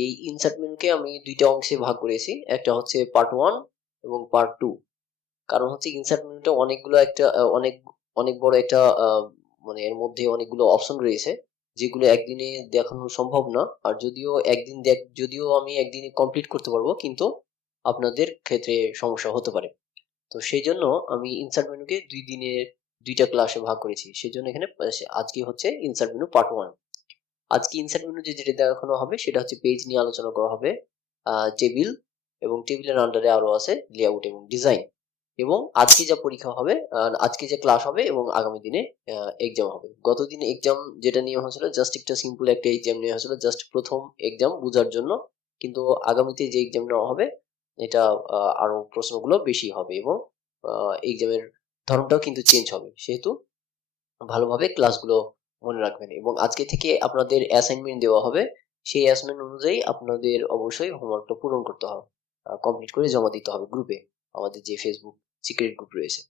এই ইনসার্ট মেনুকে আমি দুইটা অংশে ভাগ করেছি, একটা হচ্ছে পার্ট 1 এবং পার্ট 2। কারণ হচ্ছে ইনসার্ট মেনুটা অনেকগুলো একটা অনেক অনেক বড় একটা মানে এর মধ্যে অনেকগুলো অপশন রয়েছে যেগুলো একদিনে দেখানো সম্ভব না। আর যদিও আমি একদিনে কমপ্লিট করতে পারবো, কিন্তু আপনাদের ক্ষেত্রে সমস্যা হতে পারে। তো সেই জন্য আমি ইনসার্ট মেনুকে 2 দিনের 2টা ক্লাসে ভাগ করেছি। সেজন্য এখানে আজকে হচ্ছে ইনসার্ট মেনু পার্ট 1। আজকে ইনসার্ট মেনু যেটা দেখানো হবে সেটা হচ্ছে পেজ নিয়ে আলোচনা করা হবে, টেবিল, এবং টেবিলের আন্ডারে আরো আছে লেআউট এবং ডিজাইন। এবং আজকে যা পরীক্ষা হবে, আজকে যে ক্লাস হবে এবং আগামী দিনে এক্সাম হবে। গতদিন এক্সাম যেটা নেওয়া হয়েছিল জাস্ট একটা সিম্পল একটা এক্সাম নেওয়া হয়েছিল, জাস্ট প্রথম এক্সাম বোঝার জন্য। কিন্তু আগামীতে যে এক্সাম নেওয়া হবে এটা আরো প্রশ্নগুলো বেশি হবে এবং এক্সামের ধরনটাও কিন্তু চেঞ্জ হবে। সেহেতু ভালোভাবে ক্লাসগুলো মনে রাখবেন এবং আজকে থেকে আপনাদের অ্যাসাইনমেন্ট দেওয়া হবে। সেই অ্যাসাইনমেন্ট অনুযায়ী আপনাদের অবশ্যই হোমওয়ার্কটা পূরণ করতে হবে, কমপ্লিট করে জমা দিতে হবে গ্রুপে, আমাদের যে ফেসবুক সিক্রেট গ্রুপ রয়েছে।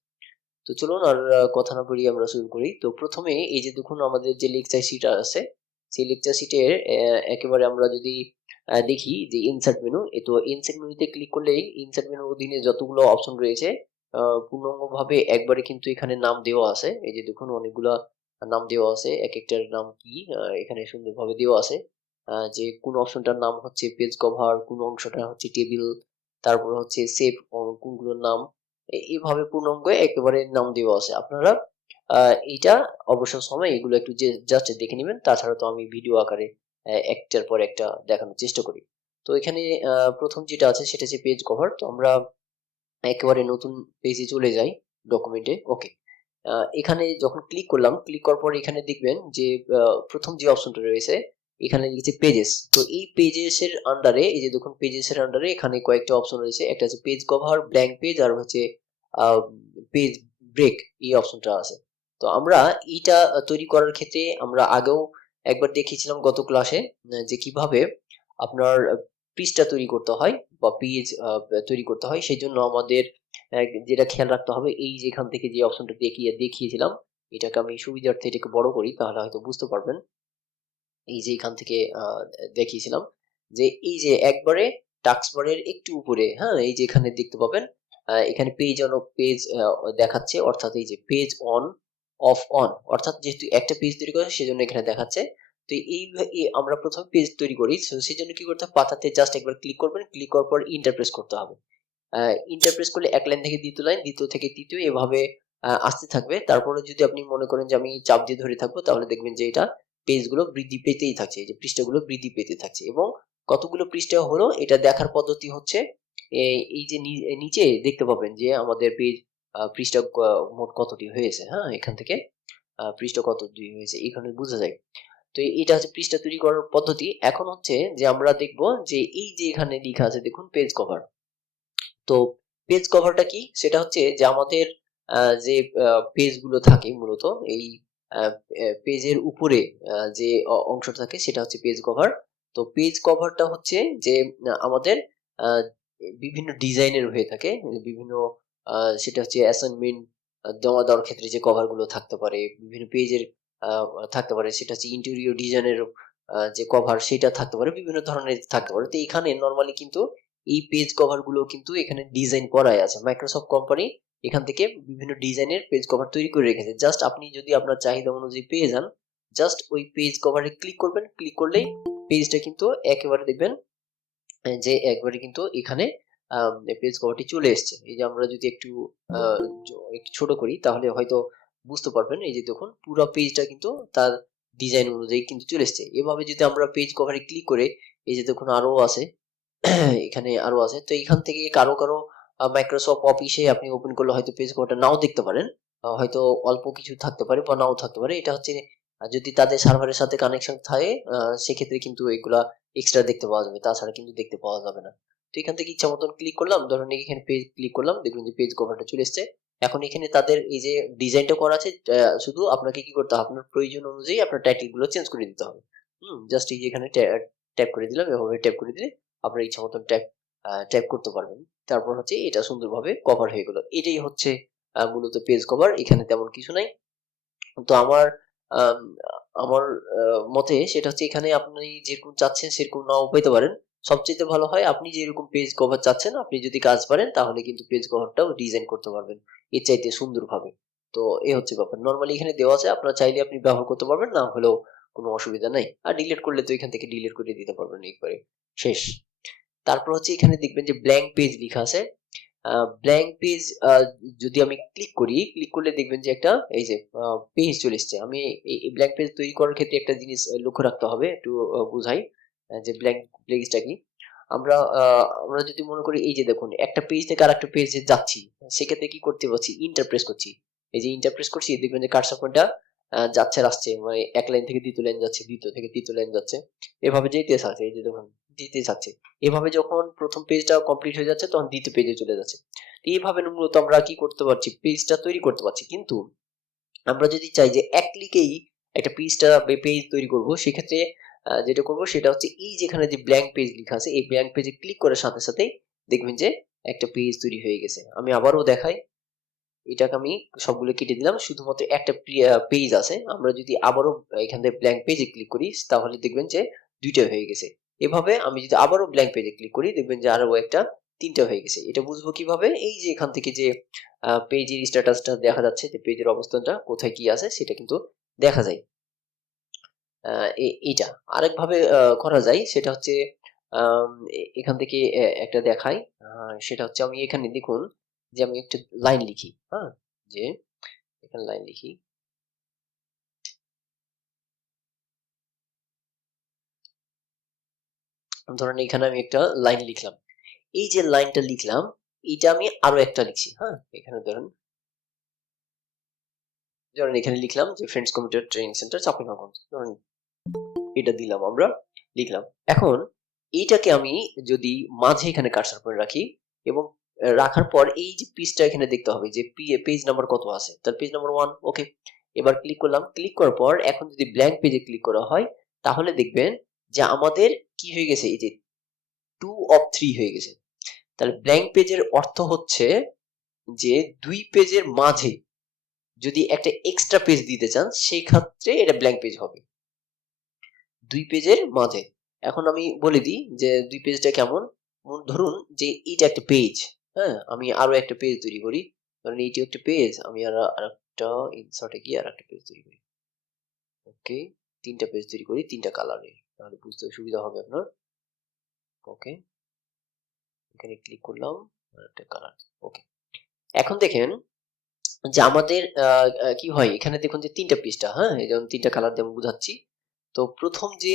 তো চলুন আর কথা না বাড়িয়ে আমরা শুরু করি। তো প্রথমে এই যে দেখুন আমাদের যে লেকচার শিট আছে, সেই লেকচার শিটের একেবারে আমরা যদি দেখি যে ইনসার্ট মেনু, তো ইনসার্ট মেনুতে ক্লিক করলেই ইনসার্ট মেনুর অধীনে যতগুলো অপশন রয়েছে পূর্ণাঙ্গভাবে একবারে কিন্তু এখানে নাম দেওয়া আছে। এই যে দেখুন অনেকগুলা নাম দেওয়া আছে, এক একটার নাম কি এখানে সুন্দরভাবে দেওয়া আছে। যে কোন অপশনটার নাম হচ্ছে পেজ কভার, কোন অংশটা হচ্ছে টেবিল, তারপর হচ্ছে সেভ, কোনগুলোর নাম, এইভাবে পূর্ণাঙ্গ একেবারে নাম দেওয়া আছে। আপনারা এইটা অবসর সময় এগুলো একটু জাস্ট দেখে নেবেন। তাছাড়া তো আমি ভিডিও আকারে একটার পর একটা দেখানোর চেষ্টা করি। তো এখানে প্রথম যেটা আছে সেটা হচ্ছে পেজ কভার। তো আমরা একেবারে নতুন পেজে চলে যাই, ডকুমেন্টে। ওকে, এখানে যখন ক্লিক করলাম, ক্লিক করার পর এখানে দেখবেন যে প্রথম যে অপশনটা রয়েছে এখানে লিখেছে পেজেস। তো এই পেজেস এর আন্ডারে, এই যে দেখুন পেজেস এর আন্ডারে এখানে কয়েকটা অপশন রয়েছে, একটা হচ্ছে পেজ কভার, ব্ল্যাঙ্ক পেজ, আর হচ্ছে পেজ ব্রেক, এই অপশনটা আছে। তো আমরা এইটা তৈরি করার ক্ষেত্রে আমরা আগেও একবার দেখিয়েছিলাম গত ক্লাসে, যে কিভাবে আপনার পৃষ্ঠা তৈরি করতে হয় বা পেজ তৈরি করতে হয়। সেই জন্য আমাদের যেটা খেয়াল রাখতে হবে, এই যে এখান থেকে যে অপশনটা দেখিয়েছিলাম, এটাকে আমি সুবিধার্থে এটাকে বড় করি তাহলে হয়তো বুঝতে পারবেন। এই যে এখান থেকে দেখিয়েছিলাম যে এই যে একবারে টাস্ক বারের একটু উপরে, হ্যাঁ, এই যে এখানে দেখতে পাবেন এখানে পেজ দেখাচ্ছে, অর্থাৎ এই যে পেজ অন, অফ, অন, অর্থাৎ যেহেতু একটা পেজ তৈরি করে সেজন্য এখানে দেখাচ্ছে। তো আমরা প্রথমে পেজ তৈরি করি, তো সেই জন্য কি করতে হবে, পাতাতে জাস্ট একবার ক্লিক করবেন, ক্লিক করার পর ইন্টারপ্রেস করতে হবে। ইন্টারপ্রেস করলে এক লাইন থেকে দ্বিতীয় লাইন, দ্বিতীয় থেকে তৃতীয়, এভাবে আসতে থাকবে। তারপরে যদি আপনি মনে করেন যে আমি চাপ দিয়ে ধরে থাকবো, তাহলে দেখবেন যে এটা পেজগুলো বৃদ্ধি পেতেই থাকছে, এই যে পৃষ্ঠাগুলো বৃদ্ধি পেতে থাকছে। এবং কতগুলো পৃষ্ঠা হলো এটা দেখার পদ্ধতি হচ্ছে এই যে নিচে দেখতে পাবেন যে আমাদের পেজ পৃষ্ঠা মোট কতটি হয়েছে। হ্যাঁ, এখান থেকে পৃষ্ঠা কতটি হয়েছে এখানে বোঝা যায়। তো এটা হচ্ছে পৃষ্ঠা তৈরি করার পদ্ধতি। এখন হচ্ছে যে আমরা দেখব যে এই যে এখানে লেখা আছে দেখুন পেজ কভার। তো পেজ কভারটা কি, সেটা হচ্ছে যে আমাদের যে পেজ গুলো থাকে মূলত এই পেজের উপরে যে অংশটা থাকে সেটা হচ্ছে পেজ কভার। তো পেজ কভারটা হচ্ছে যে আমাদের আহ, বিভিন্ন ডিজাইনের হয়ে থাকে, বিভিন্ন সেটা হচ্ছে অ্যাসাইনমেন্ট দেওয়ার ক্ষেত্রে যে কভার গুলো থাকতে পারে, বিভিন্ন পেজের থাকতে পারে, সেটা হচ্ছে ইন্টেরিয়র ডিজাইনের যে কভার সেটা থাকতে পারে, বিভিন্ন ধরনের থাকতে পারে। তো এখানে নর্মালি কিন্তু এই পেজ কভার গুলো কিন্তু এখানে ডিজাইন করাই আছে, মাইক্রোসফট কোম্পানি এখান থেকে বিভিন্ন ডিজাইনের পেজ কভার তৈরি করে রেখেছে। জাস্ট আপনি যদি আপনার চাহিদা অনুযায়ী পেয়ে যান, জাস্ট ওই পেজ কভারে ক্লিক করবেন, ক্লিক করলেই পেজটা কিন্তু একেবারে দেখবেন যে একবারে কিন্তু এখানে পেজ কভারটি চলে এসেছে। এই যে আমরা যদি একটু একটু ছোট করি তাহলে হয়তো বুঝতে পারবেন। এই যে দেখুন পুরো পেজটা কিন্তু তার ডিজাইন অনুযায়ী কিন্তু চলে এসেছে। এভাবে যদি আমরা পেজ কভারে ক্লিক করে, এই যে দেখুন আরো আছে, এখানে আরো আছে। তো এখান থেকে কারো কারো মাইক্রোসফট অফিসে আপনি ওপেন করলে হয়তো পেজ কোডটা নাও দেখতে পারেন, হয়তো অল্প কিছু থাকতে পারে বা নাও থাকতে পারে। এটা হচ্ছে যদি তাদের সার্ভারের সাথে কানেকশন থাকে সেক্ষেত্রে কিন্তু এগুলা এক্সট্রা দেখতে পাওয়া যাবে, তাছাড়া কিন্তু দেখতে পাওয়া যাবে না। তো এখান থেকে ইচ্ছা মতন ক্লিক করলাম, ধরুন এখানে পেজ ক্লিক করলাম, দেখবেন যে পেজ কভারটা চলে এসেছে। এখন এখানে তাদের এই যে ডিজাইনটা করা আছে, শুধু আপনাকে কি করতে হবে, আপনার প্রয়োজন অনুযায়ী আপনার টাইটেল গুলো চেঞ্জ করে দিতে হবে। জাস্ট এই যে এখানে ট্যাপ করে দিলাম, এভাবে ট্যাপ করে দিলে আপনার ইচ্ছা মতন ট্যাপ করতে পারবেন। তারপর হচ্ছে এটা সুন্দরভাবে কভার হয়ে গেল। এটাই হচ্ছে মূলত পেজ কভার, এখানে তেমন কিছু নাই। তো আমার আম আমার মতে সেটা হচ্ছে এখানে আপনি যেরকম চাচ্ছেন সেরকম নাও পেতে পারেন। সবচাইতে ভালো হয় আপনি যেরকম পেজ কভার চাচ্ছেন আপনি যদি কাজ পারেন তাহলে কিন্তু পেজ কভারটাও ডিজাইন করতে পারবেন এর চাইতে সুন্দরভাবে। তো এই হচ্ছে ব্যাপার। নরমালি এখানে দেওয়া আছে আপনারা চাইলে আপনি ব্যবহার করতে পারবেন, না হলেও কোনো অসুবিধা নাই। আর ডিলিট করলে তো এখান থেকে ডিলিট করে দিতে পারবেন একবারে। শেষ। তারপর হচ্ছে এখানে দেখবেন যে ব্ল্যাংক পেজ লিখা আছে। ব্ল্যাংক পেজ যদি আমি ক্লিক করলে দেখবেন যে একটা এই যে পেজ চলে এসছে। আমি এই ব্ল্যাংক পেজ তৈরি করার ক্ষেত্রে একটা জিনিস লক্ষ্য রাখতে হবে, একটু বুঝাই যে ব্ল্যাংক পেজটা কি। আমরা যদি মনে করি এই যে দেখুন একটা পেজ থেকে আরেকটা পেজে যাচ্ছি, সেক্ষেত্রে কি করতে পারছি? ইন্টার প্রেস করছি। এই যে ইন্টার প্রেস করছি দেখবেন যে কার্সর পয়েন্টটা যাচ্ছে আর আসছে। মানে এক লাইন থেকে দ্বিতীয় লাইন যাচ্ছে, দ্বিতীয় থেকে তৃতীয় লাইন যাচ্ছে। এভাবে যেতে থাকছে। এই যে দেখুন যেতে থাকছে। এভাবে যখন প্রথম পেজটা কমপ্লিট হয়ে যাচ্ছে তখন দ্বিতীয় পেজে চলে যাচ্ছে। তো এইভাবে মূলত আমরা কি করতে পারছি? পেজটা তৈরি করতে পারছি। কিন্তু আমরা যদি চাই যে এক ক্লিকেই একটা পেজ তৈরি করব, সেক্ষেত্রে যেটা করব সেটা হচ্ছে এই যেখানে যে ব্ল্যাংক পেজ লেখা আছে এই ব্ল্যাংক পেজে ক্লিক করার সাথে সাথেই দেখবেন যে একটা পেজ তৈরি হয়ে গেছে। আমি আবারও দেখাই। এটাকে আমি সবগুলো কেটে দিলাম। শুধুমাত্র একটা পেজ আছে। আমরা যদি আবারও এখান থেকে ব্ল্যাংক পেজে ক্লিক করি তাহলে দেখবেন যে ২ টা হয়ে গেছে। এভাবে আমি যদি আবারও ব্ল্যাংক পেজে ক্লিক করি দেখবেন যে আরো একটা ৩ টা হয়ে গেছে। এটা বুঝবো কিভাবে? এই যে এখান থেকে যে পেজের স্ট্যাটাসটা দেখা যাচ্ছে যে পেজের অবস্থানটা কোথায় কি আছে সেটা কিন্তু দেখা যায়। আ এইটা। আরেকভাবে করা যায় সেটা হচ্ছে আম এখান থেকে একটা দেখাই। সেটা হচ্ছে আমি এখানে দেখুন যে আমি একটা লাইন লিখি, হ্যাঁ? যে এখানে লাইন লিখি। ধরেন এখানে আমি একটা লাইন লিখলাম। এই যে লাইনটা লিখলাম, এইটা আমি আরো একটা লিখছি, হ্যাঁ? এখানে ধরেন এখানে লিখলাম যে friends computer training centre Chapainawabganj. ধরেন এটা দিলাম আমরা, লিখলাম। এখন এইটাকে আমি যদি মাঝে এখানে কার্সর করে রাখি এবং রাখার পর এই যে পেজটা এখানে দেখতে হবে যে পেজ নাম্বার কত আছে। তার পেজ নাম্বার 1 ওকে। এবার ক্লিক করলাম। ক্লিক করার পর এখন যদি ব্ল্যাংক পেজে ক্লিক করা হয় তাহলে দেখবেন যে আমাদের কি হয়ে গেছে? এই যে 2 of 3 হয়ে গেছে। তাহলে ব্ল্যাংক পেজের অর্থ হচ্ছে যে ২ পেজের মাঝে যদি একটা এক্সট্রা পেজ দিতে চান সেই ক্ষেত্রে এটা ব্ল্যাংক পেজ হবে। ২ পেজের মাঝে। এখন আমি বলে দিই যে ২ পেজটা কেমন? ধরুন যে এইটা একটা পেজ, হ্যাঁ? আমি আরো একটা পেজ তৈরি করি। ধরেন এইটা একটা পেজ, আমি আরেকটা ইনসার্ট এ গিয়ে আরেকটা পেজ তৈরি করি। ওকে, ৩ টা পেজ তৈরি করি ৩ টা কালারের। তাহলে বুঝতে সুবিধা হবে আপনার। ওকে, এখানে ক্লিক করলাম। আরেকটা কালার। ওকে। এখন দেখেন যে আমাদের কি হয় এখানে দেখুন যে ৩ টা পৃষ্ঠা, হ্যাঁ? এই যেমন ৩ টা কালার দিয়ে আমি বুঝাচ্ছি। তো ১ম যে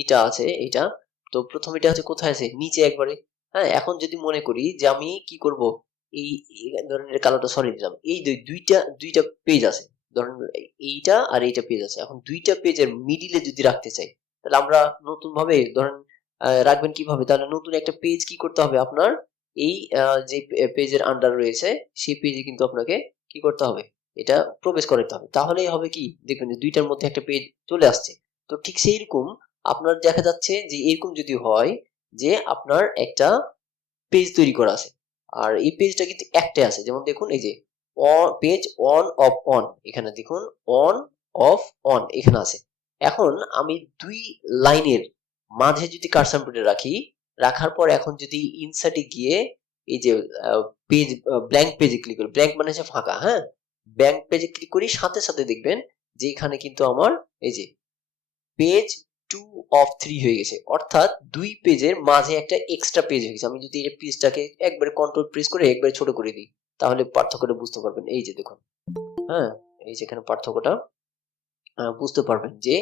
ইটা আছে এটা, তো ১ম এটা হচ্ছে কোথায় আছে? নিচে একবারে। হ্যাঁ? এখন যদি মনে করি যে আমি কি করব? এই ধরেন এর কালারটা সরিয়ে দিলাম। এই ২ টা পেজ আছে। ধরেন এইটা আর এইটা পেজ আছে। এখন ২ টা পেজের মিডল এ যদি রাখতে চাই, তাহলে আমরা নতুন ভাবে ধরেন রাখবেন কিভাবে? তাহলে নতুন একটা পেজ কি করতে হবে আপনার? এই যে পেজের আন্ডার রয়েছে সেই পেজে কিন্তু আপনাকে কি করতে হবে? এটা প্রবেশ করাতে হবে। তাহলেই হবে কি? দেখবেন যে ২ টার মধ্যে একটা পেজ চলে আসছে। তো ঠিক সেইরকম আপনার দেখা যাচ্ছে যে এরকম যদি হয় যে আপনার একটা পেজ তৈরি করা আছে। আর এই পেজটা কিন্তু একটাই আছে। যেমন দেখুন এই যে পেজ অন অফ অন এখানে দেখুন অন অফ অন এখানে আছে। এখন আমি ২ লাইনের মাঝে যদি কার্সর পয়েন্ট রাখি, রাখার পর এখন যদি ইনসার্ট এ গিয়ে এই যে আ পেজ ব্ল্যাংক পেজে ক্লিক করি। ব্ল্যাংক মানে হচ্ছে ফাঁকা, হ্যাঁ? ব্ল্যাংক পেজে ক্লিক করি সাথে, সাথে দেখবেন যে এখানে কিন্তু আমার এই যে পেজ 2 of 3 হয়ে গেছে। অর্থাৎ ২ পেজের মাঝে একটা এক্সট্রা পেজ হয়ে গেছে। আমি যদি এই পেজটাকে একবারে কন্ট্রোল প্রেস করে একবারে ছোট করে দিই, তাহলে পার্থক্যটা বুঝতে পারবেন। এই যে দেখুন, হ্যাঁ? এই যে এখানে পার্থক্যটা বুঝতে পারবেন যে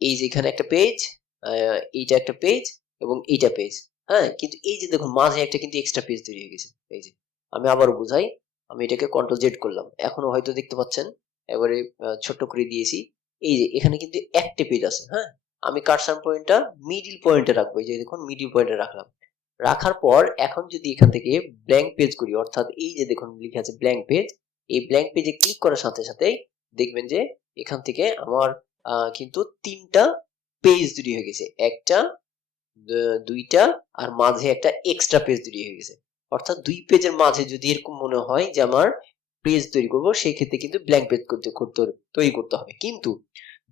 এই যে এখানে একটা পেজ, আ এইটা একটা পেজ এবং এইটা পেজ। হ্যাঁ? কিন্তু এই যে দেখুন মাঝে একটা কিন্তু এক্সট্রা পেজ তৈরি হয়ে গেছে। এই যে। আমি আবারও বুঝাই। আমি এটাকে কন্ট্রোল জেড করলাম। এখনো হয়তো দেখতে পাচ্ছেন। এবারে ছোট্ট করে দিয়েছি। এই যে এখানে কিন্তু একটা পেজ আছে। হ্যাঁ? আমি কার্সর পয়েন্টটা মিডল পয়েন্টে রাখবো। এই যে দেখুন মিডল পয়েন্টে রাখলাম। রাখার পর এখন যদি এখান থেকে ব্ল্যাংক পেজ করি অর্থাৎ এই যে দেখুন লিখা আছে ব্ল্যাংক পেজ। এই ব্ল্যাংক পেজে ক্লিক করার সাথে সাথেই দেখবেন যে এখান থেকে আমার কিন্তু ৩ টা পেজ তৈরি হয়ে গেছে। ১ টা, ২ টা আর মাঝে একটা এক্সট্রা পেজ তৈরি হয়ে গেছে। অর্থাৎ ২ পেজের মাঝে যদি এরকম মনে হয় যে আমার পেজ তৈরি করব সেই ক্ষেত্রে কিন্তু ব্ল্যাঙ্ক পেজ তৈরি করতে হবে। কিন্তু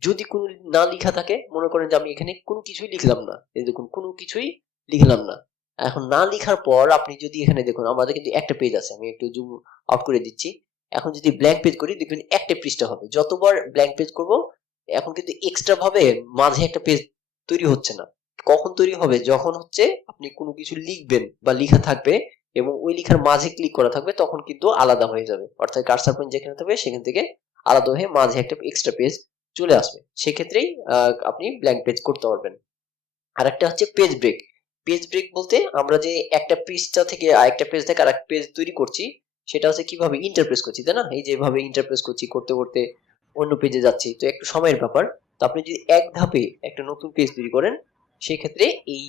যদি কোনো না লেখা থাকে, মনে করেন যে আমি এখানে কোনো কিছুই লিখলাম না, এই দেখুন কোনো কিছুই লিখলাম না। এখন না লিখার পর আপনি যদি এখানে দেখুন আমাদের কিন্তু একটা পেজ আছে, আমি একটু জুম আউট করে দিচ্ছি। এখন যদি ব্ল্যাঙ্ক পেজ করি দেখবেন একটা পৃষ্ঠা হবে। যতবার ব্ল্যাঙ্ক পেজ করব এখন কিন্তু এক্সট্রা ভাবে মাঝে একটা পেজ তৈরি হচ্ছে না। কখন তৈরি হবে? যখন হচ্ছে আপনি কোনো কিছু লিখবেন বা লেখা থাকবে এবং ওই লেখার মাঝে ক্লিক করা থাকবে, তখন কিন্তু আলাদা হয়ে যাবে। অর্থাৎ কার্সর পয়েন্ট যেখানে থাকবে সেখান থেকে আলাদা হয়ে মাঝে একটা এক্সট্রা পেজ চলে আসবে। সেক্ষেত্রেই আপনি ব্ল্যাঙ্ক পেজ করতে পারবেন। আরেকটা হচ্ছে পেজ ব্রেক। পেজ ব্রেক বলতে আমরা যে একটা পৃষ্ঠা থেকে আরেকটা পেজ থেকে আরেকটা পেজ তৈরি করছি, সেটা হচ্ছে কিভাবে ইন্টারপ্রেস করছি, তাই না? এই যে এভাবে ইন্টারপ্রেস করছি, করতে করতে অন্য পেজে যাচ্ছি, তো একটু সময়ের ব্যাপার। তো আপনি যদি এক ধাপে একটা নতুন পেজ তৈরি করেন, সেক্ষেত্রে এই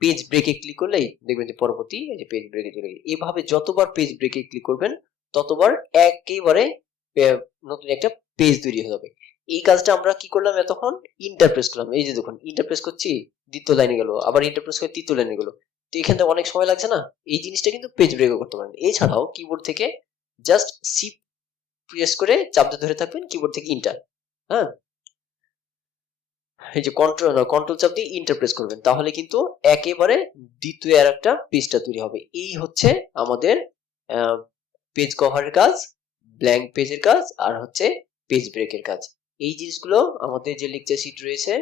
পেজ ব্রেকে ক্লিক করলেই দেখবেন যে পরবর্তী এই যে পেজ ব্রেকে চলে গেছে। এভাবে যতবার পেজ ব্রেকে ক্লিক করবেন ততবার একেবারে নতুন একটা পেজ তৈরি হয়ে যাবে। এই কাজটা আমরা কি করলাম এতক্ষণ? ইন্টারপ্রেস করলাম। এই যে দেখুন ইন্টারপ্রেস করছি, দ্বিতীয় লাইনে গেল, আবার ইন্টারপ্রেস করে তৃতীয় লাইনে গেল। তো এখান থেকে অনেক সময় লাগছে না? এই জিনিসটা কিন্তু পেজ ব্রেকও করতে পারেন। এছাড়াও কিবোর্ড থেকে জাস্ট শিফট প্রেস করে চাপতে ধরে থাকবেন, কিবোর্ড থেকে ইন্টার, হ্যাঁ, এই যে কন্ট্রোল চাপ দিয়ে ইন্টার প্রেস করবেন, তাহলে কিন্তু একেবারে দ্বিতীয় আর একটা পেজটা তৈরি হবে। এই হচ্ছে আমাদের পেজ কভারের কাজ, ব্ল্যাঙ্ক পেজের কাজ, আর হচ্ছে পেজ ব্রেকের কাজ। এই জিনিসগুলো আমাদের যে লেকচার শিট রয়েছে,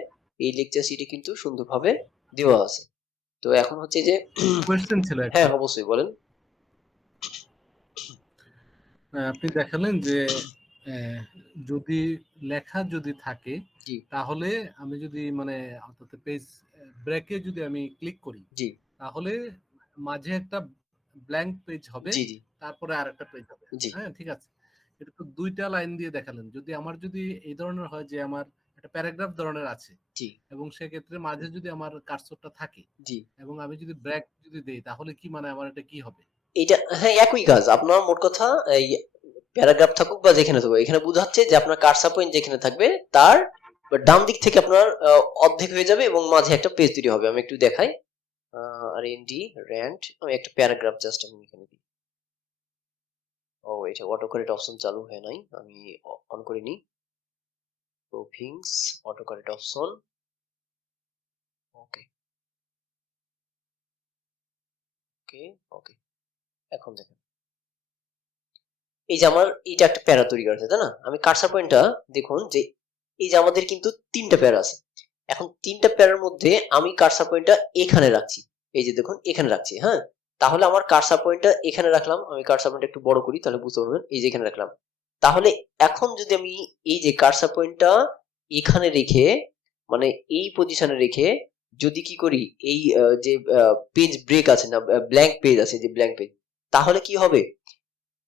এই লেকচার শিটে কিন্তু সুন্দরভাবে দেওয়া আছে। তো এখন হচ্ছে যে কোয়েশ্চেন ছিল হ্যাঁ অবশ্যই বলেন। আপনি দেখালেন যে যদি লেখা যদি থাকে জি তাহলে আমি যদি মানে অর্থাৎ পেজ ব্রেকে যদি আমি ক্লিক করি জি তাহলে মাঝে একটা ব্ল্যাঙ্ক পেজ হবে, জি জি তারপরে আরেকটা পেজ হবে। জি হ্যাঁ, ঠিক আছে। এটা তো দুইটা লাইন দিয়ে দেখালেন। যদি আমার যদি এই ধরনের হয় যে আমার একটা প্যারাগ্রাফ ধরনের আছে জি এবং সেক্ষেত্রে মাঝে যদি আমার কার্সরটা থাকে জি এবং আমি যদি ব্রেক যদি দেই তাহলে কি মানে আমার এটা কি হবে? এটা হ্যাঁ একই কাজ। আপনার মোট কথা এই প্যারাগ্রাফ থাকুক বা যেখানে থাকুক, এখানে বোঝাচ্ছে যে আপনার কার্সর পয়েন্ট যেখানে থাকবে তার ডান দিক থেকে আপনার অর্ধেক হয়ে যাবে এবং মাঝে একটা পেজ তৈরি হবে। আমি একটু দেখাই। আর এনডি র্যান্ড আমি একটা প্যারাগ্রাফ জাস্ট আমি এখানে দিই। ও এটা অটো কারেক্ট অপশন চালু হয় নাই, আমি অন করিনি। প্রুফিংস অটো কারেক্ট অপশন, ওকে ওকে ওকে। এখন দেখেন এই যে আমার এইটা একটা প্যারা তৈরি করা আছে, তাই না? আমি কার্সর পয়েন্টটা দেখুন যে এই যে আমাদের কিন্তু তিনটা প্যারা আছে। এখন তিনটা প্যারার মধ্যে আমি কার্সর পয়েন্টটা এখানে রাখছি। এই যে দেখুন এখানে রাখছি, হ্যাঁ? তাহলে আমার কার্সর পয়েন্টটা এখানে রাখলাম। আমি কার্সর পয়েন্টটা একটু বড় করি তাহলে বুঝতে পারবেন। এই যে এখানে রাখলাম। তাহলে এখন যদি আমি এই যে কার্সর পয়েন্টটা এখানে রেখে, মানে এই পজিশনে রেখে যদি কি করি, এই যে পেজ ব্রেক আছে না, ব্ল্যাঙ্ক পেজ আছে, যে ব্ল্যাঙ্ক পেজ, তাহলে কি হবে?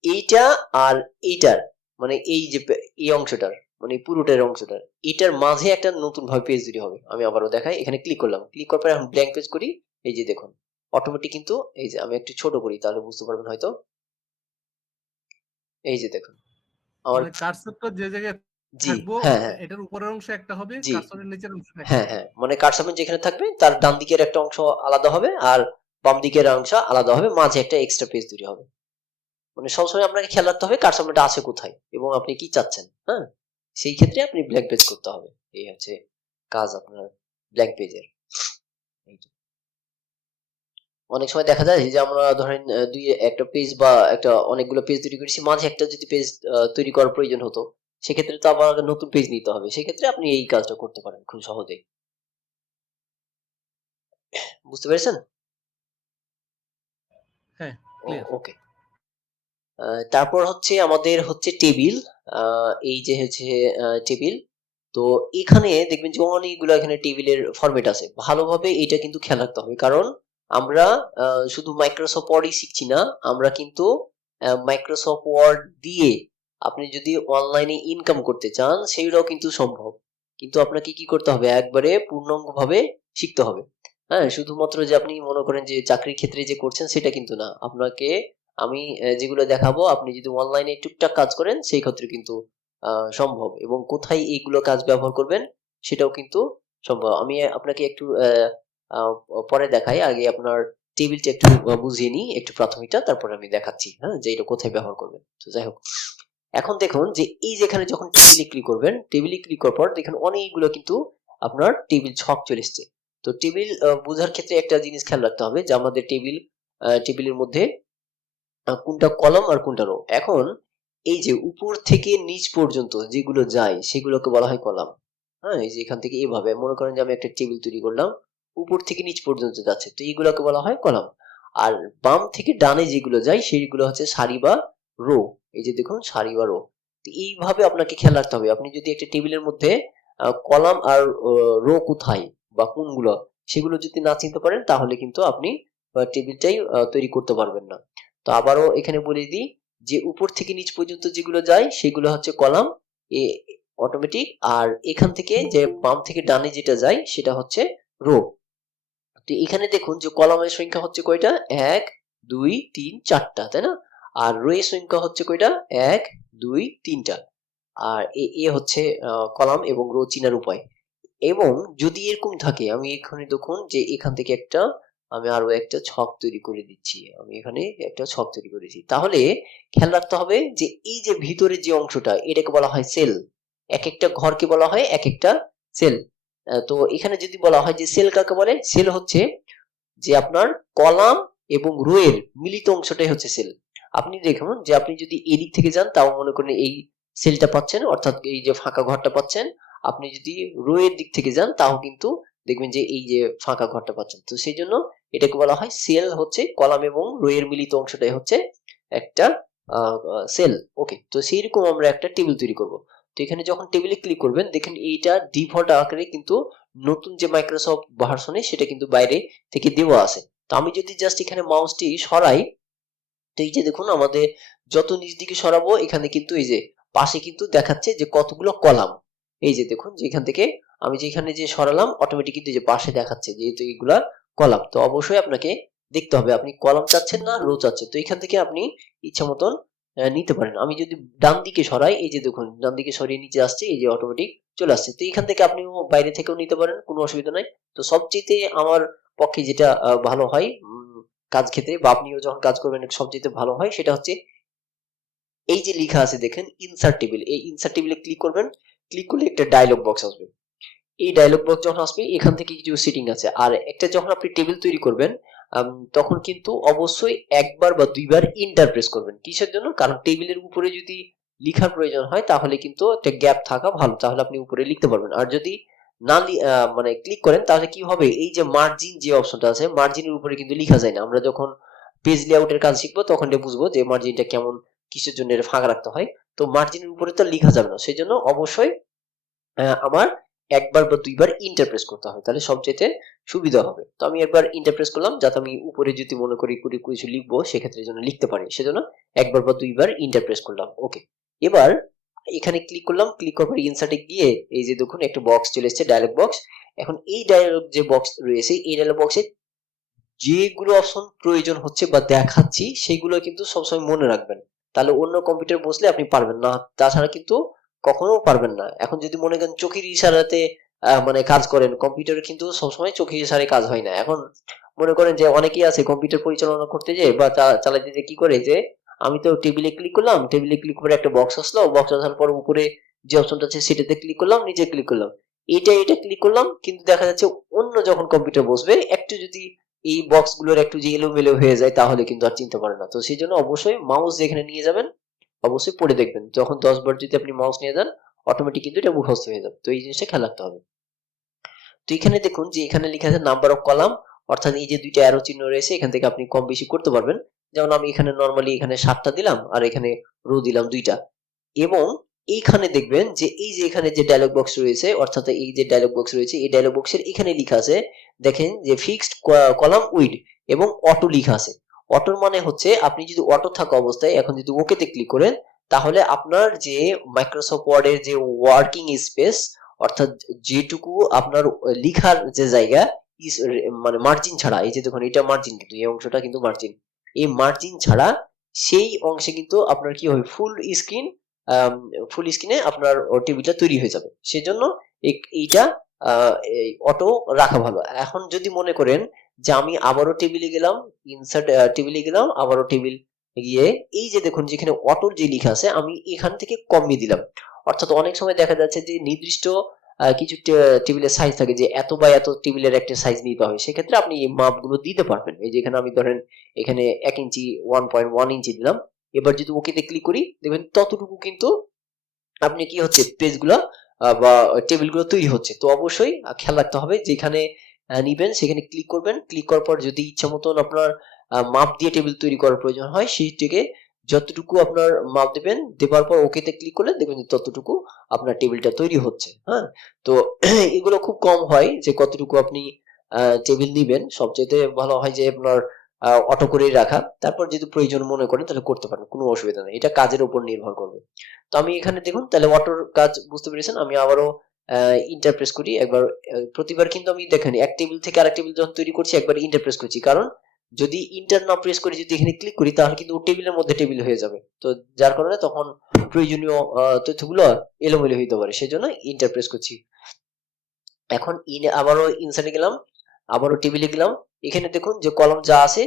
এইটা আর এইটার, মানে এই যে এই অংশটার, মানে পুরোটার অংশটার, এটার মাঝে একটা নতুন ভাবে পেজ তৈরি হবে। আমি আবারও দেখাই, এখানে ক্লিক করলাম, ক্লিক করার পরে এখন ব্ল্যাঙ্ক পেজ করি। এই যে দেখুন অটোমেটিক কিন্তু এই যে আমি একটু ছোট করি তাহলে বুঝতে পারবেন হয়তো। এই যে দেখুন আমার মানে কার্সরটা যে জায়গায় জি থাকবো হ্যাঁ হ্যাঁ এটার উপরের অংশ একটা হবে, জি কার্সরের নিচের অংশ একটা হ্যাঁ হবে। হ্যাঁ, মানে কার্সার যেখানে থাকবে তার ডান দিকের একটা অংশ আলাদা হবে আর বাম দিকের অংশ আলাদা হবে, মাঝে একটা এক্সট্রা পেজ তৈরি হবে। মানে সবসময় আপনাকে খেয়াল রাখতে হবে কার্সরটা আছে কোথায় এবং আপনি কি চাচ্ছেন, হ্যাঁ? সেই ক্ষেত্রে আপনি ব্ল্যাঙ্ক পেজ করতে হবে। এই হচ্ছে কাজ আপনার ব্ল্যাঙ্ক পেজের। অনেক সময় দেখা যায় যে আমরা ধরেন দুই একটা পেজ বা একটা অনেকগুলো পেজ তৈরি করেছি, মাঝে একটা যদি পেজ তৈরি করার প্রয়োজন হতো, সেক্ষেত্রে তো আবার নতুন পেজ নিতে হবে। সেক্ষেত্রে আপনি এই কাজটা করতে পারেন খুব সহজেই। বুঝতে পেরেছেন? হ্যাঁ, ক্লিয়ার। ওকে। তারপর হচ্ছে আমাদের হচ্ছে টেবিল। এই যে হচ্ছে টেবিল। তো এখানে দেখবেন যে অনেকগুলো এখানে টেবিলের ফরম্যাট আছে। ভালোভাবে এটা কিন্তু খেয়াল রাখতে হবে। কারণ আমরা শুধু মাইক্রোসফট ওয়ার্ডই শিখছি না, আমরা কিন্তু মাইক্রোসফট ওয়ার্ড দিয়ে আপনি যদি অনলাইনে ইনকাম করতে চান সেইটাও কিন্তু সম্ভব। কিন্তু আপনাকে কি করতে হবে? একবারে পূর্ণাঙ্গভাবে শিখতে হবে। হ্যাঁ, শুধুমাত্র যে আপনি মনে করেন যে চাকরির ক্ষেত্রে যে করছেন সেটা কিন্তু না। আপনাকে আমি যেগুলো দেখাবো আপনি যদি অনলাইনে টুকটাক কাজ করেন সেই ক্ষেত্রে কিন্তু সম্ভব, এবং কোথায় এইগুলো কাজ ব্যবহার করবেন সেটাও কিন্তু সম্ভব। আমি আপনাকে একটু পরে দেখাই। আগে আপনার টেবিলটা একটু বুঝিয়ে নিই একটু প্রাথমিকটা, তারপর আমি দেখাচ্ছি হ্যাঁ যে এটা কোথায় ব্যবহার করবেন। তো যাই হোক, এখন দেখুন যে এই যেখানে যখন টেবিলে ক্লিক করবেন, টেবিলে ক্লিক করার পর দেখুন অনেকগুলো কিন্তু আপনার টেবিল ছক চলে এসছে। তো টেবিল বোঝার ক্ষেত্রে একটা জিনিস খেয়াল রাখতে হবে যে আমাদের টেবিলের মধ্যে কোনটা কলাম আর কোনটা রো। এখন এই যে উপর থেকে নিচ পর্যন্ত যেগুলো যায় সেগুলোকে বলা হয় কলাম। হ্যাঁ, এই যে এখান থেকে এভাবে মনে করেন যে আমি একটা টেবিল তৈরি করলাম, উপর থেকে নিচ পর্যন্ত যাচ্ছে, তো এইগুলোকে বলা হয় কলাম। আর বাম থেকে ডানে যেগুলো যায় সেইগুলো হচ্ছে সারি বা রো। এই যে দেখুন সারি বা রো। তো এইভাবে আপনাকে খেয়াল রাখতে হবে। আপনি যদি একটা টেবিলের মধ্যে কলাম আর রো কোথায় বা কোনগুলো সেগুলো যদি না চিনতে পারেন তাহলে কিন্তু আপনি টেবিলটাই তৈরি করতে পারবেন না। তো আবারও এখানে বলে দিই যে উপর থেকে নিচ পর্যন্ত যেগুলো যায় সেগুলো হচ্ছে কলাম এ অটোমেটিক, আর এখান থেকে যে বাম থেকে ডানে যেটা যায় সেটা হচ্ছে রো। তো এখানে দেখুন যে কলামের সংখ্যা হচ্ছে কয়টা, 1 2 3 4টা, তাই না? আর রো এর সংখ্যা হচ্ছে কয়টা, 1 2 3টা। আর এ হচ্ছে কলাম এবং রো চিনার উপায়। এবং যদি এরকম থাকে, আমি এখানে দেখুন যে এখান থেকে আমি আরো একটা ছক তৈরি করে দিচ্ছি। আমি এখানে একটা ছক তৈরি করেছি। তাহলে খেয়াল রাখতে হবে যে এই যে ভিতরে যে অংশটা এটাকে বলা হয় সেল। এক একটা ঘরকে বলা হয় এক একটা সেল। তো এখানে যদি বলা হয় যে সেল কাকে বলে, সেল হচ্ছে যে আপনার কলাম এবং রো এর মিলিত অংশটাই হচ্ছে সেল। আপনি দেখুন যে আপনি যদি এদিক থেকে যান তাও মনে করেন এই সেলটা পাচ্ছেন, অর্থাৎ এই যে ফাঁকা ঘরটা পাচ্ছেন। আপনি যদি রো এর দিক থেকে যান তাও কিন্তু দেখবেন যে এই যে ফাঁকা ঘরটা পাচ্ছেন। তো সেই জন্য এটাকে বলা হয় সেল, হচ্ছে কলাম এবং রো এর মিলিত অংশটাই হচ্ছে একটা সেল। ওকে, তো সেইরকম আমরা একটা টেবিল তৈরি করব। তো এখানে যখন টেবিলে ক্লিক করবেন দেখেন এইটা ডিফল্ট আকারে কিন্তু নতুন যে মাইক্রোসফট ভার্সনে সেটা কিন্তু বাইরে থেকে দেওয়া আছে। তো আমি যদি জাস্ট এখানে মাউসটি সরাই, তো এই যে দেখুন আমাদের যত নিচ দিকে সরাবো এখানে কিন্তু এই যে পাশে কিন্তু দেখাচ্ছে যে কতগুলো কলাম। এই যে দেখুন যে এখান থেকে আমি যেখানে যে সরালাম অটোমেটিক কিন্তু এই যে পাশে দেখাচ্ছে যেহেতু এইগুলা কলাম। তো অবশ্যই আপনাকে দেখতে হবে আপনি কলাম চাচ্ছেন না রো চাচ্ছেন। তো এখান থেকে আপনি ইচ্ছা মতন নিতে পারেন। আমি যদি ডান দিকে সরাই, এই যে দেখুন ডান দিকে সরিয়ে নিচে আসছে, এই যে অটোমেটিক চলে আসছে। তো এখান থেকে আপনি বাইরে থেকেও নিতে পারেন, কোনো অসুবিধা নাই। তো সবচেয়ে আমার পক্ষে যেটা ভালো হয় কাজ ক্ষেত্রে বা আপনিও যখন কাজ করবেন সবচেয়ে ভালো হয় সেটা হচ্ছে এই যে লেখা আছে দেখেন ইনসার্ট টেবিল, এই ইনসার্ট টেবিলে ক্লিক করবেন। ক্লিক করলে একটা ডায়লগ বক্স আসবে। এই ডায়লগ বক্স যখন আসবে এখান থেকে কিছু সেটিং আছে। আর একটা যখন আপনি টেবিল তৈরি করবেন তখন কিন্তু অবশ্যই একবার বা দুইবার ইন্টার প্রেস করবেন। কিসের জন্য? কারণ টেবিলের উপরে যদি লিখার প্রয়োজন হয় তাহলে কিন্তু একটা গ্যাপ থাকা ভালো, তাহলে আপনি উপরে লিখতে পারবেন। আর যদি না মানে ক্লিক করেন তাহলে কি হবে, এই যে মার্জিন যে অপশনটা আছে মার্জিনের উপরে কিন্তু লিখা যায় না। আমরা যখন পেজ লেআউটের কাজ শিখবো তখন এটা বুঝবো যে মার্জিনটা কেমন, কিসের জন্য এটা ফাঁকা রাখতে হয়। তো মার্জিনের উপরে তো লিখা যাবে না, সেই জন্য অবশ্যই আমার একবার বা দুইবার ইন্টার প্রেস করতে হবে, তাহলে সবচেয়ে সুবিধা হবে। তো আমি একবার ইন্টার প্রেস করলাম যাতে আমি উপরে যদি মনে করি কিছু লিখবো সেক্ষেত্রে যেন লিখতে পারি, সেজন্য একবার বা দুইবার ইন্টার প্রেস করলাম। ওকে, এবার এখানে ক্লিক করলাম, ক্লিক করার পর ইনসার্টে গিয়ে এই যে দেখুন একটা বক্স চলে এসেছে, ডায়লগ বক্স। এখন এই ডায়লগ যে বক্স রয়েছে এই ডায়লগ বক্সে যেগুলো অপশন প্রয়োজন হচ্ছে বা দেখাচ্ছি সেগুলো কিন্তু সবসময় মনে রাখবেন, তাহলে অন্য কম্পিউটার বসলে আপনি পারবেন না, তাছাড়া কিন্তু কখনো পারবেন না। এখন যদি মনে করেন চোখের ইশারাতে মানে কাজ করেন, কম্পিউটারে কিন্তু সবসময় চোখের ইশারায় কাজ হয় না। এখন মনে করেন যে অনেকেই আছে কম্পিউটার পরিচালনা করতে যেয়ে বা চালাতে যেয়ে কি করে যে আমি তো টেবিলে ক্লিক করলাম, টেবিলে ক্লিক করে একটা বক্স আসলো, বক্স আসার পর উপরে যে অপশনটা আছে সেটাতে ক্লিক করলাম, নিচে ক্লিক করলাম, এটা ক্লিক করলাম, কিন্তু দেখা যাচ্ছে অন্য যখন কম্পিউটার বসবে একটু যদি এই বক্স গুলোর একটু যে এলোমেলো হয়ে যায় তাহলে কিন্তু আর চিনতে পারে না। তো সেই জন্য অবশ্যই মাউস যেখানে নিয়ে যাবেন অবশ্যই পড়ে দেখবেন, যখন 10 বার যদি আপনি মাউস নিয়ে যান অটোমেটিক কিন্তু এটা মুখস্থ হয়ে যাবে। তো এই জিনিসটা খেয়াল রাখতে হবে। তো এখানে দেখুন যে এখানে লেখা আছে নাম্বার অফ কলাম, অর্থাৎ এই যে দুইটা অ্যারো চিহ্ন রয়েছে এখান থেকে আপনি কম বেশি করতে পারবেন। যেমন আমি এখানে নরমালি এখানে 7টা দিলাম আর এখানে রো দিলাম 2টা। এবং এইখানে দেখবেন যে এই যে এখানে যে ডায়লগ বক্স রয়েছে, অর্থাৎ এই যে ডায়লগ বক্স রয়েছে এই ডায়লগ বক্সের এখানে লেখা আছে দেখেন যে ফিক্সড কলাম উইড এবং অটো লেখা আছে। অটোর মানে হচ্ছে আপনি যদি অটো থাকা অবস্থায় এখন যদি ওকেতে ক্লিক করেন তাহলে আপনার যে মাইক্রোসফট ওয়ার্ডের যে ওয়ার্কিং স্পেস, অর্থাৎ যেটুকু আপনার লিখার যে জায়গা মানে মার্জিন ছাড়া, এই যে দেখুন এটা মার্জিন, কিন্তু এই অংশটা কিন্তু মার্জিন, এই মার্জিন ছাড়া সেই অংশে কিন্তু আপনার কি হবে ফুল স্ক্রিনে আপনার টিভিটা তৈরি হয়ে যাবে। সেজন্য এইটা এই অটো রাখা ভালো। এখন যদি মনে করেন যে আমি আবারও টেবিলে গেলাম, ইনসার্ট টেবিলে গেলাম, আবারও টেবিল গিয়ে এই যে দেখুন যেখানে অটোর যে লেখা আছে আমি এখান থেকে কমিয়ে দিলাম। অর্থাৎ অনেক সময় দেখা যাচ্ছে যে নির্দিষ্ট কিছু টেবিলের সাইজ থাকে যে এত বা এত টেবিলের একটা সাইজ নিতে হবে। সেক্ষেত্রে আপনি এই মাপগুলো দিতে পারবেন। এই যে এখানে আমি ধরেন এখানে 1 ইঞ্চি 1.1 ইঞ্চি দিলাম। এবার যদি ওকেতে ক্লিক করি দেখবেন ততটুকু কিন্তু আপনি কি হচ্ছে পেজগুলা বা টেবিলগুলো তৈরি হচ্ছে। তো অবশ্যই খেয়াল রাখতে হবে যেখানে নিবেন সেখানে ক্লিক করবেন। ক্লিক করার পর যদি ইচ্ছা মতন আপনার মাপ দিয়ে টেবিল তৈরি করার প্রয়োজন হয় সেইটিকে যতটুকু আপনার মাপ দিবেন, দেওয়ার পর ওকেতে ক্লিক করলে দেখবেন যে ততটুকু আপনার টেবিলটা তৈরি হচ্ছে। হ্যাঁ? তো এগুলো খুব কম হয় যে কতটুকু আপনি টেবিল নিবেন। সবচাইতে ভালো হয় যে আপনার অটো করেই রাখা। তারপর যদি প্রয়োজন মনে করেন তাহলে করতে পারেন। কোনো অসুবিধা নেই। এটা কাজের উপর নির্ভর করবে। তো আমি এখানে দেখুন তাহলে অটোর কাজ বুঝতে পেরেছেন। আমি আবারও ইন্টার প্রেস করি। একবার প্রতিবার কিন্তু আমি দেখেন এক টেবিল থেকে আরেক টেবিল যখন তৈরি করছি একবার ইন্টার প্রেস করছি। কারণ যদি ইন্টার না প্রেস করে যদি এখানে ক্লিক করি তাহলে কিন্তু টেবিলের মধ্যে টেবিল হয়ে যাবে। তো যার কারণে তখন প্রয়োজনীয় তথ্যগুলো এলোমেলো হইতে পারে। সেজন্য ইন্টার প্রেস করছি। এখন আবারও ইনসার্টে গেলাম, আবারও টেবিলে গেলাম। এখানে দেখুন যে কলাম যা আছে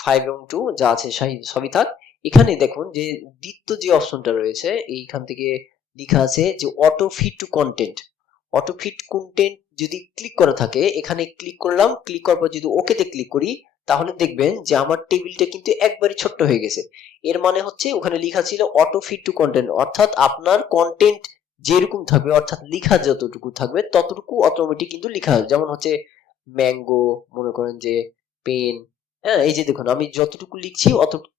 5 এবং 2 যা আছে সবই থাক। এখানে দেখুন যে দ্বিতীয় যে অপশনটা রয়েছে এইখান থেকে লেখা আছে যে auto fit to content. Auto fit content যদি ক্লিক করা থাকে এখানে ক্লিক করলাম, ক্লিক করার পর যদি ওকেতে ক্লিক করি তাহলে দেখবেন যে আমার টেবিলটা কিন্তু একবারে ছোট্ট হয়ে গেছে। এর মানে হচ্ছে ওখানে লেখা ছিল অটো ফিট টু কন্টেন্ট, অর্থাৎ আপনার কন্টেন্ট যেরকম থাকবে অর্থাৎ লিখা যতটুকু থাকবে ততটুকু অটোমেটিক কিন্তু লিখা হয়। যেমন হচ্ছে ম্যাঙ্গো, মনে করেন যে পেন, হ্যাঁ এই যে দেখুন আমি যতটুকু লিখছি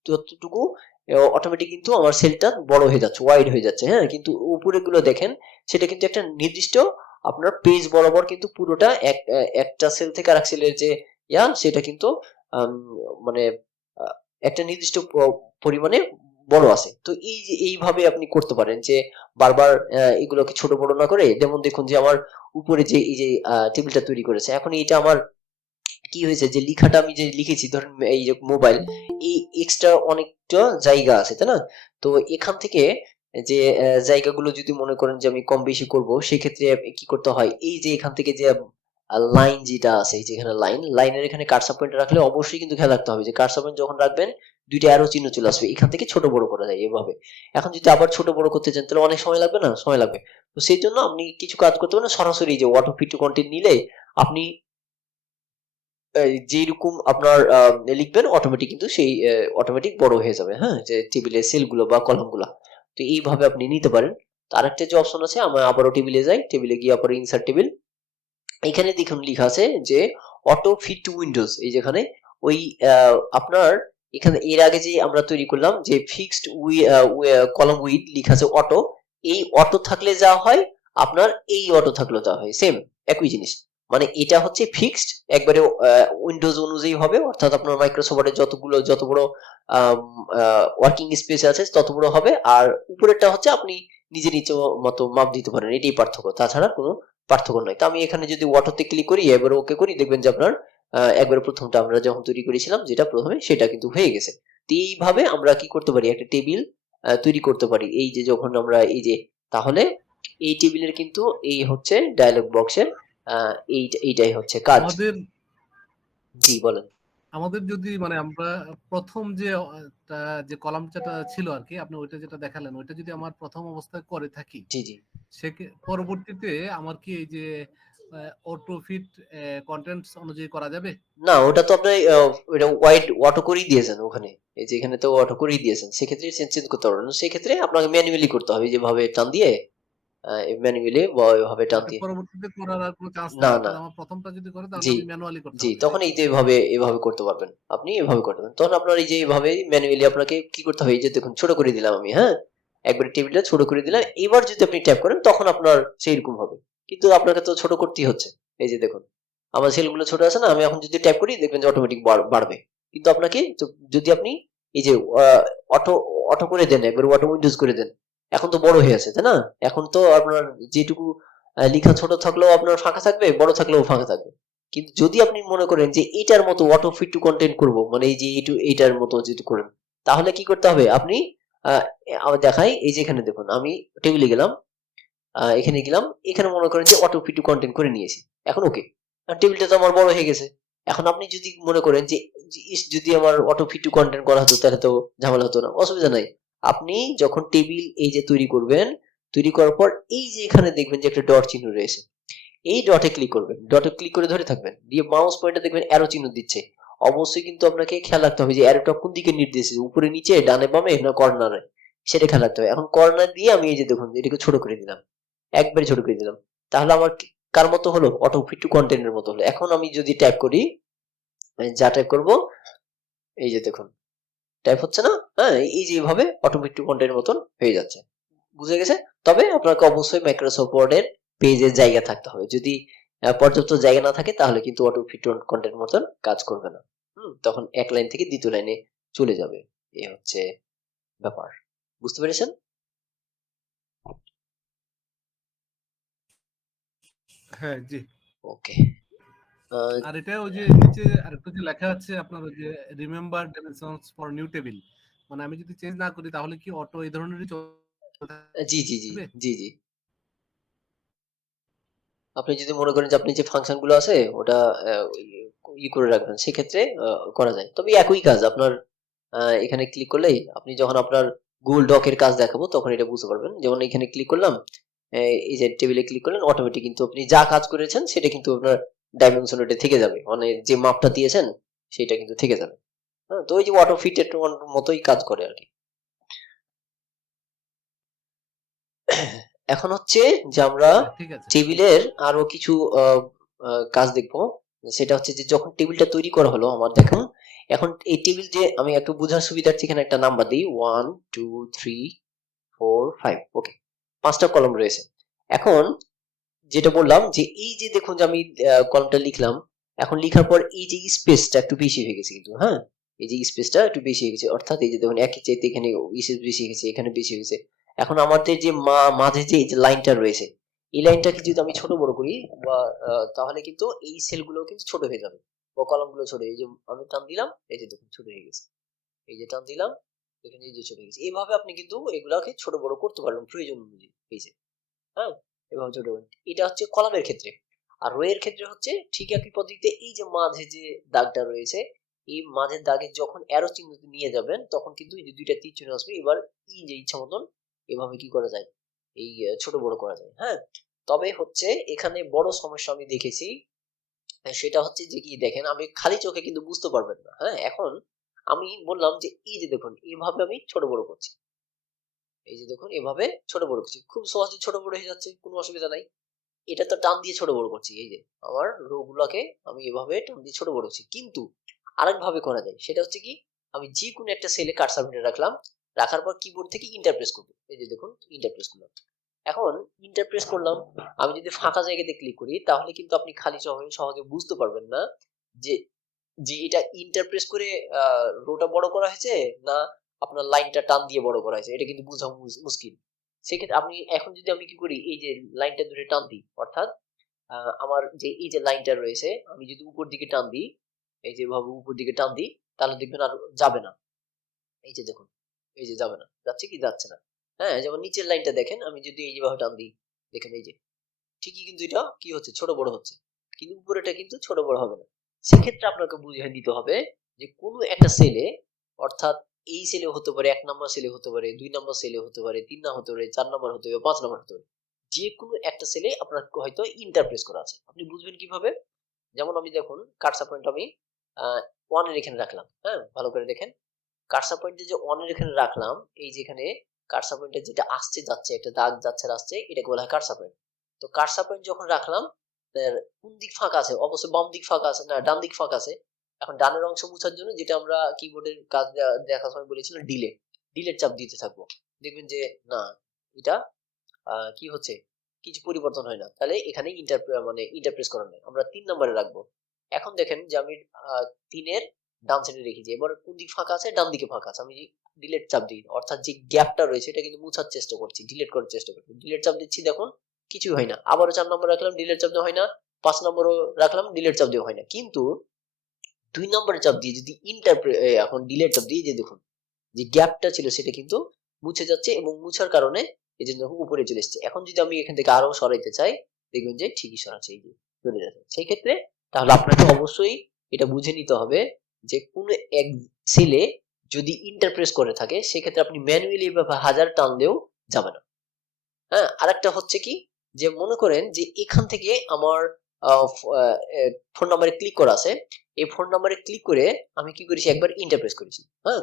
ততটুকু অটোমেটিক কিন্তু আমার সেলটা বড় হয়ে যাচ্ছে, ওয়াইড হয়ে যাচ্ছে। হ্যাঁ, কিন্তু উপরে গুলো দেখেন সেটা কিন্তু একটা নির্দিষ্ট আপনার পেজ বরাবর কিন্তু পুরোটা একটা সেল থেকে আরেক সেলের যে সেটা কিন্তু আম, মানে একটা নির্দিষ্ট পরিমাণে বড় আছে। তো এই যে এইভাবে আপনি করতে পারেন যে বারবার এগুলোকে ছোট বড় না করে, যেমন দেখুন যে আমার উপরে যে এই যে টেবিলটা তৈরি করেছে এখন এটা আমার কি হয়েছে যে লেখাটা আমি যে লিখেছি ধরেন এই যে মোবাইল, এই এক্সট্রা অনেকটা জায়গা আছে তাই না? তো এখান থেকে যে জায়গাগুলো যদি মনে করেন যে আমি কম বেশি করব সেক্ষেত্রে কি করতে হয় এই যে এখান থেকে যে লাইন যেটা আছে এই যে এখানে লাইনের এখানে কার্সর পয়েন্ট রাখলে অবশ্যই কিন্তু খেয়াল রাখতে হবে যে কার্সর পয়েন্ট যখন রাখবেন দুইটা অ্যারো চিহ্ন চলে আসবে, এখান থেকে ছোট বড় করা যায় এভাবে। এখন যদি আবার ছোট বড় করতে চান তাহলে অনেক সময় লাগবে না? সময় লাগবে। তো সেই জন্য আপনি কিছু কাজ করতে পারেন সরাসরি যে অটো ফিট টু কন্টেন্ট নিলে আপনি যেরকম আপনার লিখবেন অটোমেটিক কিন্তু সেই অটোমেটিক বড় হয়ে যাবে। হ্যাঁ, যে টেবিলের সেলগুলো বা কলামগুলো। তো এইভাবে আপনি নিতে পারেন। তো আরেকটা যে অপশন আছে আমরা আবারও টেবিলে যাই, টেবিলে গিয়ে আবার ইনসার্ট টেবিল। এখানে দেখুন লেখা আছে যে অটো ফিট টু উইন্ডোজ। এই যেখানে ওই আপনার এখানে এর আগে যে আমরা তৈরি করলাম যে ফিক্সড কলাম উইথ লেখা আছে অটো, এই অটো থাকলে যা হয় আপনার এই অটো থাকলেও যা হয় সেম, একই জিনিস। মানে এটা হচ্ছে ফিক্সড একবারে উইন্ডোজ অনুযায়ী হবে, অর্থাৎ আপনার মাইক্রোসফটের যত বড় ওয়ার্কিং স্পেস আছে তত বড় হবে, আর উপরেরটা হচ্ছে আপনি নিজে নিচে মতো মাপ দিতে পারেন, এটাই পার্থক্য, তাছাড়া কোনো পার্থক্য নয়। তো আমি এখানে যদি অটোতে ক্লিক করি এবার ওকে করি দেখবেন যে আপনার একবারে প্রথমটা আমরা যখন তৈরি করেছিলাম যেটা প্রথমে সেটা কিন্তু হয়ে গেছে। তো এইভাবে আমরা কি করতে পারি একটা টেবিল তৈরি করতে পারি। এই যে যখন আমরা এই যে তাহলে এই টেবিলের কিন্তু এই হচ্ছে ডায়লগ বক্সের এইটাই হচ্ছে কাজ। আমাদের জি বলেন। আমাদের যদি মানে আমরা প্রথম যে কলামটা ছিল আর কি, আপনি ওইটা যেটা দেখালেন ওইটা যদি আমার প্রথম অবস্থায় করে থাকি, জি জি। পরবর্তীতে আমার কি এই যে অটো ফিট কন্টেন্টস অনুযায়ী করা যাবে? না ওটা তো আপনি ওটা ওয়াইড অটো করেই দিয়েছেন ওখানে। এই যে এখানে তো অটো করেই দিয়েছেন, সেক্ষেত্রে চেঞ্জ করতে পারবেন না। সেক্ষেত্রে আপনাকে ম্যানুয়ালি করতে হবে যেভাবে টান দিয়ে ম্যানুয়ালি বা ওইভাবে টান এটা দিয়ে। পরবর্তীতে করার আর কোনো চান্স না নাই, না। অর্থাৎ আমার প্রথমটা যদি করে তাহলে জি, আমি ম্যানুয়ালি করতে জি। হবে, তখন তাই তো? এই তো এভাবে করতে পারবেন। আপনি এভাবে করতে পারবেন। তখন আপনার এই যে এভাবে ম্যানুয়ালি আপনাকে কি করতে হবে? এই যে দেখুন ছোট করে দিলাম আমি, হ্যাঁ? একবারে টেবিলটা ছোট করে দিলাম। এবার যদি আপনি ট্যাপ করেন তখন আপনার সেইরকম হবে। কিন্তু আপনাকে তো ছোট করতেই হচ্ছে। এই যে দেখুন। আমার সেলগুলো ছোট আছে না? আমি এখন যদি ট্যাপ করি দেখবেন যে অটোমেটিক বাড়বে। কিন্তু আপনাকে যদি আপনি এই যে আ অটো অটো করে দেন, একবারে অটো উইন্ডোজ করে দেন। এখন তো বড় হয়ে আছে, তাই না? এখন তো আপনার যেটুকু লিখা ছোট থাকলেও আপনার ফাঁকা থাকবে, বড় থাকলেও ফাঁকা থাকবে। কিন্তু যদি আপনি মনে করেন যে এটার মতো অটো ফিট টু কন্টেন্ট করব, মানে এই যে এইটার মতো যদি করেন তাহলে কি করতে হবে? আপনি আহ, দেখাই এই যে এখানে দেখুন আমি টেবিলে গেলাম, এখানে গেলাম, এখানে মনে করেন যে অটো ফিট টু কন্টেন্ট করে নিয়েছি। এখন ওকে, টেবিলটা তো আমার বড় হয়ে গেছে। এখন আপনি যদি মনে করেন যে ইস, যদি আমার অটো ফিট টু কন্টেন্ট করা হতো তাহলে তো ঝামেলা হতো না, অসুবিধা নাই। আপনি যখন টেবিল এই যে তৈরি করবেন, তৈরি করার পর এই যে এখানে দেখবেন যে একটা ডট চিহ্ন রয়েছে, এই ডটে ক্লিক করবেন, ডটে ক্লিক করে ধরে থাকবেন, দিয়ে মাউস পয়েন্টার দেখবেন অ্যারো চিহ্ন দিচ্ছে। অবশ্যই কিন্তু আপনাকে খেয়াল রাখতে হবে যে অ্যারোটা কোন দিকে নির্দেশ দিচ্ছে, উপরে নিচে ডানে বামে না কর্নারে, সেটা খেয়াল রাখতে হবে। এখন কর্নার দিয়ে আমি এই যে দেখুন এটাকে ছোট করে দিলাম, একবারে ছোট করে দিলাম। তাহলে আমার কার মতো হলো, অটো ফিট টু কন্টেন্টের মতো হলো। এখন আমি যদি ট্যাপ করি, আমি যা টাইপ করব, এই যে দেখুন টাইপ হচ্ছে না, হ্যাঁ, এই যে এইভাবে অটো ফিট টু কন্টেন্টের মতন হয়ে যাচ্ছে। বুঝে গেছে? তবে আপনাকে অবশ্যই মাইক্রোসফট ওয়ার্ডের পেজের জায়গা থাকতে হবে। যদি পর্যাপ্ত জায়গা না থাকে তাহলে কিন্তু অটো ফিট টু কন্টেন্ট মতন কাজ করবে না। তখন এক লাইন থেকে দ্বিতীয় লাইনে চলে যাবে। এই হচ্ছে ব্যাপার। বুঝতে পেরেছেন? হ্যাঁ, জি। ওকে। আর এটা ওই যে নিচে আরেকটা যে লেখা আছে আপনার ওই যে remember dimensions for new table, মানে আমি যদি চেঞ্জ না করি তাহলে কি অটো এই ধরনেরই চলতে জি, জি, জি, থাকবে? জি, জি। আপনি যদি মনে করেন যে আপনি যে ফাংশন গুলো আছে ওটা করে রাখবেন, সেক্ষেত্রে করা যায়। তবে একই কাজ আপনার, এখানে ক্লিক করলেই আপনি যখন আপনার গুগল ডকের কাজ দেখাবো তখন এটা বুঝতে পারবেন। যেমন এখানে ক্লিক করলাম, এই যে টেবিলে ক্লিক করলেন, অটোমেটিক কিন্তু আপনি যা কাজ করেছেন সেটা কিন্তু আপনার ডাইমেনশন ওটা থেকে যাবে, মানে যে মাপটা দিয়েছেন সেটা কিন্তু থেকে যাবে। হ্যাঁ, তো ওই যে অটো ফিটের মতোই কাজ করে আর কি। এখন হচ্ছে যে আমরা হ্যাঁ, ঠিক আছে। টেবিলের আরো কিছু কাজ দেখবো। সেটা হচ্ছে যে যখন টেবিলটা তৈরি করা হলো আমার, দেখুন এখন এই টেবিল যে আমি একটু বোঝার সুবিধার্থে এখানে একটা নাম্বার দিই, 1 2 3 4 5। ওকে, 5টা কলম রয়েছে। এখন যেটা বললাম যে এই যে দেখুন যে আমি কলমটা লিখলাম, এখন লিখার পর এই যে স্পেসটা একটু বেশি হয়ে গেছে কিন্তু, হ্যাঁ, এই যে স্পেসটা একটু বেশি হয়ে গেছে, অর্থাৎ এই যে দেখুন একই চাইতে এখানে স্পেস বেশি হয়ে গেছে, এখানে বেশি হয়ে গেছে। এখন আমাদের যে মাঝে যে এই যে লাইনটা রয়েছে, এই লাইনটাকে যদি আমি ছোট বড় করি বা তাহলে কিন্তু এই সেলগুলো কিন্তু ছোট হয়ে যাবে, বা কলমগুলো ছোট, এই যে আমি টান দিলাম এই যে দেখুন ছোট হয়ে গেছে, এই যে টান দিলাম এখানে এই যে ছোট হয়ে গেছে। এইভাবে আপনি কিন্তু এগুলাকে ছোট বড় করতে পারবেন প্রয়োজন অনুযায়ী, এই যে, হ্যাঁ, এভাবে ছোট করবেন। এটা হচ্ছে কলামের ক্ষেত্রে। আর রো এর ক্ষেত্রে হচ্ছে ঠিক একই পদ্ধতিতে এই যে মাঝে যে দাগটা রয়েছে, এই মাঝের দাগে যখন অ্যারো চিহ্ন নিয়ে যাবেন তখন কিন্তু এই যে দুইটা তীর চিহ্ন আসবে। এবার এই যে ইচ্ছা মতন এভাবে কি করা যায়, এই ছোট বড় করা যায়, হ্যাঁ। তবে হচ্ছে এখানে বড় সমস্যা আমি দেখেছি, সেটা হচ্ছে যে কি দেখেন, আমি খালি চোখে কিন্তু বুঝতে পারবেন না, হ্যাঁ। এখন আমি বললাম যে এই যে দেখুন এভাবে আমি ছোট বড় করছি, এই যে দেখুন এভাবে ছোট বড় করছি, খুব সহজে ছোট বড় হয়ে যাচ্ছে, কোনো অসুবিধা নাই। এটা তো টান দিয়ে ছোট বড় করছি, এই যে আমার রো গুলাকে আমি এভাবে টান দিয়ে ছোট বড় করছি। কিন্তু আরেক ভাবে করা যায়, সেটা হচ্ছে কি, আমি যে কোনো একটা সেলে কার্সার পয়েন্ট রাখলাম, রাখার পর কিবোর্ড থেকে ইন্টারপ্রেস করবো, এই যে দেখুন ইন্টারপ্রেস করলাম। এখন ইন্টারপ্রেস করলাম, আমি যদি ফাঁকা জায়গাতে ক্লিক করি তাহলে কিন্তু আপনি খালি চোখে সহজে বুঝতে পারবেন না যে যে এটা ইন্টারপ্রেস করে রোটা বড় করা হয়েছে না আপনার লাইনটা টান দিয়ে বড় করা হয়েছে, এটা কিন্তু বোঝা মুশকিল। সেক্ষেত্রে আপনি এখন যদি আমি কি করি, এই যে লাইনটা ধরে টান দিই, অর্থাৎ আমার যে এই যে লাইনটা রয়েছে আমি যদি উপর দিকে টান দিই, এই যে ভাবে উপর দিকে টান দিই, তাহলে দেখবেন আর যাবে না। এই যে দেখুন, এই যে যাবে না, যাচ্ছে কি যাচ্ছে না, হ্যাঁ। যেমন নিচের লাইনটা দেখেন, আমি যদি এই যেভাবে টান দিই, দেখেন এই যে ঠিকই কিন্তু এটা কি হচ্ছে, ছোট বড় হচ্ছে, কিন্তু উপরেটা কিন্তু ছোট বড় হবে না। সেক্ষেত্রে আপনাকে বুঝিয়ে দিতে হবে যে কোনো একটা সেলে, অর্থাৎ এই সেলে হতে পারে, 1 নম্বর সেলে হতে পারে, 2 নম্বর সেলে হতে পারে, 3 হতে পারে, 4 নম্বর হতে পারে, 5 নম্বর হতে পারে, যে কোনো একটা সেলে আপনার হয়তো ইন্টারপ্রেস করা আছে। আপনি বুঝবেন কিভাবে? যেমন আমি দেখুন কার্সর পয়েন্ট আমি ওয়ান এর এখানে রাখলাম, হ্যাঁ, ভালো করে দেখেন। কার্সর পয়েন্টে যে ওয়ান এর এখানে রাখলাম, এই যেখানে কার্সর পয়েন্টে যেটা আসছে যাচ্ছে, একটা দাগ যাচ্ছে আর আসছে, এটাকে বলা হয় কার্সর পয়েন্ট। তো কার্সর পয়েন্ট যখন রাখলাম, তার কোন দিক ফাঁকা আছে, অবশ্যই বাম দিক ফাঁকা আছে, না ডান দিক ফাঁকা আছে। এখন ডানের অংশ মুছার জন্য যেটা আমরা কিবোর্ডের কাজ দেখার সময় বলেছিলাম, ডিলেট চাপ দিতে থাকবো। দেখবেন যে না, এটা কি হচ্ছে, কিছু পরিবর্তন হয় না, তাহলে এখানে ইন্টারপ্রেস করা নাই, আমরা 3 নম্বরে রাখবো। এখন দেখেন যে আমি 3-এর ডান সাইডে রেখেছি, এবার কোন দিক ফাঁকা আছে, ডান দিকে ফাঁকা আছে, আমি ডিলেট চাপ দিই, অর্থাৎ যে গ্যাপটা রয়েছে এটা কিন্তু মুছার চেষ্টা করছি, ডিলিট করার চেষ্টা করছি, ডিলেট চাপ দিচ্ছি, দেখুন কিছুই হয় না। আবারও 4 নম্বর রাখলাম, ডিলেট চাপ দেওয়া হয় না। 5 নম্বরও রাখলাম, ডিলেট চাপ দেওয়া হয় না। কিন্তু 2 নম্বরে চাপ দিয়ে যদি এখন ডিলেট চাপ দিয়ে, যে দেখুন যে গ্যাপটা ছিল সেটা কিন্তু মুছে যাচ্ছে, এবং মুছার কারণে এই জন্য উপরে চলে এসেছে। এখন যদি আমি এখান থেকে আরো সরাইতে চাই, দেখবেন যে ঠিকই সরাচ্ছে, এই যে চলে যাচ্ছে। সেই ক্ষেত্রে তাহলে আপনাকে অবশ্যই এটা বুঝে নিতে হবে যে কোনো এক সেলে যদি ইন্টারপ্রেস করে থাকে, সেক্ষেত্রে আপনি ম্যানুয়ালি বা হাজার টানলেও যাবে না। হ্যাঁ, আরেকটা হচ্ছে কি, যে মনে করেন যে এখান থেকে আমার ফোন নাম্বারে ক্লিক করা আছে, এই ফোন নাম্বারে ক্লিক করে আমি কি করেছি, একবার ইন্টারপ্রেস করেছি। হ্যাঁ,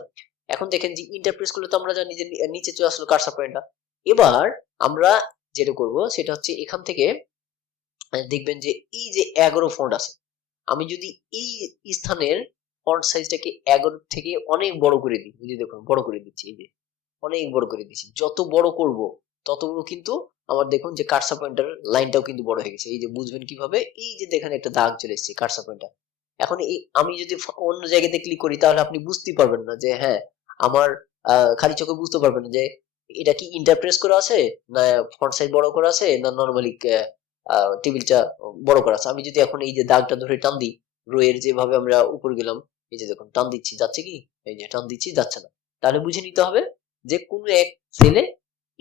এখন দেখেন যে ইন্টারপ্রেস করলে তো আমরা জানি যে নিচে চলে আসলো কার্সর পয়েন্টটা। এবার আমরা যেটা করব সেটা হচ্ছে এখান থেকে দেখবেন যে এই যে 11 ফন্ট আছে, আমি যদি এই স্থানের ফন্ট সাইজটাকে 11 থেকে অনেক বড় করে দিই, এই যে দেখুন বড় করে দিচ্ছি, এই যে অনেক বড় করে দিচ্ছি, যত বড় করব তত বড় কিন্তু আমার দেখুন যে কার্সর পয়েন্টার লাইনটাও কিন্তু বড় হয়ে গেছে। এই যে বুঝবেন কিভাবে, এই যে দেখেন একটা দাগ চলে এসেছে কার্সর পয়েন্টার। এখন আমি যদি অন্য জায়গাতে ক্লিক করি তাহলে আপনি বুঝতেই পারবেন না যে হ্যাঁ, আমার খালি চোখে বুঝতে পারবেন না যে এটা কি ইন্টারপ্রেস করা আছে, না ফন্ট সাইজ বড় করা আছে, না নরমালি টেবিলটা বড় করা আছে। আমি যদি এখন এই যে দাগটা ধরে টান দিই, রো এর যেভাবে আমরা উপর গেলাম, এই যে দেখুন টান দিচ্ছি, যাচ্ছে কি, এই যে টান দিচ্ছি, যাচ্ছে না। তাহলে বুঝে নিতে হবে যে কোনো এক সেলে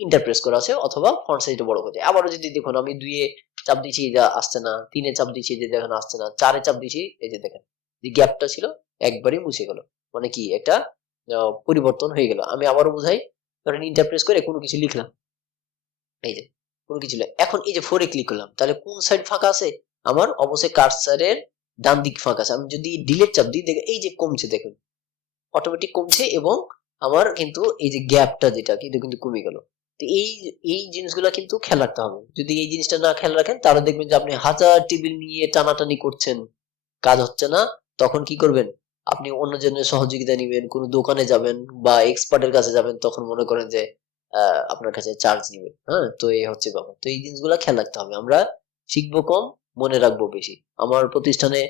ইন্টারপ্রেস করা আছে অথবা ফন্ট সাইজটা বড় করতে। আবারও যদি দেখুন আমি 2 এ চাপ দিচ্ছি, এটা আসছে না, 3 এ চাপ দিচ্ছি, যে দেখেন আসছে না, 4 এ চাপ দিচ্ছি, এই যে দেখেন যে গ্যাপটা ছিল একবারই মুছে গেল। মানে কি একটা পরিবর্তন হয়ে গেল। আমি আবারও বুঝাই, ধরেন ইন্টারপ্রেস করে কোনো কিছু লিখলাম, এই যে কোনো কিছু এখন এই যে 4 এ ক্লিক করলাম, তাহলে কোন সাইড ফাঁকা আছে, আমার অবশ্যই কার্সারের ডান দিক ফাঁকা আছে। আমি যদি ডিলিট চাপ দিই, দেখেন এই যে কমছে, দেখুন অটোমেটিক কমছে, এবং আমার কিন্তু এই যে গ্যাপটা যেটা কিন্তু কিন্তু কমে গেল। তো এই জিনিসগুলো কিন্তু খেয়াল রাখতে হবে। যদি এই জিনিসটা না খেয়াল রাখেন তাহলে দেখবেন যে আপনি হাজার টেবিল নিয়ে টানাটানি করছেন, কাজ হচ্ছে না। তখন কি করবেন, আপনি অন্যজনের সহযোগিতা নিবেন, কোনো দোকানে যাবেন বা এক্সপার্টের কাছে যাবেন, তখন মনে করেন যে আপনার কাছে চার্জ নিবে। হ্যাঁ, তো এই হচ্ছে ব্যাপার। তো এই জিনিসগুলো খেয়াল রাখতে হবে। আমরা শিখবো কম, মনে রাখবো বেশি। আমার প্রতিষ্ঠানে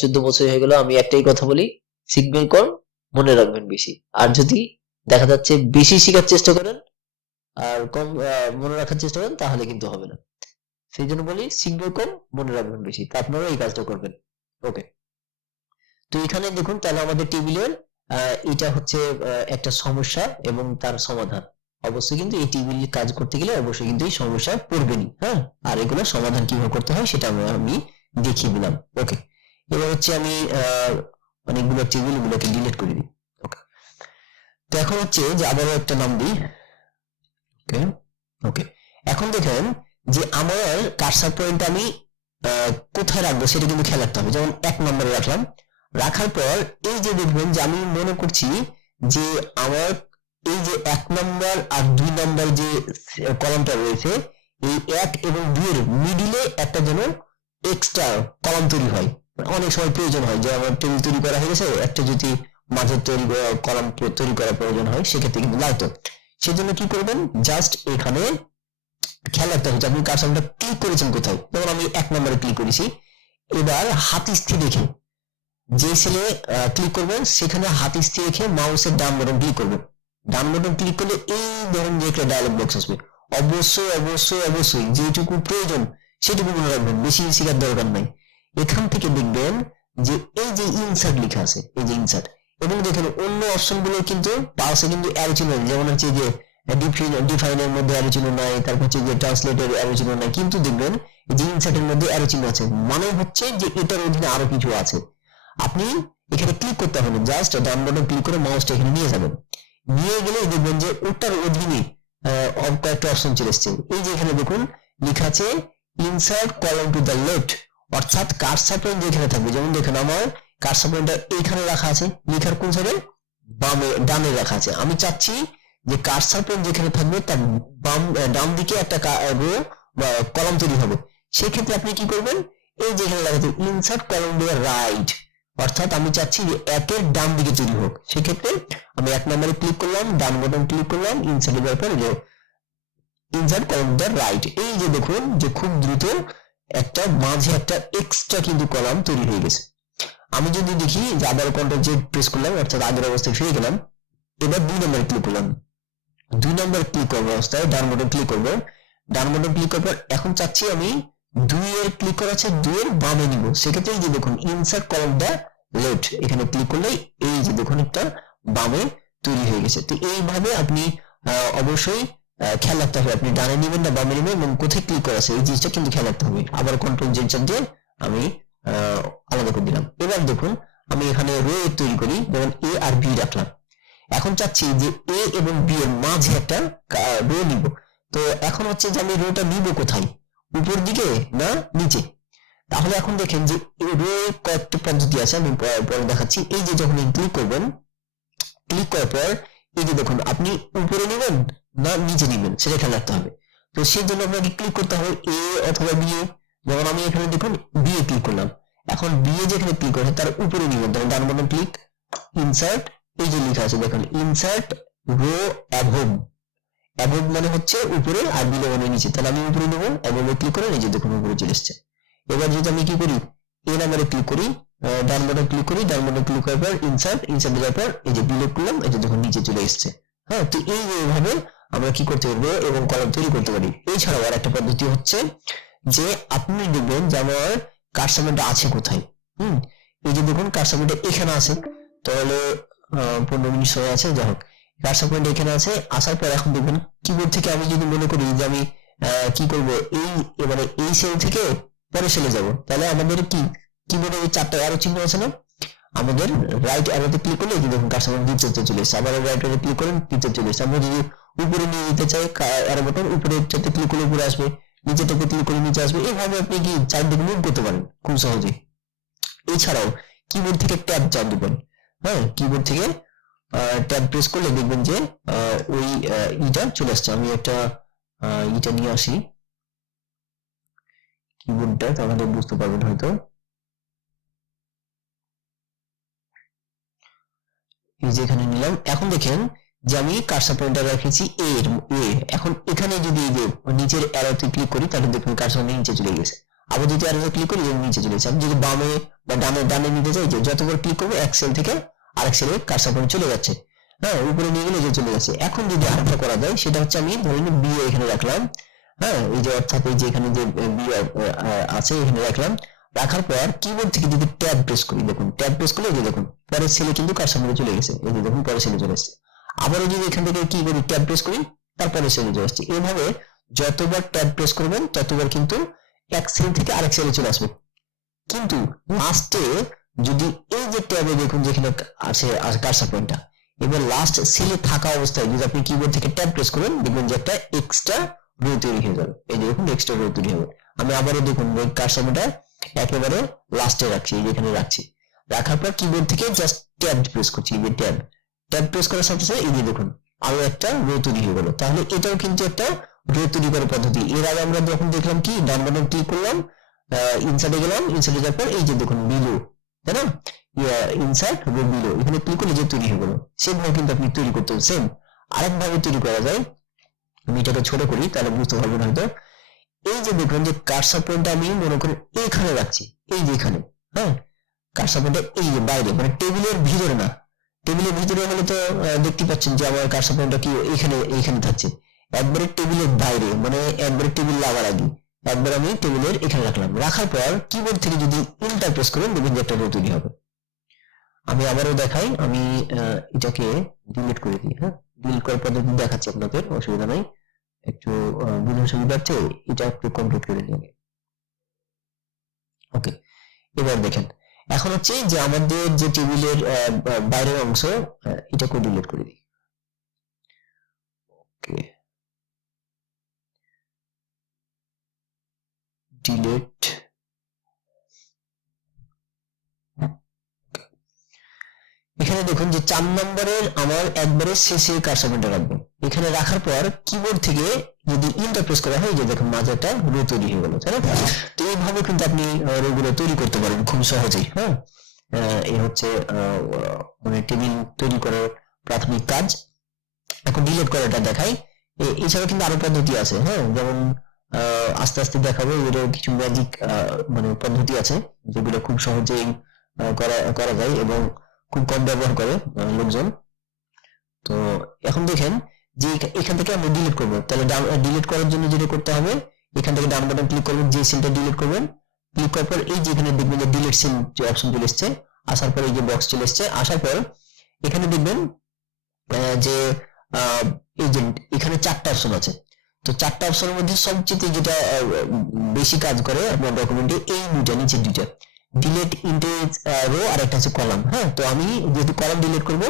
14 বছর হয়ে গেল, আমি একটাই কথা বলি, শিখবেন কম, মনে রাখবেন বেশি। আর যদি দেখা যাচ্ছে বেশি শেখার চেষ্টা করেন আর কম মনে রাখার চেষ্টা করেন, তাহলে কিন্তু হবে না। সেই জন্য বলি, শিখবেন কম, মনে রাখবেন বেশি। তা আপনারা এই কাজটা করবেন। ওকে, তো এখানে দেখুন তাহলে আমাদের টেবিলের এটা হচ্ছে একটা সমস্যা এবং তার সমাধান। অবশ্যই কিন্তু এই টেবিল কাজ করতে গেলে অবশ্যই কিন্তু এই সমস্যা পড়বেনই। হ্যাঁ, আর এগুলো সমাধান কিভাবে করতে হয় সেটা আমি দেখিয়ে দিলাম। ওকে, এবার হচ্ছে আমি অনেকগুলো টেবিল গুলোকে ডিলিট করে দিই। ওকে, তো এখন হচ্ছে যে আবারও একটা নাম দিই। ওকে ওকে, এখন দেখেন যে আমার কার্সার পয়েন্ট আমি কোথায় রাখবো সেটা কিন্তু খেয়াল রাখতে হবে। যেমন 1 নম্বরে রাখলাম, রাখার পর এই যে দেখবেন যে আমি মনে করছি যে আমার এই যে 1 নম্বর আর 2 নম্বর যে কলামটা রয়েছে, এই 1 এবং 2 এর মিডিলে একটা যেন এক্সট্রা কলাম তৈরি হয়। অনেক সময় প্রয়োজন হয় যে আমার টেবিল তৈরি করা হয়ে গেছে, একটা যদি মাঝের তৈরি কলাম তৈরি করার প্রয়োজন হয়, সেক্ষেত্রে কিন্তু লাগতো। সেজন্য কি করবেন, জাস্ট এখানে খেয়াল রাখতে হবে যে আপনি কার্সারটা ক্লিক করেছেন কোথায়। যেমন আমি 1 নম্বরে ক্লিক করেছি, এবার হাত স্থির রেখে যে সেলে ক্লিক করবেন সেখানে হাত স্থির রেখে মাউসের ডান বাটন ক্লিক করবেন। ডান বাটন ক্লিক করলে এই ধরুন যে একটা ডায়লগ বক্স আসবে। অবশ্যই অবশ্যই অবশ্যই যেটুকু প্রয়োজন সেটুকু মনে রাখবেন, বেশি শেখার দরকার নাই। এখান থেকে দেখবেন যে এই যে ইনসার্ট লেখা আছে, এই যে ইনসার্ট, এবং দেখেন অন্য অপশন গুলো কিন্তু পাশে কিন্তু অ্যারো চিহ্ন, যেমন হচ্ছে যে ডিফাইনের মধ্যে অ্যারো চিহ্ন নাই, তারপর হচ্ছে যে ট্রান্সলেটের অ্যারো চিহ্ন নাই, কিন্তু দেখবেন যে ইনসার্টের মধ্যে অ্যারো চিহ্ন আছে, মানে হচ্ছে যে এটার অধীনে আরো কিছু আছে। আপনি এখানে ক্লিক করতে হবে, জাস্ট ডান বাটন ক্লিক করে মাউসটা এখানে নিয়ে যাবেন। নিয়ে গেলে দেখবেন যে ওটার অধীনে কয়েকটা অপশন চলে এসছে। এই যে এখানে দেখুন লেখা আছে insert column to the left, অর্থাৎ কার্সার পয়েন্ট যেখানে থাকবে। যেমন দেখেন আমার কার্সার পয়েন্টটা এইখানে রাখা আছে, লেখার কোন সাইডে, বামে ডানে রাখা আছে। আমি চাচ্ছি যে কার্সার পয়েন্ট যেখানে থাকবে তার ডান দিকে একটা রো বা কলাম তৈরি হবে। সেক্ষেত্রে আপনি কি করবেন, এই যেখানে লেখা আছে insert column to the right, অর্থাৎ আমি চাচ্ছি যে 1 এর ডান দিকে তৈরি হোক। সেক্ষেত্রে আমি 1 নম্বরে ক্লিক করলাম, ডান বাটন ক্লিক করলাম, ইনসার্টের ব্যাপারে insert column to the right. এই যে দেখুন যে খুব দ্রুত একটা মাঝে একটা এক্সট্রা কিন্তু কলাম তৈরি হয়ে গেছে। আমি যদি দেখি যে আবার কন্ট্রোল জেড প্রেস করলাম, অর্থাৎ আগের অবস্থায় ফিরে গেলাম। এবার 2 নম্বরে ক্লিক করলাম, 2 নম্বর ক্লিক করবো অবস্থায় ডান বাটন ক্লিক করবো। ডান বাটন ক্লিক করার পর এখন চাচ্ছি আমি 2 এর ক্লিক করা আছে, 2 এর বামে নিব। সেক্ষেত্রে এই যে দেখুন ইনসার্ট কলাম দ্য লেফট, এখানে ক্লিক করলে এই যে দেখুন একটা বামে তৈরি হয়ে গেছে। তো এইভাবে আপনি অবশ্যই খেয়াল রাখতে হবে আপনি ডানে নেবেন না বামে নেবেন এবং কোথায় ক্লিক করা আছে এই জিনিসটা কিন্তু খেয়াল রাখতে হবে। আবার কন্ট্রোল জেড চাপ দিয়ে আমি আলাদা করে দিলাম। এবার দেখুন আমি এখানে রো তৈরি করি, যেমন এ আর বি রাখলাম। এখন চাচ্ছি যে এ এবং বি এর মাঝে একটা রো নিব। তো এখন হচ্ছে যে আমি রোটা নিব কোথায়, উপর দিকে না নিচে? তাহলে এখন দেখেন যে রো কয়েকটা পদ্ধতি আছে, আমি পরে দেখাচ্ছি। এই যে যখন ক্লিক করবেন, ক্লিক করার পর এই যে দেখুন আপনি উপরে নেবেন না নিচে নেবেন সেটা খেয়াল রাখতে হবে। তো সেই জন্য আপনাকে ক্লিক করতে হবে এ অথবা বি এ। যেমন আমি এখানে দেখুন বি এ ক্লিক করলাম। এখন বি এ যেখানে ক্লিক করে তার উপরে নেবেন, তখন ডান বাটন ক্লিক, ইনসার্ট, এই যে লেখা আছে দেখুন ইনসার্ট রো অ্যাভব। অ্যাভব মানে হচ্ছে উপরে আর বিলো মানে নিচে। তাহলে আমি উপরে নেবো, অ্যাভবে ক্লিক করে এই যে দেখুন উপরে চলে এসছে। এবার যদি আমি কি করি এ নাম্বারে ক্লিক করি, ডান বাটন ক্লিক করি, ডান বাটন ক্লিক করার পর ইনসার্ট, ইনসার্ট দেওয়ার পর এই যে বিলো করলাম, এই যে দেখুন নিচে চলে এসছে। হ্যাঁ, তো এইভাবে আমরা কি করতে পারবো এবং কলাম তৈরি করতে পারি। এছাড়াও আর একটা পদ্ধতি হচ্ছে যে আপনি দেখবেন যে আমার কার্সারটা আছে কোথায়। এই যে দেখুন কার্সারটা এখানে আছে, তাহলে 15 মিনিট সময় আছে, যাই হোক কার্সার পয়েন্ট এখানে আছে। আসার পর এখন দেখবেন কিবোর্ড থেকে আমি যদি মনে করি যে আমি কি করব এই এবারে এই সেল থেকে পরে সেলে যাব, তাহলে আমাদের কি কিবোর্ডে এই চারটা অ্যারো চিহ্ন আছে না, আমাদের রাইট অ্যারোতে ক্লিক করলে এই যে দেখুন কার্সার দ্বিতীয়তে চলে এসেছে। আবার রাইট অ্যারোতে ক্লিক করেন তৃতীয় চলে এসেছে। আমরা যদি উপরে নিয়ে যেতে চাই অ্যারো বাটন উপরে চারটে ক্লিক করলে উপরে আসবে, নিচেটাতে ক্লিক করলে নিচে আসবে। এইভাবে আপনি কি চারদিকে মুভ করতে পারেন খুব সহজেই। এছাড়াও কিবোর্ড থেকে ট্যাব চাপ দিবেন। হ্যাঁ, কিবোর্ড থেকে ট্যাব প্রেস করলে দেখবেন যে ওই ইটা চলে আসছে। আমি একটা ইটা নিয়ে আসি কিবোর্ডটা, তাহলে বুঝতে পারবেন হয়তো। এই যে এখানে নিলাম। এখন দেখেন যে আমি কার্সার পয়েন্টার রেখেছি এ। এখন এখানে যদি এই যে নিচের অ্যারোতে ক্লিক করি তাহলে দেখুন কার্সার নিচে চলে গেছে। আবার যদি অ্যারোতে ক্লিক করি নিচে চলে গেছে। আমি যদি বামে বা ডানে নিতে চাই, যে যতবার ক্লিক করবো এক সেল থেকে আরেক সেলে কার্সার পয়েন্ট চলে যাচ্ছে। হ্যাঁ, উপরে নিয়ে গেলে যে চলে যাচ্ছে। এখন যদি আরেকটা করা যায় সেটা হচ্ছে আমি ধরে নিন বি এখানে রাখলাম। হ্যাঁ, এই যে অর্থাৎ এই যে এখানে যে বি আছে এখানে রাখলাম। রাখার পর কিবোর্ড থেকে যদি ট্যাব প্রেস করি, দেখুন ট্যাব প্রেস করলে এই যে দেখুন পরের সেলে কিন্তু কার্সার মধ্যে চলে গেছে। এই যে দেখুন পরের সেলে চলে এসেছে। আবারও যদি এখান থেকে কি করি ট্যাব প্রেস করি, তারপরে সেলে চলে আসছে। এইভাবে যতবার ট্যাব প্রেস করবেন ততবার কিন্তু এক সেল থেকে আরেক সেলে চলে আসবে। কিন্তু লাস্টে যদি এই যে ট্যাবে দেখুন যেখানে আছে কার্সার পয়েন্টটা, এবার লাস্ট সেলে থাকা অবস্থায় যদি আপনি কিবোর্ড থেকে ট্যাব প্রেস করেন দেখবেন যে একটা এক্সট্রা রো তৈরি হয়ে যাবে। এই যে দেখুন এক্সট্রা রো তৈরি হবে। আমি আবারও দেখুন কার্সার পয়েন্টটা একেবারে লাস্টে রাখছি, এই যেখানে রাখছি। রাখার পর কিবোর্ড থেকে জাস্ট ট্যাব প্রেস করছি, এই যে ট্যাব প্রেস করার সাথে সাথে এই যে দেখুন আরো একটা রো তৈরি হয়ে গেল। তাহলে এটাও কিন্তু একটা রো তৈরি করার পদ্ধতি। এর আগে আমরা যখন দেখলাম কি ডান বাটন ক্লিক করলাম, ইনসার্টে গেলাম, ইনসার্টে যাওয়ার পর এই যে দেখুন বিলো, তাই না, ইনসার্ট রো বিলো, এখানে ক্লিক করলে যে তৈরি হয়ে গেল। সেভাবে কিন্তু আপনি তৈরি করতে হবে। সেম আরেক ভাবে তৈরি করা যায়। আমি এটাকে ছোট করি তাহলে বুঝতে পারবেন হয়তো। এই যে দেখুন যে কার্সার পয়েন্টটা আমি মনে করি এইখানে রাখছি, এই যে এখানে। হ্যাঁ, কার্সার পয়েন্টটা এই যে বাইরে, মানে টেবিলের ভিতরে না। টেবিলের ভিতরে হলে তো দেখতে পাচ্ছেন যে আমার কার্সার পয়েন্টটা কি এইখানে থাকছে। একবারে টেবিলের বাইরে, মানে একবারে টেবিল লাগার আগে একবার আমি টেবিলের এখানে রাখলাম। রাখার পর কিবোর্ড থেকে যদি এন্টার প্রেস করেন দেখবেন যে একটা রো তৈরি হবে। আমি আবারও দেখাই, আমি এটাকে ডিলিট করে দিই। হ্যাঁ, ডিলিট করার পদ্ধতি দেখাচ্ছি আপনাদের, অসুবিধা নাই। একটু বুঝতে সুবিধা হচ্ছে, এটা একটু কমপ্লিট করে নিয়ে। ওকে, এবার দেখেন এখন হচ্ছে যে আমাদের যে টেবিলের বাইরের অংশ এটাকে ডিলিট করে দিই। ওকে, ডিলিট। এখানে দেখুন যে 4 নম্বরের আমার একবারে শেষে কার্সার পয়েন্টটা রাখবো। এখানে রাখার পর কিবোর্ড থেকে যদি এন্টার প্রেস করা হয় যে দেখুন মাঝে একটা রো তৈরি হয়ে গেল, তাই না? তো এইভাবে কিন্তু আপনি রোগুলো তৈরি করতে পারেন খুব সহজেই। হ্যাঁ, এই হচ্ছে মানে টেবিল তৈরি করার প্রাথমিক কাজ। এখন ডিলিট করাটা দেখাই। এছাড়া কিন্তু আরো পদ্ধতি আছে। হ্যাঁ, যেমন আস্তে আস্তে দেখাবো, এর কিছু ম্যাজিক মানে পদ্ধতি আছে যেগুলো খুব সহজেই করা যায় এবং খুব কম ব্যবহার করে লোকজন। তো এখন দেখেন যে এখান থেকে আমরা ডিলিট করবো, তাহলে ডিলিট করার জন্য যেটা করতে হবে এখান থেকে ডান বাটন ক্লিক করবেন, যে সেলটা ডিলিট করবেন, ক্লিক করার পর এই যে এখানে দেখবেন যে ডিলিট সেল যে অপশন চলে এসছে। আসার পর এই যে বক্স চলে এসছে। আসার পর এখানে দেখবেন যে এই যে এখানে 4টা অপশন আছে, তো 4টা অপশনের মধ্যে সবচেয়ে যেটা বেশি কাজ করে আপনার ডকুমেন্টে এই দুইটা, নিচের দুইটা, ডিলিট ইন্টিজ রো আর একটা হচ্ছে কলাম। হ্যাঁ, তো আমি যেহেতু কলাম ডিলিট করব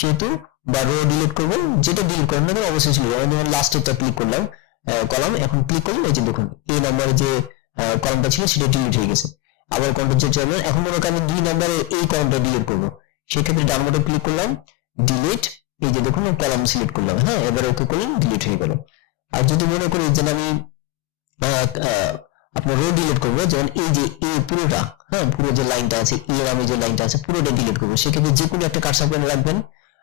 সেহেতু, বা রো ডিলিট করব, যেটা ডিলিট করেন না অবশ্যই ছিল, আমি যেমন লাস্টেরটা ক্লিক করলাম কলাম, এখন ক্লিক করলাম, এই যে দেখুন এই নাম্বারে যে কলামটা ছিল সেটা ডিলিট হয়ে গেছে। আবার কন্ট্রোল চেঞ্জ করলাম, এখন মনে করেন আমি 2 নম্বরে এই কলামটা ডিলিট করবো, সেক্ষেত্রে ডান বাটন ক্লিক করলাম, ডিলিট, এই যে দেখুন কলাম সিলেক্ট করলাম। হ্যাঁ, এবার ওকে করলাম, ডিলিট হয়ে গেল। আর যদি মনে করি যে আমি আপনার রো ডিলিট করবো, যেমন এই যে এই পুরোটা, হ্যাঁ পুরো যে লাইনটা আছে, এর আমি যে লাইনটা আছে পুরোটা ডিলিট করবো, সেক্ষেত্রে যে কোনো একটা কার্সর পয়েন্ট রাখবেন,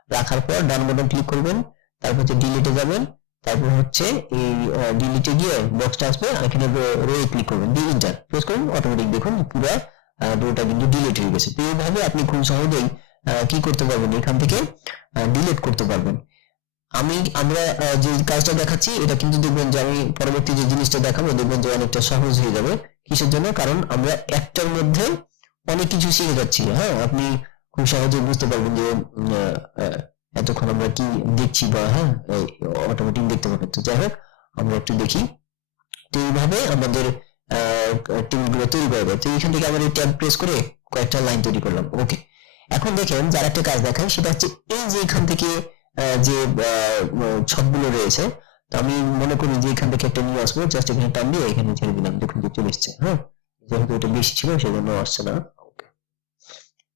রাখার পর ডান বাটন ক্লিক করবেন, তারপর হচ্ছে ডিলিটে যাবেন, তারপর হচ্ছে এই ডিলিটে গিয়ে বক্সটা আসবে, এখানে রো এ ক্লিক করবেন, দিয়ে এন্টার প্রেস করুন, অটোমেটিক দেখুন পুরো রোটা কিন্তু ডিলিট হয়ে গেছে। তো এইভাবে আপনি খুব সহজেই কি করতে পারবেন, এখান থেকে ডিলিট করতে পারবেন। আমরা যে কাজটা দেখাচ্ছি এটা কিন্তু দেখবেন যে আমি পরবর্তী যে জিনিসটা দেখাবো দেখবেন যে অনেকটা সহজ হয়ে যাবে। কিসের জন্য? কারণ আমরা একটার মধ্যে অনেক কিছু শিখে যাচ্ছি। হ্যাঁ, আপনি খুব সহজেই বুঝতে পারবেন যে এতক্ষণ আমরা কি দেখছি, বা হ্যাঁ অটোমেটিক দেখতে পাবেন। তো যাই হোক, আমরা একটু দেখি। তো এইভাবে আমাদের টেবিলগুলো তৈরি করা যায়। তো এখান থেকে আমরা এই ট্যাব প্রেস করে কয়েকটা লাইন তৈরি করলাম। ওকে, এখন দেখেন যার একটা কাজ দেখায়, সেটা হচ্ছে এই যে এখান থেকে যে ছকগুলো রয়েছে, তো আমি মনে করি যে এখান থেকে একটা নিয়ে আসবো, জাস্ট এখানে টান দিয়ে এখানে ছেড়ে দিলাম, দেখুন যে চলে এসছে। হ্যাঁ, যেহেতু এটা বেশি ছিল সেজন্য আসছে না।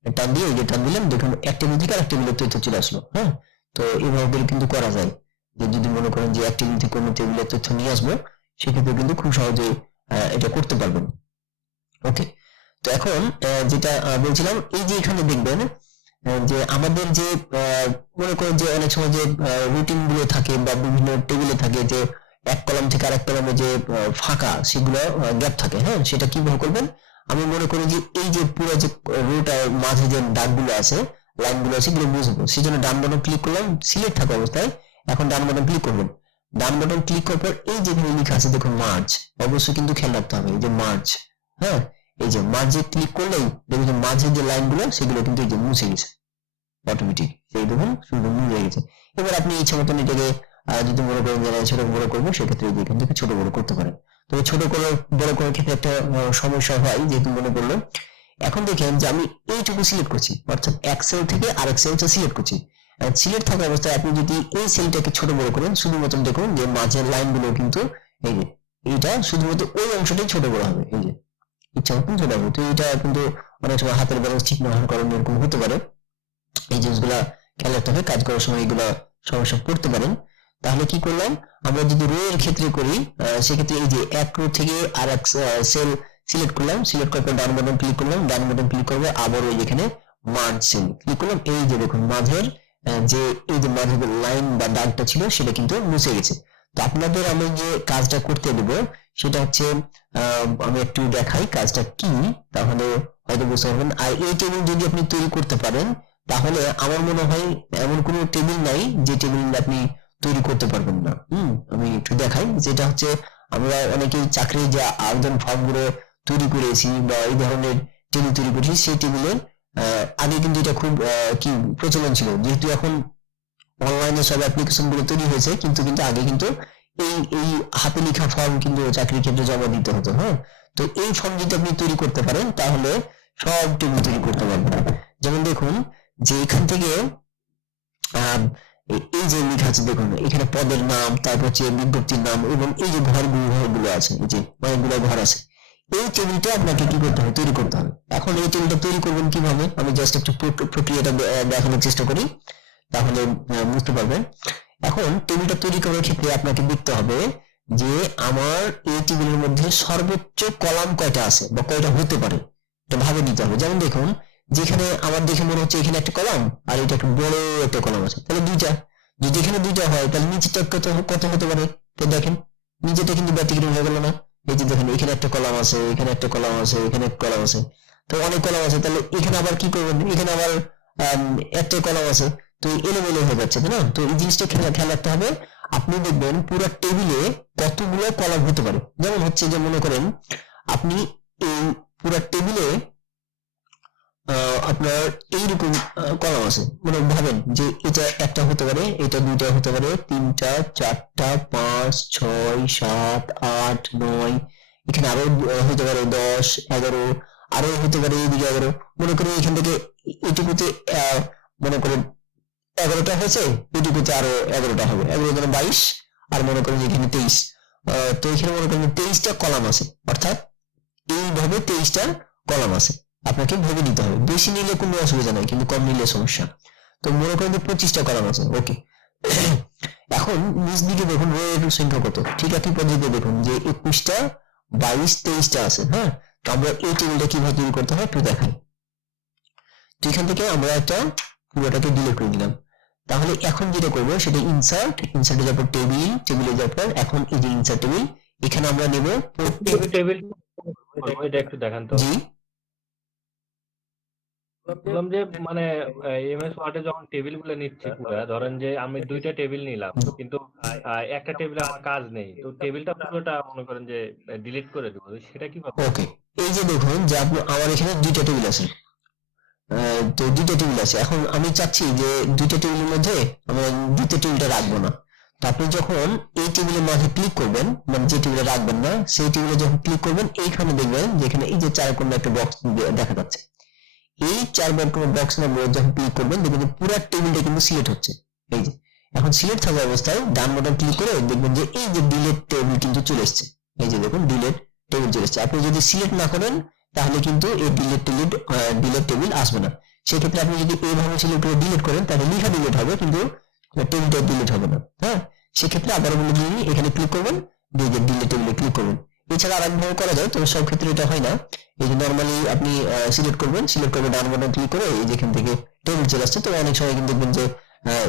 টান দিয়ে এই যে টান দিলাম, দেখুন এক টেবিল থেকে আরেক টেবিলের তথ্য চলে আসলো। হ্যাঁ, তো এইভাবে কিন্তু করা যায়, যে যদি মনে করেন যে এক টেবিল থেকে অন্য টেবিলের তথ্য নিয়ে আসবো, সেক্ষেত্রে কিন্তু খুব সহজেই এটা করতে পারবেন। ওকে, তো এখন যেটা বলছিলাম, এই যে এখানে দেখবেন যে আমাদের যে মনে করেন যে অনেক সময় যে রুটিন গুলো থাকে বা বিভিন্ন টেবিলে থাকে, যে এক কলাম থেকে আরেক কলামে যে ফাঁকা, সেগুলো গ্যাপ থাকে। হ্যাঁ, সেটা কিভাবে করবেন? আমি মনে করি যে এই যে পুরো যে রোটার মাঝে যে দাগগুলো আছে, লাইনগুলো আছে, এগুলো বুঝবো, সেই জন্য ডান বাটন ক্লিক করলাম সিলেক্ট থাকা অবস্থায়। এখন ডান বাটন ক্লিক করবেন, ডান বাটন ক্লিক করার পর এই যে লেখা আছে দেখুন মার্জ, অবশ্যই কিন্তু খেয়াল রাখতে হবে, এই যে মার্জ। হ্যাঁ, এই যে মার্জে ক্লিক করলেই দেখুন যে মাঝের যে লাইনগুলো সেগুলো কিন্তু এই যে মুছে গেছে অটোমেটিক, সেই দেখুন শুধু মুছে গেছে। এবার আপনি ইচ্ছা মতন এটাকে যদি মনে করেন যে ছোট বড় করবো, সেক্ষেত্রে এখান থেকে ছোট বড় করতে পারেন। তবে ছোট করে বড় করার ক্ষেত্রে একটা সমস্যা হয়, যেহেতু মনে করলো। এখন দেখেন যে আমি এইটুকু সিলেক্ট করছি, অর্থাৎ এক সেল থেকে আরেক সেলটা সিলেক্ট করছি। সিলেক্ট থাকা অবস্থায় আপনি যদি এই সেলটাকে ছোট বড় করেন, শুধুমাত্র দেখুন যে মাঝের লাইনগুলো কিন্তু এই যে এইটা শুধুমাত্র ওই অংশটাই ছোট বড় হবে, এই যে ইচ্ছা মতন ছোট হবে। তো এটা কিন্তু অনেক সময় হাতের ব্যালেন্স ঠিক না হওয়ার কারণে এরকম হতে পারে। এই জিনিসগুলা খেয়াল রাখতে হবে, কাজ করার সময় এগুলা সমস্যা পড়তে পারেন। তাহলে কি করলাম, আমরা যদি রো এর ক্ষেত্রে করি, সেক্ষেত্রে এই যে এক রো থেকে আর এক সেল সিলেক্ট করলাম, সিলেক্ট করার পর ডান বাটন ক্লিক করলাম, ডান বাটন ক্লিক করবো, আবার ওই যেখানে মার্জ সেল ক্লিক করলাম, এই যে দেখুন মাঝের যে এই যে মাঝের লাইন বা দাগটা ছিল সেটা কিন্তু মুছে গেছে। তো আপনাদের আমি যে কাজটা করতে দেবো সেটা হচ্ছে আমি একটু দেখাই কাজটা কি, তাহলে হয়তো বুঝতে পারবেন। আর এই টেবিল যদি আপনি তৈরি করতে পারেন, তাহলে আমার মনে হয় এমন কোনো টেবিল নাই যে টেবিল আপনি তৈরি করতে পারবেন না। আমি একটু দেখাই, যেটা হচ্ছে আমরা অনেকেই চাকরির যে আবেদন ফর্ম গুলো তৈরি করেছি বা এই ধরনের টেবিল তৈরি করেছি, সেই টেবিলের আগে কিন্তু এটা খুব কি প্রচলন ছিল, যেহেতু এখন অনলাইনে সব অ্যাপ্লিকেশন গুলো তৈরি হয়েছে, কিন্তু আগে কিন্তু এই হাতে লেখা ফর্ম কিন্তু চাকরির ক্ষেত্রে জমা দিতে হতো। হ্যাঁ, তো এই ফর্ম যদি আপনি তৈরি করতে পারেন, তাহলে সব টেবিল তৈরি করতে পারবেন। যেমন দেখুন যে এখান থেকে এই যে লেখা আছে দেখুন, এখানে পদের নাম, তারপর হচ্ছে বিজ্ঞপ্তির নাম, এবং এই যে ঘরগুলো আছে, এই যে অনেকগুলো ঘর আছে, এই টেবিলটা আপনাকে কি করতে হবে, তৈরি করতে হবে। এখন এই টেবিলটা তৈরি করবেন কিভাবে, আমি জাস্ট একটু প্রক্রিয়াটা দেখানোর চেষ্টা করি, তাহলে বুঝতে পারবেন। এখন টেবিলটা তৈরি করার ক্ষেত্রে আপনাকে দেখতে হবে যে আমার এই টেবিলের মধ্যে সর্বোচ্চ কলাম কয়টা আছে বা কয়টা হতে পারে, এটা ভাবে নিতে হবে। যেমন দেখুন, যেখানে আমার দেখে মনে হচ্ছে এখানে একটা কলাম আর এটা একটা বড় একটা কলাম আছে, তাহলে দুইটা। যদি এখানে দুইটা হয়, তাহলে নিচেটা কত হতে পারে, তো দেখেন নিচেটা কিন্তু ব্যতিক্রম হয়ে গেল না। এই যে দেখেন এখানে একটা কলাম আছে, এখানে একটা কলাম আছে, এখানে একটা কলাম আছে, তো অনেক কলাম আছে। তাহলে এখানে আবার কি করবেন, এখানে আবার একটা কলাম আছে, তো এলোমেলো হয়ে যাচ্ছে, তাই না? তো এই জিনিসটা খেয়াল রাখতে হবে। আপনি দেখবেন পুরো টেবিলে কতগুলো কলাম হতে পারে। যেমন হচ্ছে যে মনে করেন আপনি এই পুরো টেবিলে আপনার এইরকম কলাম আছে, মানে ভাবেন যে এটা একটা হতে পারে, এটা দুইটা হতে পারে, তিনটা, চারটা, 5, 6, 7, 8, 9, এখানে আরো হতে পারে 10, 11, আরো হতে পারে এইদিকে 11। মনে করি এখান থেকে এটুকুতে মনে করেন 11টা হয়েছে, এটুকুতে আরো 11টা হবে, 11 22, আর মনে করেন এখানে 23। তো এখানে মনে করেন 23টা কলাম আছে, অর্থাৎ এইভাবে 23টা কলাম আছে। আপনাকে ভেবে নিতে হবে, বেশি নিলে কোনো অসুবিধা নাই, কিন্তু কম নিলে সমস্যা। তো মনে করেন যে 25টা কলাম আছে, ওকে। এখন নিচ দিকে দেখুন রো এর সংখ্যা কত, ঠিক একই পদ্ধতিতে দেখুন যে 21টা, 22, 23টা আছে। হ্যাঁ, তো আমরা এই টেবিলটা কিভাবে তৈরি করতে হয় একটু দেখাই। তো এখান থেকে আমরা একটা পুরোটাকে ডিলিট করে দিলাম। তাহলে এখন যেটা করবো সেটা ইনসার্টে যাবো টেবিল, টেবিলে যাওয়ার পর এখন এই যে ইনসার্ট টেবিল, এখানে আমরা নেব টেবিল এটা একটু দেখান তো। জি, বললাম যে মানে এমএস ওয়ার্ডে যখন টেবিল গুলো নিচ্ছি পুরো, ধরেন যে আমি 2টা টেবিল নিলাম, কিন্তু একটা টেবিলে আমার কাজ নেই, তো টেবিলটা পুরোটা মনে করেন যে ডিলিট করে দেবো, সেটা কিভাবে? ওকে। এই যে দেখুন যে আমার এখানে দুইটা টেবিল আছে, তো দুইটা টেবিল আছে। এখন আমি চাচ্ছি যে দুইটা টেবিলের মধ্যে আমরা দ্বিতীয় টেবিলটা রাখবো না। তো আপনি যখন এই টেবিলের মাঝে ক্লিক করবেন, মানে যে টেবিলে রাখবেন না সেই টেবিলে যখন ক্লিক করবেন, এইখানে দেখবেন যেখানে এই যে 4 কোণা একটা বক্স দেখা যাচ্ছে, এই 4 কোণা বক্স নাম্বার যখন ক্লিক করবেন দেখবেন যে পুরো টেবিলটা কিন্তু সিলেক্ট হচ্ছে। এই যে এখন সিলেক্ট থাকা অবস্থায় ডান বাটন ক্লিক করে দেখবেন যে এই যে ডিলিট টেবিল কিন্তু চলে এসেছে। এই যে দেখুন ডিলিট টেবিল চলে এসেছে। আপনি যদি সিলেক্ট না করেন তাহলে কিন্তু এই ডিলিট টেবিল আসবে না। সেক্ষেত্রে আপনি যদি এইভাবে সিলেক্ট করে ডিলিট করেন তাহলে লেখা ডিলিট হবে, কিন্তু টেবিলটা ডিলিট হবে না। হ্যাঁ, সেক্ষেত্রে আবার বলে দিই, এখানে ক্লিক করবেন, দিয়ে যে ডিলিট টেবিলে ক্লিক করবেন। এছাড়া আরেকভাবে করা যায়, তবে সব ক্ষেত্রে এটা হয় না। এই যে নর্মালি আপনি সিলেক্ট করবেন, সিলেক্ট করে ডান বাটন ক্লিক করে এই যেখান থেকে টেবিল চলে আসছে, তো অনেক সময় কিন্তু দেখবেন যে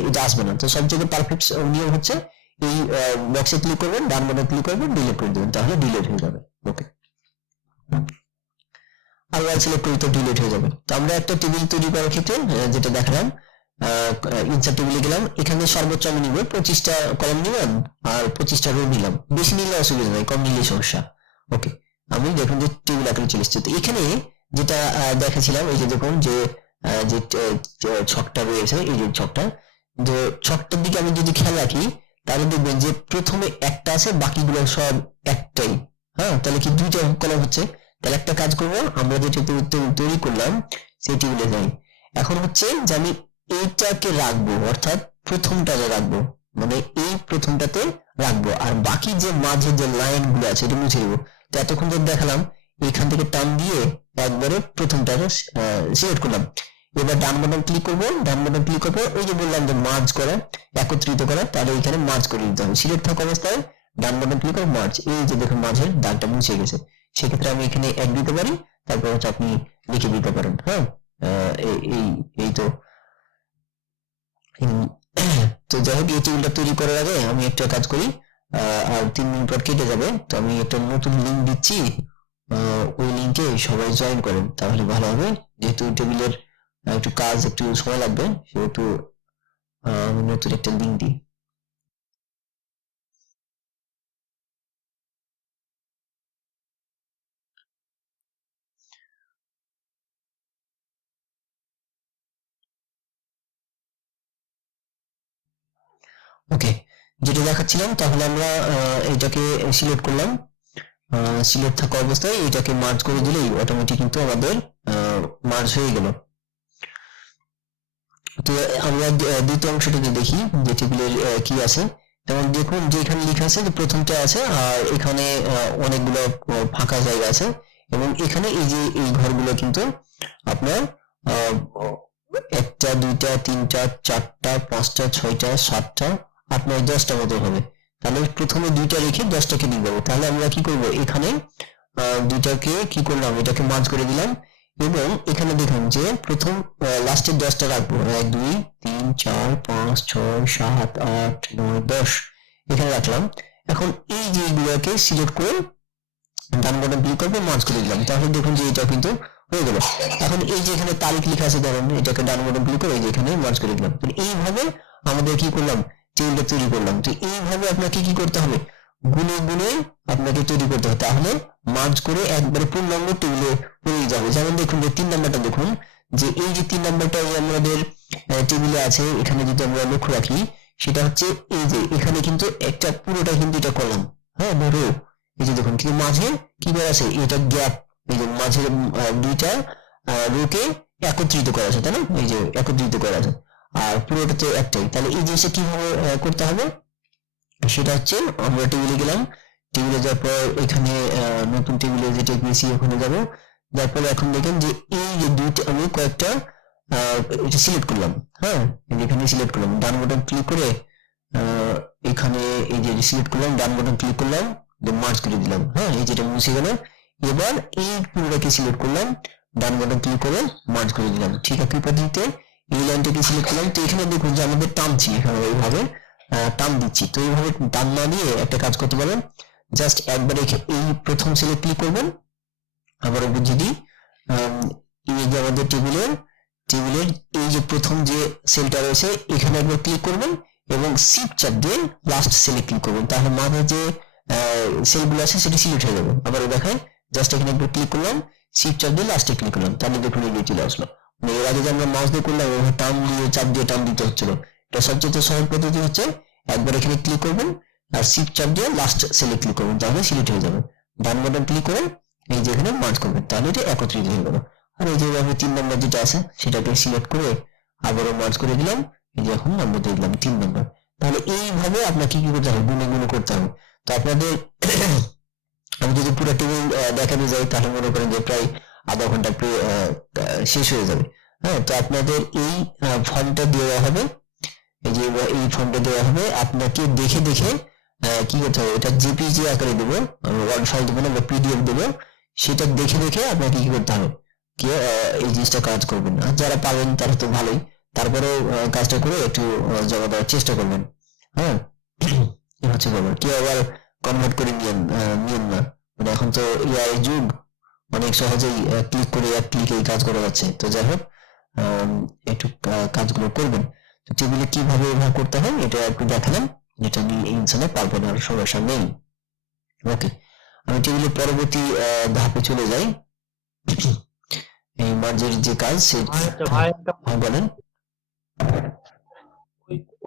এটা আসবে না। তো সবচেয়ে পারফেক্ট নিয়ম হচ্ছে এই বক্সে ক্লিক করবেন, ডান বাটন ক্লিক করবেন, ডিলিট করে দেবেন, তাহলে ডিলিট হয়ে যাবে। ওকে, আবার সিলেক্ট করি তো ডিলিট হয়ে যাবে। তো আমরা একটা টেবিল তৈরি করার ক্ষেত্রে যেটা দেখালাম, ইনসার্ট টেবিলে গেলাম, এখানে সর্বোচ্চ আমি নিব 25টা কলাম নিলাম আর 25টা রো নিলাম, বেশি নিলে অসুবিধা নাই, কম নিলে সমস্যা। ওকে, আমি দেখুন যে টেবিল আকারে চলে এসেছে। তো এখানে যেটা দেখাছিলাম, এই যে দেখুন যে ছকটা রয়েছে, এই যে ছকটা, যে ছকটার দিকে আমি যদি খেয়াল রাখি তাহলে দেখবেন যে প্রথমে একটা আছে, বাকিগুলো সব একটাই। হ্যাঁ, তাহলে কি দুইটা কলাম হচ্ছে। তাহলে একটা কাজ করবো, আমরা যেটা তৈরি করলাম সেই টেবিলে যাই। এখন হচ্ছে যে আমি এইটাকে রাখবো, অর্থাৎ প্রথমটাতে রাখবো, মানে এই প্রথমটাতে রাখবো, আর বাকি যে মাঝে যে লাইন গুলো আছে এটা মুছে দেবো। তো এতক্ষণ যে দেখালাম, এখান থেকে টান দিয়ে একবারে প্রথমটাকে সিলেক্ট করলাম। এবার ডান বাটন ক্লিক করবো, ডান বাটন ক্লিক করবো, ওই যে বললাম যে মার্জ করা, একত্রিত করা, তাহলে এখানে মার্জ করে দিতে হবে। সিলেক্ট থাকা অবস্থায় ডান বাটন ক্লিক করে মার্জ, এই যে দেখুন মাঝের দাগটা মুছে গেছে। সেক্ষেত্রে আমি এখানে এক দিতে পারি, তারপর হচ্ছে আপনি লিখে দিতে পারেন। হ্যাঁ, এই তো তো যাই হোক, এই টেবিলটা তৈরি করার আগে আমি একটা কাজ করি, আর 3 মিনিট পর কেটে যাবে, তো আমি একটা নতুন লিঙ্ক দিচ্ছি, ওই লিঙ্কে সবাই জয়েন করেন তাহলে ভালো হবে। যেহেতু টেবিলের একটু কাজ একটু সময় লাগবে, সেহেতু আমি নতুন একটা লিঙ্ক দিই। ওকে, যেটা দেখাচ্ছিলাম, তাহলে আমরা এটাকে সিলেক্ট করলাম, সিলেক্ট থাকা অবস্থায় এটাকে মার্জ করে দিলেই অটোমেটিক কিন্তু আমাদের মার্জ হয়ে গেল। তো আমরা দ্বিতীয় অংশটাকে দেখি যে টেবিলের কি আছে। যেমন দেখুন যে এখানে লেখা আছে যে প্রথমটা আছে, আর এখানে অনেকগুলো ফাঁকা জায়গা আছে, এবং এখানে এই যে এই ঘরগুলো কিন্তু আপনার 1টা 2টা 3টা 4টা 5টা 6টা 7টা 8 9 10টা মতো হবে। তাহলে প্রথমে 2টা রেখে 10টাকে দিয়ে দেবো। তাহলে আমরা কি করব, এখানে 2টাকে কি করলাম, এটাকে মার্জ করে দিলাম, এবং এখানে দেখুন যে প্রথম লাস্টের 10টা রাখবো, 1 2 3 4 5 6 7 8 9 10 এখানে রাখলাম। এখন এই যে এইগুলোকে সিলেক্ট করে ডান বাটন ক্লিক করবো, মার্জ করে দিলাম, তাহলে দেখুন যে এটা কিন্তু হয়ে গেল। এখন এই যে এখানে তারিখ লেখা আছে, ধরেন এটাকে ডান বাটন ক্লিক করে এই যে এখানে মার্জ করে দিলাম। এইভাবে আমাদের কি করলাম, টেবিলটা তৈরি করলাম। তো এইভাবে আপনাকে কি করতে হবে, গুনে গুনে আপনাকে তৈরি করতে হবে, তাহলে মার্জ করে একবারে পূর্ণাঙ্গ টেবিলে পড়ে যাবে। যেমন দেখুন যে 3 নাম্বারটা দেখুন যে এই যে 3 নাম্বারটা আমাদের টেবিলে আছে, এখানে যদি আমরা লক্ষ্য রাখি সেটা হচ্ছে এই যে এখানে কিন্তু একটা পুরোটা কিন্তু এটা কলাম, হ্যাঁ রো, এই যে দেখুন কিন্তু মাঝে কি করা আছে, এটা গ্যাপ, এই যে মাঝের দুইটা রোকে একত্রিত করা আছে, তাই না, এই যে একত্রিত করা আছে, আর পুরোটা তো একটাই। তাহলে এই জিনিসটা কিভাবে করতে হবে, সেটা হচ্ছে আমরা টেবিলে গেলাম, টেবিলে যাওয়ার পর এখানে নতুন টেবিলে যেটা গেছি ওখানে যাবো, তারপরে এখন দেখেন যে এই যে দুইটা আমি কয়েকটা এটা সিলেক্ট করলাম, হ্যাঁ এখানে সিলেক্ট করলাম, ডান বাটন ক্লিক করে এখানে এই যে সিলেক্ট করলাম, ডান বাটন ক্লিক করলাম, মার্জ করে দিলাম, হ্যাঁ এই যেটা মুছে গেল। এবার এই পুরোটাকে সিলেক্ট করলাম, ডান বাটন ক্লিক করে মার্জ করে দিলাম, ঠিক একই পদ্ধতিতে এই লাইনটাকে সিলেক্ট করলাম। তো এখানে দেখুন যে আমাদের টানছি, এখানে এইভাবে টান দিচ্ছি। তো এইভাবে টান না দিয়ে একটা কাজ করতে পারেন, জাস্ট একবার এই প্রথম সেলে ক্লিক করবেন, আবার যদি এই যে আমাদের টেবিলের এই যে প্রথম যে সেলটা রয়েছে এখানে একবার ক্লিক করবেন এবং শিফট চাপ দিয়ে লাস্ট সেলে ক্লিক করবেন, তাহলে মাঝে যে সেলগুলো আছে সেটা সিলেক্ট হয়ে যাবে। আবার দেখায়, জাস্ট এখানে একবার ক্লিক করলাম, শিফট চাপ দিয়ে লাস্টে ক্লিক করলাম, তাহলে দেখুন এই চলে আসলো। মানে এর আগে যে আমরা মাউস দিয়ে করলাম টান দিয়ে চাপ দিয়ে টান দিতে হচ্ছিল, এটা সবচেয়ে সহজ পদ্ধতি হচ্ছে একবার এখানে ক্লিক করবেন আর শিফট চাপ দিয়ে লাস্ট সেলে ক্লিক করবেন, তাহলে সিলেক্ট হয়ে যাবে। ডান বাটন ক্লিক করে এই যে এখানে মার্জ করবেন, তাহলে এটা একত্রিত হয়ে গেল। আর এই যে আমি 3 নম্বর যেটা আছে সেটাকে সিলেক্ট করে আবারও মার্জ করে দিলাম, এই যে এখন নাম্বার দিয়ে দিলাম 3 নম্বর। তাহলে এইভাবে আপনাকে কি করতে হবে, গুনে গুনে করতে হবে। তো আপনাদের আমি যদি পুরো টেবিল দেখাতে যাই তাহলে মনে করেন যে প্রায় আধা ঘন্টা শেষ হয়ে যাবে, হ্যাঁ। তো আপনাদের এই ফর্মটা দেওয়া হবে, এই যে এই ফর্মটা দেওয়া হবে, আপনাকে দেখে দেখে কি করতে হবে, এটা জেপিজি আকারে দেবো, ওয়ার্ড ফাইল দেবো না বা পিডিএফ দেবো, সেটা দেখে দেখে আপনাকে কি করতে হবে, কি এই জিনিসটা কাজ করবেন। আর যারা পাবেন তারা তো ভালোই, তারপরেও কাজটা করে একটু জমা দেওয়ার চেষ্টা করবেন, হ্যাঁ হচ্ছে ব্যাপার। কেউ আবার কনভার্ট করে নিয়েন না, মানে এখন তো এআই যুগ, অনেক সহজেই ক্লিক করে এক ক্লিকেই কাজ করা যাচ্ছে। তো যাই হোক একটু কাজগুলো করবেন। তো টেবিলে কিভাবে ব্যবহার করতে হয় এটা একটু দেখালাম, যেটা নিয়ে ইনশাল্লাহ পারবেন, আর সমস্যা নেই। ওকে, আমি টেবিলের পরবর্তী ধাপে চলে যাই, এই মার্জের যে কাজ ভাই একটা বলেন।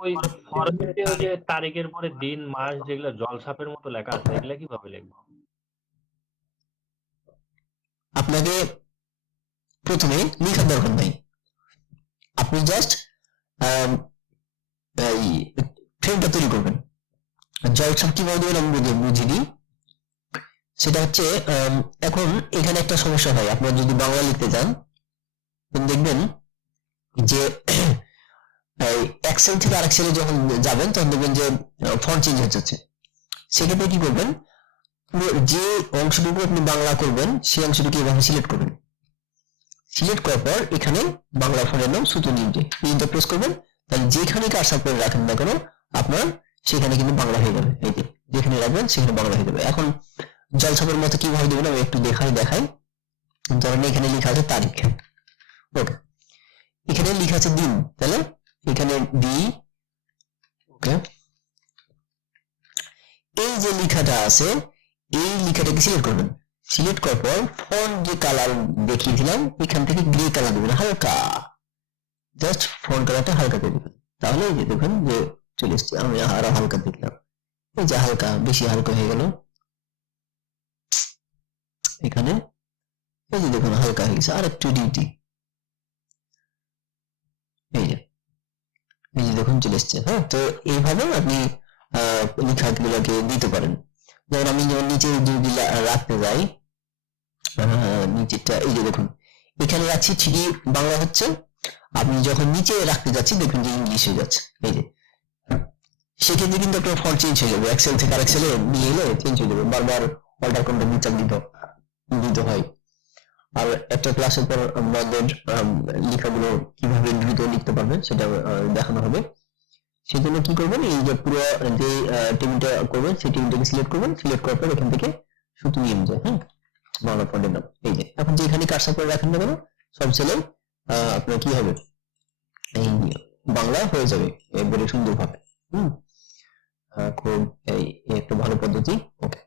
ওই ফরম্যাটে ওই যে তারিখের পরে দিন মাস যেগুলো জলছাপের মতো লেখা আছে এগুলা কিভাবে লিখবো? আপনাকে প্রথমে লেখার দরকার নাই, আপনি জাস্ট এই ফ্রেমটা তৈরি করবেন। জলছাপ কিভাবে দেবেন আমি বুঝিয়ে দিই। সেটা হচ্ছে এখন এখানে একটা সমস্যা হয়, আপনারা যদি বাংলা লিখতে চান দেখবেন যে এক্সেল থেকে আরেক সেলে যখন যাবেন তখন দেখবেন যে ফন্ট চেঞ্জ হয়ে যাচ্ছে। সেক্ষেত্রে কি করবেন, যে অংশটুকু আপনি বাংলা করবেন সেই অংশটুকু এভাবে সিলেক্ট করবেন, সিলেক্ট করার পর এখানে বাংলা ফন্টের নাম সুতো দিয়ে ইন্টার প্রেস করবেন, তাহলে যেখানে কারসার করে রাখেন না কেন আপনার সেখানে কিন্তু বাংলা হয়ে যাবে। এই যে যেখানে রাখবেন সেখানে বাংলা হয়ে যাবে। এখন জলছাপের মতো কিভাবে দেবেন আমি একটু দেখাই, ধরেন এখানে লেখা আছে তারিখ, ওকে, এখানে লেখা আছে দিন, তাহলে এখানে ডি, ওকে, এই যে লেখাটা আছে এই লেখাটাকে সিলেক্ট করবেন, সিলেক্ট করার পর ফন্ট যে কালার দেখিয়েছিলাম এখান থেকে গ্রে কালার দেবেন হালকা, জাস্ট ফন্ট কালারটা হালকা করে দেবেন, তাহলে এই যে দেখুন যে চলে এসছে। আমি আরো হালকা দেখলাম, এই যে হালকা, বেশি হালকা হয়ে গেল, এখানে এই যে দেখুন হালকা হয়ে গেছে, আর একটু ডিউটি, এই যে দেখুন চলে এসছে, হ্যাঁ। তো এইভাবে আপনি লেখাগুলোকে দিতে পারেন। যেমন আমি যেমন নিচে যদি রাখতে যাই, নিচেরটা এই যে দেখুন এখানে রাখছি ঠিকই বাংলা হচ্ছে, আপনি যখন নিচে রাখতে যাচ্ছি দেখুন যে ইংলিশ হয়ে যাচ্ছে, এই যে সেক্ষেত্রে কিন্তু আপনার ফন্ট চেঞ্জ হয়ে যাবে, এক্সেল থেকে আরেক সেলে নিয়ে এলে চেঞ্জ হয়ে যাবে, বারবার অল্টার কোনটা বিচার দিতে হয়। আর একটা ক্লাসের পর আমাদের লেখাগুলো কিভাবে দ্রুত লিখতে পারবেন সেটা দেখানো হবে। সেজন্য কি করবেন, এই যে পুরো যে টেবিলটা করবেন সেই টেবিলটাকে সিলেক্ট করবেন, সিলেক্ট করার পর এখান থেকে শুধু নিয়ে যায়, হ্যাঁ, বাংলা ফন্টের নাম, এই যে এখন যে এখানে কারসার করে রাখেন না কেন সব সেলে আপনার কি হবে, এই বাংলা হয়ে যাবে একবারে সুন্দরভাবে। খুব এই একটা ভালো পদ্ধতি। ওকে,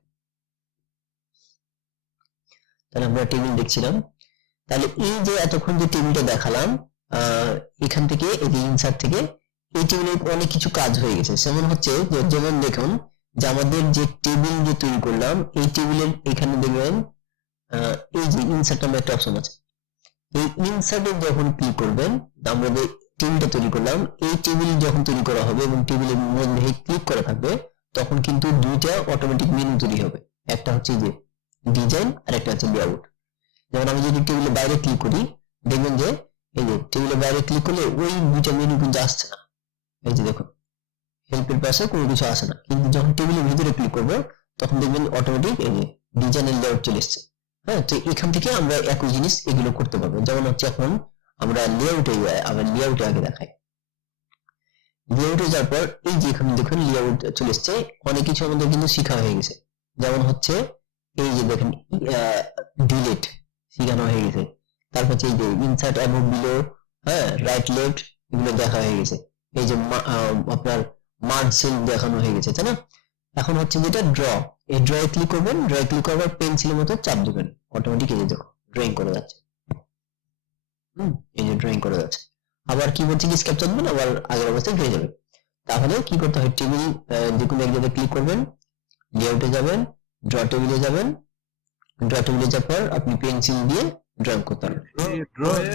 তাহলে আমরা টেবিল দেখছিলাম, তাহলে এই যে এতক্ষণ যে টেবিলটা দেখালাম এখান থেকে এই যে ইনসার্ট থেকে এই টেবিলে অনেক কিছু কাজ হয়ে গেছে। যেমন হচ্ছে যেমন দেখুন যে আমাদের যে টেবিল যে তৈরি করলাম এই টেবিলের এখানে দেখবেন এই যে ইনসার্ট নামে একটা অপশন আছে। এই ইনসার্টে যখন ক্লিক করবেন আমরা যে টেবিলটা তৈরি করলাম এই টেবিল যখন তৈরি করা হবে এবং টেবিলের মধ্যে ক্লিক করা থাকবে তখন কিন্তু দুইটা অটোমেটিক মেনু তৈরি হবে। একটা হচ্ছে যে ডিজাইন আর একটা হচ্ছে লেআউট। যেমন আমি যদি টেবিলের বাইরে ক্লিক করি দেখবেন যে এই যে টেবিলের বাইরে ক্লিক করলে ওই দুইটা মেনু কিন্তু আসছে না। এই যে দেখুন হেল্পের পাশে কোনো কিছু আসে না, কিন্তু যখন টেবিলের ভিতরে ক্লিক করবো তখন দেখবেন অটোমেটিক এই যে ডিজাইনের লেআউট চলে এসছে। হ্যাঁ, তো এখান থেকে আমরা একই জিনিস এগুলো করতে পারবো। যেমন হচ্ছে এখন আমরা লেআউটে আবার লেআউটে আগে দেখাই। লেআউটে যাওয়ার পর এই যে এখানে দেখুন লেআউট চলে এসছে, অনেক কিছু আমাদের কিন্তু শেখা হয়ে গেছে। যেমন হচ্ছে এই যে দেখেন ডিলিট শেখানো হয়ে গেছে, তারপর হচ্ছে এই যে ইনসার্ট অ্যাবভ বিলো, হ্যাঁ রাইট লেফট এগুলো দেখা হয়ে গেছে। এই যে আপনার মার্জ সেল দেখানো হয়ে গেছে, তাই না? এখন হচ্ছে যেটা ড্র, এই ড্র এ ক্লিক করবেন, ড্র এ ক্লিক করার পেন্সিলের মতো চাপ দিবেন, অটোমেটিক এই যে দেখো ড্রয়িং করে যাচ্ছে। এই যে ড্রয়িং করে যাচ্ছে। আবার কিবোর্ড থেকে স্কেপ চাপবেন আবার আগের অবস্থায় ফিরে যাবে। তাহলে কি করতে হয়, টেবিল যে কোনো এক জায়গায় ক্লিক করবেন, লেআউটে যাবেন, ড্র টেবিলে যাবেন, ড্র টেবিলে যাওয়ার পর আপনি পেন্সিল দিয়ে ড্রয়িং করতে পারবেন।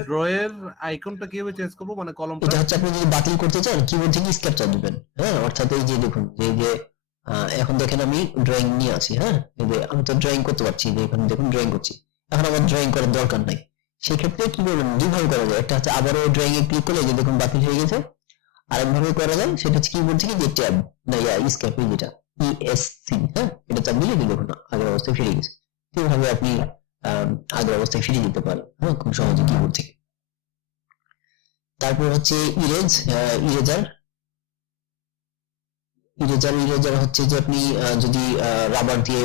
ড্র এর আইকনটা কিভাবে চেঞ্জ করব, মানে কলমটা? এটা হচ্ছে আপনি যদি বাতিল করতে চান কিবোর্ড থেকে স্কেপ চাপ দিবেন। হ্যাঁ, অর্থাৎ এই যে দেখুন যে এখন দেখেন আমি ড্রয়িং নিয়ে আছি। হ্যাঁ, এই যে আমি তো ড্রয়িং করতে পারছি, যে এখানে দেখুন ড্রয়িং করছি। এখন আমার ড্রয়িং করার দরকার নাই, সেক্ষেত্রে কি করবেন, দুইভাবে করা যায়। একটা হচ্ছে আবারও ড্রয়িং এ ক্লিক করলে যে দেখুন বাতিল হয়ে গেছে। আরেকভাবে করা যায়, সেটা হচ্ছে কিবোর্ড থেকে যে ট্যাব না স্কেপ যেটা ESC, হ্যাঁ এটা চাপ দিলে দেখুন আগের অবস্থায় ফিরে গেছে। এইভাবে আপনি আগের অবস্থায় ফিরে যেতে পারেন, হ্যাঁ খুব সহজে কিবোর্ড থেকে। তারপর হচ্ছে ইরেজার হচ্ছে যে আপনি যদি রাবার দিয়ে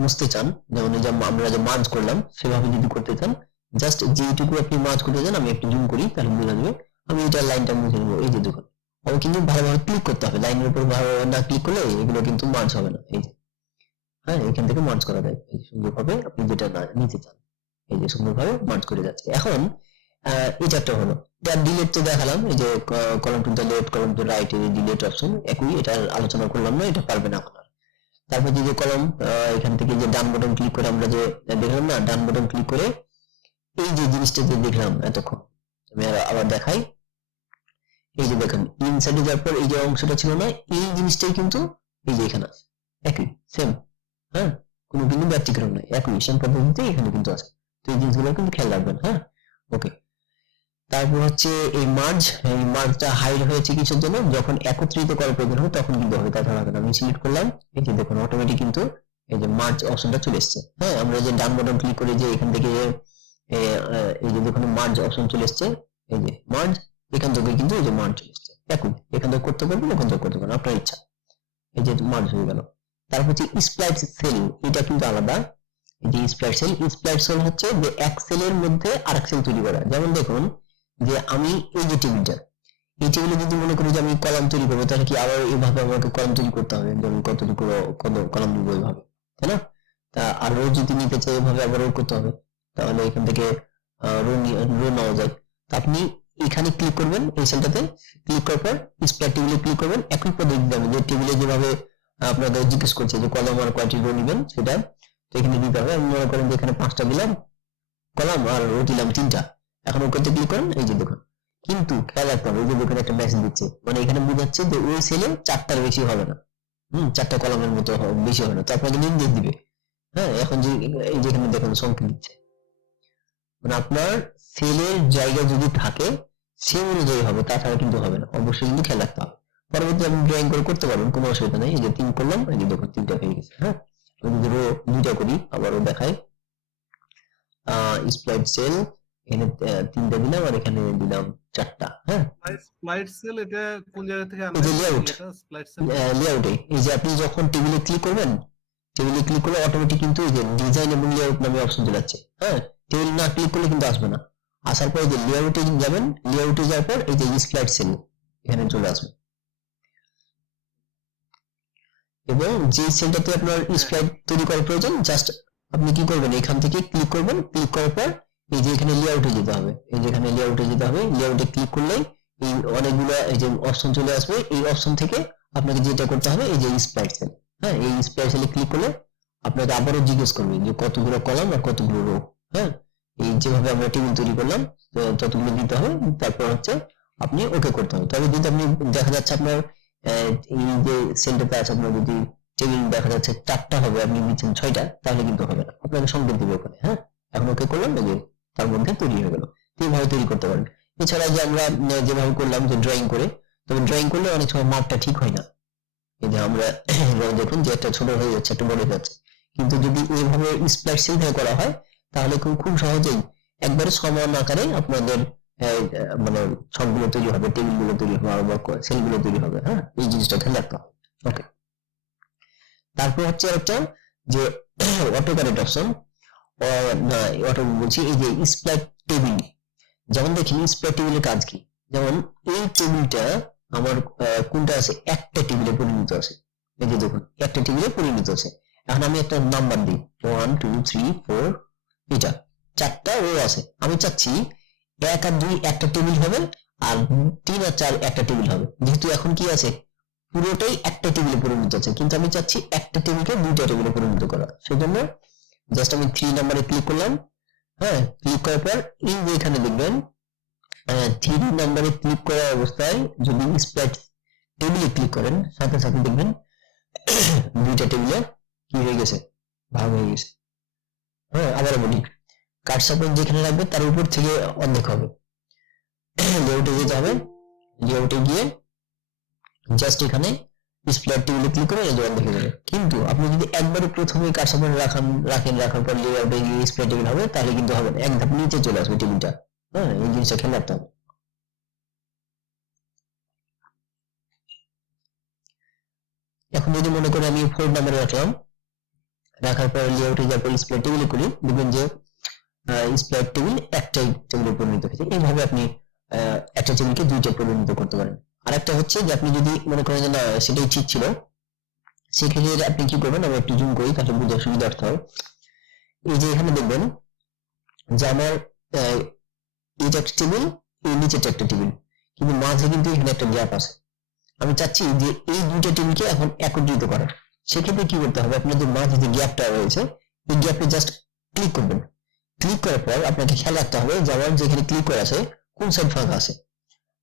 মুছতে চান, যেমন এই যে আমরা যে মার্জ করলাম সেভাবে যদি করতে চান, জাস্ট যেটুকু আপনি মার্জ করতে চান আমি একটু জুম করি তাহলে বোঝা যাবে। আমি এটা লাইনটা মুছে নেবো, এই যে দেখুন আমি কিন্তু ভালোভাবে ক্লিক করতে হবে, লাইনের উপর ভালোভাবে না ক্লিক করলে এগুলো কিন্তু মার্জ হবে না। এই যে হ্যাঁ, এখান থেকে মার্জ করা যায় সুন্দরভাবে, আপনি যেটা না নিতে চান এই যে সুন্দরভাবে মার্জ করে যাচ্ছে। এখন এটা একটা হলো, ডিলিট তো দেখালাম, এই যে column to the left, column to right, এই ডিলিট অপশন একই, এটা আলোচনা করলাম না, এটা পারবেন এখন আর। তারপর যে কলম এখান থেকে যে ডান বাটন ক্লিক করে আমরা যে দেখলাম না, ডান বাটন ক্লিক করে এই যে জিনিসটা যে দেখলাম এতক্ষণ, আমি আবার দেখাই। এই যে দেখেন ইনসাইডে যাওয়ার পর এই যে অংশটা ছিল না, এই জিনিসটাই কিন্তু এই যে এখানে আছে, একই সেম। হ্যাঁ, কোনো কিন্তু ব্যতিক্রম নাই, একই সেম পদ্ধতিতে এখানে কিন্তু আছে। তো এই জিনিসগুলো কিন্তু খেয়াল রাখবেন। হ্যাঁ, ওকে। তারপর হচ্ছে এই মার্জটা হাইড হয়েছে কিছুর জন্য, যখন একত্রিত করার প্রয়োজন হবে তখন কিন্তু হবে, তাছাড়া হবে না। আমি সিলেক্ট করলাম, এই যে দেখুন অটোমেটিক কিন্তু এই যে মার্জ অপশনটা চলে এসেছে। হ্যাঁ, আমরা যে ডান বাটন ক্লিক করে যে এখান থেকে এই যে দেখুন মার্জ অপশন চলে এসেছে, এই যে মার্জ, এখান থেকে কিন্তু এই যে মার্জ চলে এসেছে একই, এখান থেকে করতে পারবেন, এখান থেকে করতে পারবেন, আপনার ইচ্ছা। এই যে মার্জ হয়ে গেল। তারপর হচ্ছে স্প্লাইট সেল, এটা কিন্তু আলাদা। এই যে স্প্লাইট সেল হচ্ছে যে এক সেলের মধ্যে আরেক সেল তৈরি করা। যেমন দেখুন যে আমি এই যে টেবিলটা, এই টেবিলে যদি মনে করি যে আমি কলাম তৈরি করবো, তাহলে কি আবার এইভাবে আমাকে কলাম তৈরি করতে হবে, যেমন কতটুকু কলাম নিবো এইভাবে, তাই না? তা আর রো যদি নিতে চাই এভাবে আবার রো করতে হবে, তাহলে এখান থেকে রো নেওয়া যায়। তা আপনি এখানে ক্লিক করবেন, এই সেলটাতে ক্লিক করার পর স্প্লাইট টেবিলে ক্লিক করবেন, একই পদ্ধতি যাবে যে টেবিলে যেভাবে আপনাদের জিজ্ঞেস করছে যে কলাম আর কয়টি রো নিবেন সেটা তো এখানে দিতে হবে। আমি মনে করেন যে এখানে 5টা দিলাম কলাম আর রো দিলাম 3টা। এখন ওকে ক্লিক করেন, এই যে দেখুন কিন্তু খেয়াল রাখতে হবে, এই যে দেখুন একটা মেসেজ দিচ্ছে, মানে এখানে বোঝাচ্ছে যে ওই সেলে 4টার বেশি হবে না, 4টা কলামের মতো বেশি হবে না, তো আপনাকে নির্দেশ দিবে। হ্যাঁ, এখন যে এই যে এখানে দেখুন সংখ্যা দিচ্ছে, মানে আপনার সেলের জায়গা যদি থাকে সে অনুযায়ী হবে, তাছাড়া কিন্তু হবে না, অবশ্যই কিন্তু খেয়াল রাখতে হবে। পরবর্তী আপনি ড্রয়িং করে করতে পারবেন, কোনো অসুবিধা নেই। এই যে 3 করলাম, এই যে দেখুন 3টা হয়ে গেছে। হ্যাঁ, আমি যদি রো 2টা করি আবারও দেখাই, স্প্লাইট সেল এখানে 3টা দিলাম আর এখানে দিলাম 4টা। হ্যাঁ, স্প্লাইট সেল এটা কোন জায়গা থেকে আনা? এই যে লেআউট, এটা স্প্লাইট সেল লেআউটে এই যে আপনি যখন টেবিলে ক্লিক করবেন, টেবিলে ক্লিক করলে অটোমেটিক কিন্তু এই যে ডিজাইন এবং লেআউট নামে অপশন চলে যাচ্ছে। হ্যাঁ, টেবিল না ক্লিক করলে কিন্তু আসবে না। আসার পর যে লেআউটে যাবেন, লেআউটে যাওয়ার পর এই যে স্প্লাইট সেল এখানে চলে আসবে, এবং যে সেলটাতে আপনার স্প্লাইট তৈরি করার প্রয়োজন জাস্ট আপনি কি করবেন, এখান থেকে ক্লিক করবেন, ক্লিক করার পর এই যে এখানে লেআউটে যেতে হবে, এই যে এখানে লেআউটে যেতে হবে, লেআউটে ক্লিক করলেই এই অনেকগুলো এই যে অপশন চলে আসবে। এই অপশন থেকে আপনাকে যেটা করতে হবে এই যে স্প্লাইট সেল, হ্যাঁ এই স্প্লাইট সেলে ক্লিক করলে আপনাকে আবারও জিজ্ঞেস করবে যে কতগুলো কলাম আর কতগুলো রো, হ্যাঁ এই যেভাবে আমরা টেবিল তৈরি করলাম ততগুলো দিতে হবে, তারপর হচ্ছে আপনি ওকে করতে হবে। তবে যদি আপনি দেখা যাচ্ছে আপনার এই যে সেলটাতে আছে আপনার যদি টেবিল দেখা যাচ্ছে 4টা হবে, আপনি দিচ্ছেন 6টা, তাহলে কিন্তু হবে না, আপনাকে সংকেত দিবে ওখানে। হ্যাঁ এখন ওকে করলাম, এই যে তার মধ্যে তৈরি হয়ে গেল। এইভাবে তৈরি করতে পারেন। এছাড়া যে আমরা যেভাবে করলাম যে ড্রয়িং করে, তবে ড্রয়িং করলে অনেক সময় মাপটা ঠিক হয় না, এই যে আমরা দেখুন যে একটা ছোট হয়ে যাচ্ছে, একটা বড় হয়ে যাচ্ছে। কিন্তু যদি এইভাবে স্প্লাইট সেল দিয়ে করা হয় তাহলে খুব সহজেই একবারে সমান আকারে আপনাদের মানে সবগুলো তৈরি হবে, টেবিলগুলো তৈরি হবে, আর সেলগুলো তৈরি হবে। হ্যাঁ এই জিনিসটা খেয়াল রাখতে হবে। ওকে, তারপর হচ্ছে একটা যে অটো কারেক্ট অপশন, না অটো বলছি, এই যে স্প্লাইট টেবিল। যেমন দেখি স্প্লাইট টেবিলের কাজ কি, যেমন এই টেবিলটা আমার কোনটা আছে, একটা টেবিলে পরিণত আছে, এই যে দেখুন একটা টেবিলে পরিণত আছে। এখন আমি একটা নাম্বার দিই 1 2 3 4, এটা 4টা রো আছে। আমি চাচ্ছি 1 আর 2 একটা টেবিল হবে, আর 3 আর 4 একটা টেবিল হবে। যেহেতু এখন কি আছে, পুরোটাই একটা টেবিলে পরিণত আছে, কিন্তু আমি চাচ্ছি একটা টেবিলকে 2টা টেবিলে পরিণত করা। সেজন্য জাস্ট আমি 3 নাম্বারে ক্লিক করলাম। হ্যাঁ ক্লিক করার পর এই যে এখানে দেখবেন 3 নাম্বারে ক্লিক করা অবস্থায় যদি স্প্লাইট টেবিলে ক্লিক করেন, সাথে সাথে দেখবেন 2টা টেবিলে কি হয়ে গেছে, ভাগ হয়ে গেছে। হ্যাঁ আবার বলি, কার্সার পয়েন্ট যেখানে রাখবে তার উপর থেকে অর্ধেক হবে। লেআউটে যেতে হবে, লেআউটে গিয়ে জাস্ট এখানে স্প্লাইট টেবিলে ক্লিক করে এই যে অর্ধেক হয়ে যাবে। কিন্তু আপনি যদি একবারে প্রথমে কার্সার পয়েন্ট রাখার পর লেআউটে গিয়ে স্প্লাইট টেবিল হবে, তাহলে কিন্তু হবে না, এক ধাপ নিচে চলে আসবে টেবিলটা। হ্যাঁ এই জিনিসটা খেয়াল রাখতে হবে। এখন যদি মনে করি আমি 4 নাম্বারে রাখলাম, রাখার পর লেআউটে যাওয়ার পর স্প্লাইট টেবিলে করি, দেখবেন যে স্প্লাইট টেবিল একটাই টেবিলে পরিণত হয়েছে। এইভাবে আপনি একটা টেবিলকে 2টা পরিণত করতে পারেন। আর একটা হচ্ছে যে আপনি যদি মনে করেন যে না সেটাই ঠিক ছিল, সেক্ষেত্রে আপনি কি করবেন, আমি একটু জুম করি তাহলে বুঝার সুবিধার্থে হয়। এই যে এখানে দেখবেন যে আমার এইটা একটা টেবিল, এই নিচেটা একটা টেবিল, কিন্তু মাঝে কিন্তু এখানে একটা গ্যাপ আছে। আমি চাচ্ছি যে এই 2টা টেবিলকে এখন একত্রিত করা। সেক্ষেত্রে কি করতে হবে, আপনার যে মাঝে যে গ্যাপটা রয়েছে এই গ্যাপে জাস্ট ক্লিক করবেন। ক্লিক করার পর আপনাকে খেয়াল রাখতে হবে যে আমার যেখানে ক্লিক করা আছে কোন সাইড ফাঁকা আছে,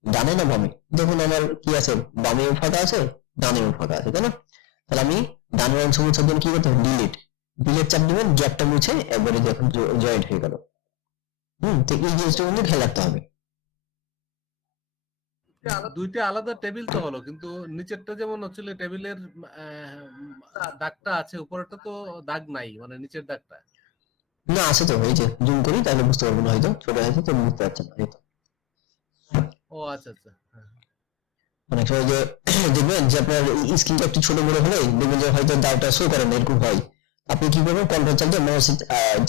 ডানে না বামে। দেখুন আমার কি আছে, বামেও ফাঁকা আছে, ডানেও ফাঁকা আছে, তাই না? তাহলে আমি ডানের অংশ মুছার জন্য কি করতে হবে, ডিলিট চাপ দিবেন, গ্যাপটা মুছে একবারে যখন জয়েন্ট হয়ে গেল। তো এই জিনিসটা কিন্তু খেয়াল রাখতে হবে। দুইটা আলাদা টেবিল তো হলো, কিন্তু নিচেরটা যেমন হচ্ছিল টেবিলের দাগটা আছে, উপরেরটা তো দাগ নাই, মানে নিচের দাগটা না আছে তো, এই যে জুম করি তাহলে বুঝতে পারবেন, হয়তো ছোট হয়েছে তো বুঝতে পারছেন না, এই তো। ও আচ্ছা আচ্ছা, হ্যাঁ। অনেক সময় যে দেখবেন যে আপনার স্ক্রিনটা একটু ছোট বড় হলে দেখবেন যে হয়তো দাগটা শো করে না, এরকম হয়। আপনি কি করবেন, কন্ট্রোল চাপ দিয়ে মাউস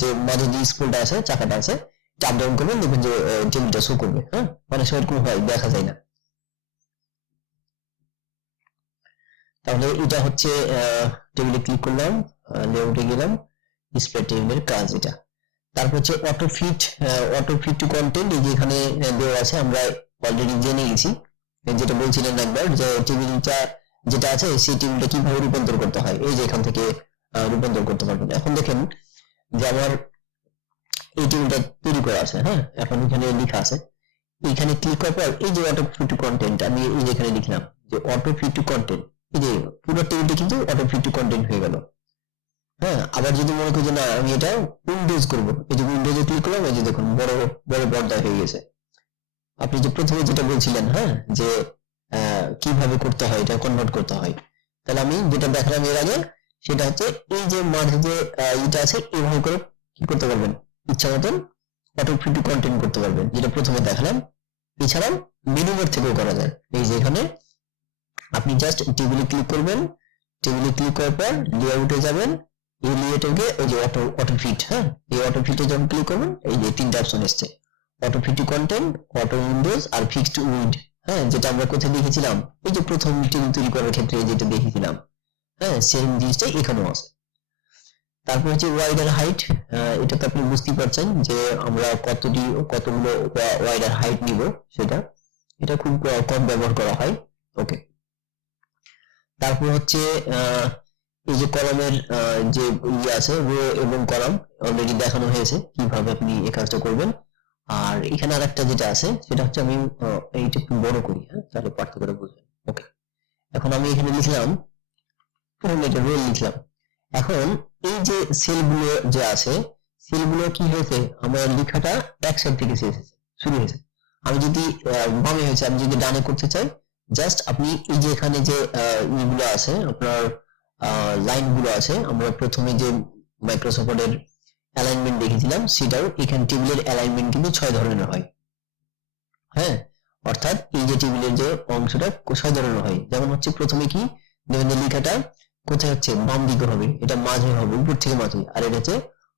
যে মাঝে যে স্ক্রলটা আছে, চাকাটা আছে, চাপ ডাউন করবেন, দেখবেন যে টেবিলটা শো করবে। হ্যাঁ অনেক সময় এরকম হয়, দেখা যায় না। তাহলে এটা হচ্ছে টেবিলে ক্লিক করলাম, লেআউটে গেলাম, ডিসপ্লে টেবিলের কাজ এটা। তারপর হচ্ছে অটো ফিট টু কন্টেন্ট, এই যে এখানে দেওয়া আছে, আমরা অলরেডি জেনে গেছি। যেটা বলছিলেন একবার যে টেবিলটা যেটা আছে সেই টেবিলটা কিভাবে রূপান্তর করতে হয়, এই যে এখান থেকে রূপান্তর করতে পারবেন। এখন দেখেন যে আমার এই টেবিলটা তৈরি করা আছে। হ্যাঁ এখন এখানে লেখা আছে, এখানে ক্লিক করার পর এই যে অটো ফিট টু কন্টেন্ট, আমি এই যে এখানে লিখলাম যে অটো ফিট টু কন্টেন্ট, এই যে পুরো টেবিলটা কিন্তু অটো ফিট টু কন্টেন্ট হয়ে গেল। হ্যাঁ আবার যদি মনে করি যে না আমি এটা উইন্ডোজ করবো, এই যে উইন্ডোজে ক্লিক করলাম, এই যে দেখুন বড় বড় পর্দা হয়ে গেছে। আপনি যে প্রথমে যেটা বলছিলেন, হ্যাঁ যে কিভাবে করতে হয়, এটা কনভার্ট করতে হয়, তাহলে আমি যেটা দেখালাম এর আগে, সেটা হচ্ছে এই যে মাঝে যে এটা আছে, এইভাবে করে কি করতে পারবেন, ইচ্ছা মতন অটো ফিট টু কন্টেন্ট করতে পারবেন, যেটা প্রথমে দেখালাম। এছাড়াও মেনু বার থেকেও করা যায়। এই যে এখানে আপনি জাস্ট টেবিলে ক্লিক করবেন, টেবিলে ক্লিক করার পর লেআউটে যাবেন, এই লেআউটে ওই যে অটো ফিট, হ্যাঁ এই অটো ফিটে যখন ক্লিক করবেন, এই যে 3টা অপশন এসছে, auto fit to content, auto windows আর ফিক্সড উইন্ড। হ্যাঁ যেটা আমরা কোথায় দেখেছিলাম, এই যে প্রথম টেবিল তৈরি করার ক্ষেত্রে যেটা দেখেছিলাম, হ্যাঁ সেম জিনিসটাই এখানেও আছে। তারপর হচ্ছে ওয়াইডার হাইট, এটা তো আপনি বুঝতেই পারছেন যে আমরা কতগুলো ওয়াইডার হাইট নিব সেটা, এটা খুব কম ব্যবহার করা হয়। ওকে, তারপর হচ্ছে এই যে কলামের যে ইয়ে আছে রো এবং কলাম অলরেডি দেখানো হয়েছে কিভাবে আপনি এই কাজটা করবেন। আর এখানে আরেকটা যেটা আছে সেটা হচ্ছে আমি এইটা একটু বড় করি, হ্যাঁ, তাহলে পার্থক্যটা বুঝবেন। ওকে, এখন আমি এখানে লিখলাম এটা রোল লিখলাম। এখন এই যে সেলগুলো যে আছে, সেলগুলো কি হয়েছে, আমার লেখাটা এক সাইড থেকে শুরু হয়েছে। আমি যদি বামে হয়েছে, আমি যদি ডানে করতে চাই, জাস্ট আপনি এই যে এখানে যে ইগুলো আছে আপনার লাইন গুলো আছে, আমরা প্রথমে যে মাইক্রোসফট এর অ্যালাইনমেন্ট দেখেছিলাম সেটাও এখানে টেবিলের অ্যালাইনমেন্ট কিন্তু 6 ধরনের হয়। হ্যাঁ, অর্থাৎ এই যে টেবিলের যে অংশটা 6 ধরনের হয়। যেমন হচ্ছে প্রথমে কি দেখবেন লেখাটা কোথায় হচ্ছে, বাম দিকে হবে, এটা মাঝে হবে, উপর থেকে মাঝে, আর এটা হচ্ছে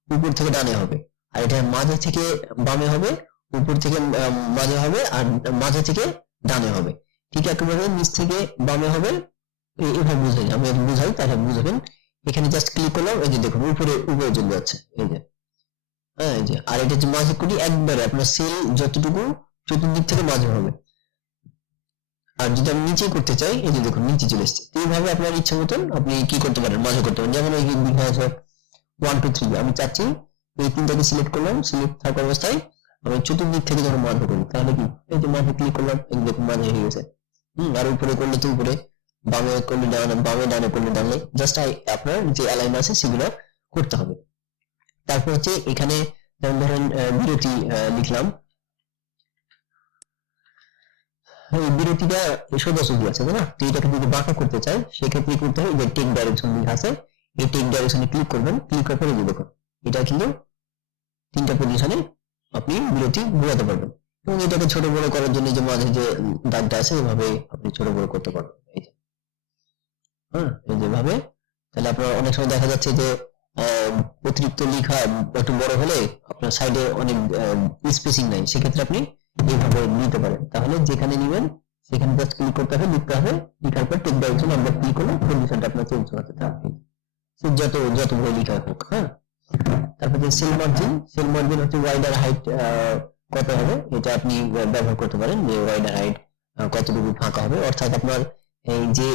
উপর থেকে ডানে হবে, আর এটা মাঝে থেকে বামে হবে, উপর থেকে মাঝে হবে, আর মাঝে থেকে ডানে হবে। ঠিক একেবারে নিচ থেকে বামে হবে, এভাবে বুঝাই, আমি বুঝাই তাহলে বুঝবেন। এখানে জাস্ট ক্লিক করলাম, এই যে দেখুন উপরে উপরে চলে যাচ্ছে, এই যে, হ্যাঁ, এই যে, আর এটা যে মাঝে করি একবারে আপনার সেল যতটুকু চতুর্দিক থেকে মাঝে হবে। আর যদি আমি নিচে করতে চাই, এই যে দেখুন নিচে চলে এসছে। এইভাবে আপনার ইচ্ছা মতন আপনি কি করতে পারেন, মাঝে করতে পারেন। যেমন এই লেখা আছে 1 2 3, আমি চাচ্ছি এই তিনটাকে সিলেক্ট করলাম, সিলেক্ট থাকা অবস্থায় আমি চতুর্দিক থেকে যখন মাঝে করি তাহলে কি, এই যে মাঝে ক্লিক করলাম, এই দেখুন মাঝে হয়ে গেছে। আর উপরে করলে তো উপরে, বামে করলে ডানে, বামে ডানে করলে ডানে, জাস্ট আপনার যে অ্যালাইন আছে সেগুলো করতে হবে। তারপর হচ্ছে এখানে যেমন ধরেন বিরতি লিখলাম, এই বিরতিটা সোজাসুজি আছে তাই না, তো এটাকে যদি বাঁকা করতে চাই সেক্ষেত্রে করতে হবে, যে টেক ডাইরেকশন লেখা আছে, এই টেক ডাইরেকশনে ক্লিক করবেন, ক্লিক করার পরে দেখুন এটা কিন্তু 3টা পজিশনে আপনি বিরতি ঘোরাতে পারবেন। এবং এটাকে ছোট বড় করার জন্য যে মাঝে যে দাগটা আছে এভাবে আপনি ছোট বড় করতে পারবেন, এই যে, হ্যাঁ, এই যেভাবে। তাহলে আপনার অনেক সময় দেখা যাচ্ছে যে অতিরিক্ত লেখা একটু বড় হলে আপনার সাইডে অনেক স্পেসিং নাই, সেক্ষেত্রে আপনি এইভাবে নিতে পারেন। তাহলে যেখানে নেবেন সেখানে জাস্ট ক্লিক করতে হবে, লিখতে হবে, লেখার পর টেক ডাইরেকশন আমরা ক্লিক করলে পজিশনটা আপনার চেঞ্জ হতে থাকবে, যত বড় লেখা হোক। হ্যাঁ, তারপর যে সেল মার্জিন হচ্ছে ওয়াইডার হাইট কত হবে, এটা আপনি ব্যবহার করতে পারেন, যে ওয়াইডার হাইট কতটুকু ফাঁকা হবে, অর্থাৎ আপনার এই যে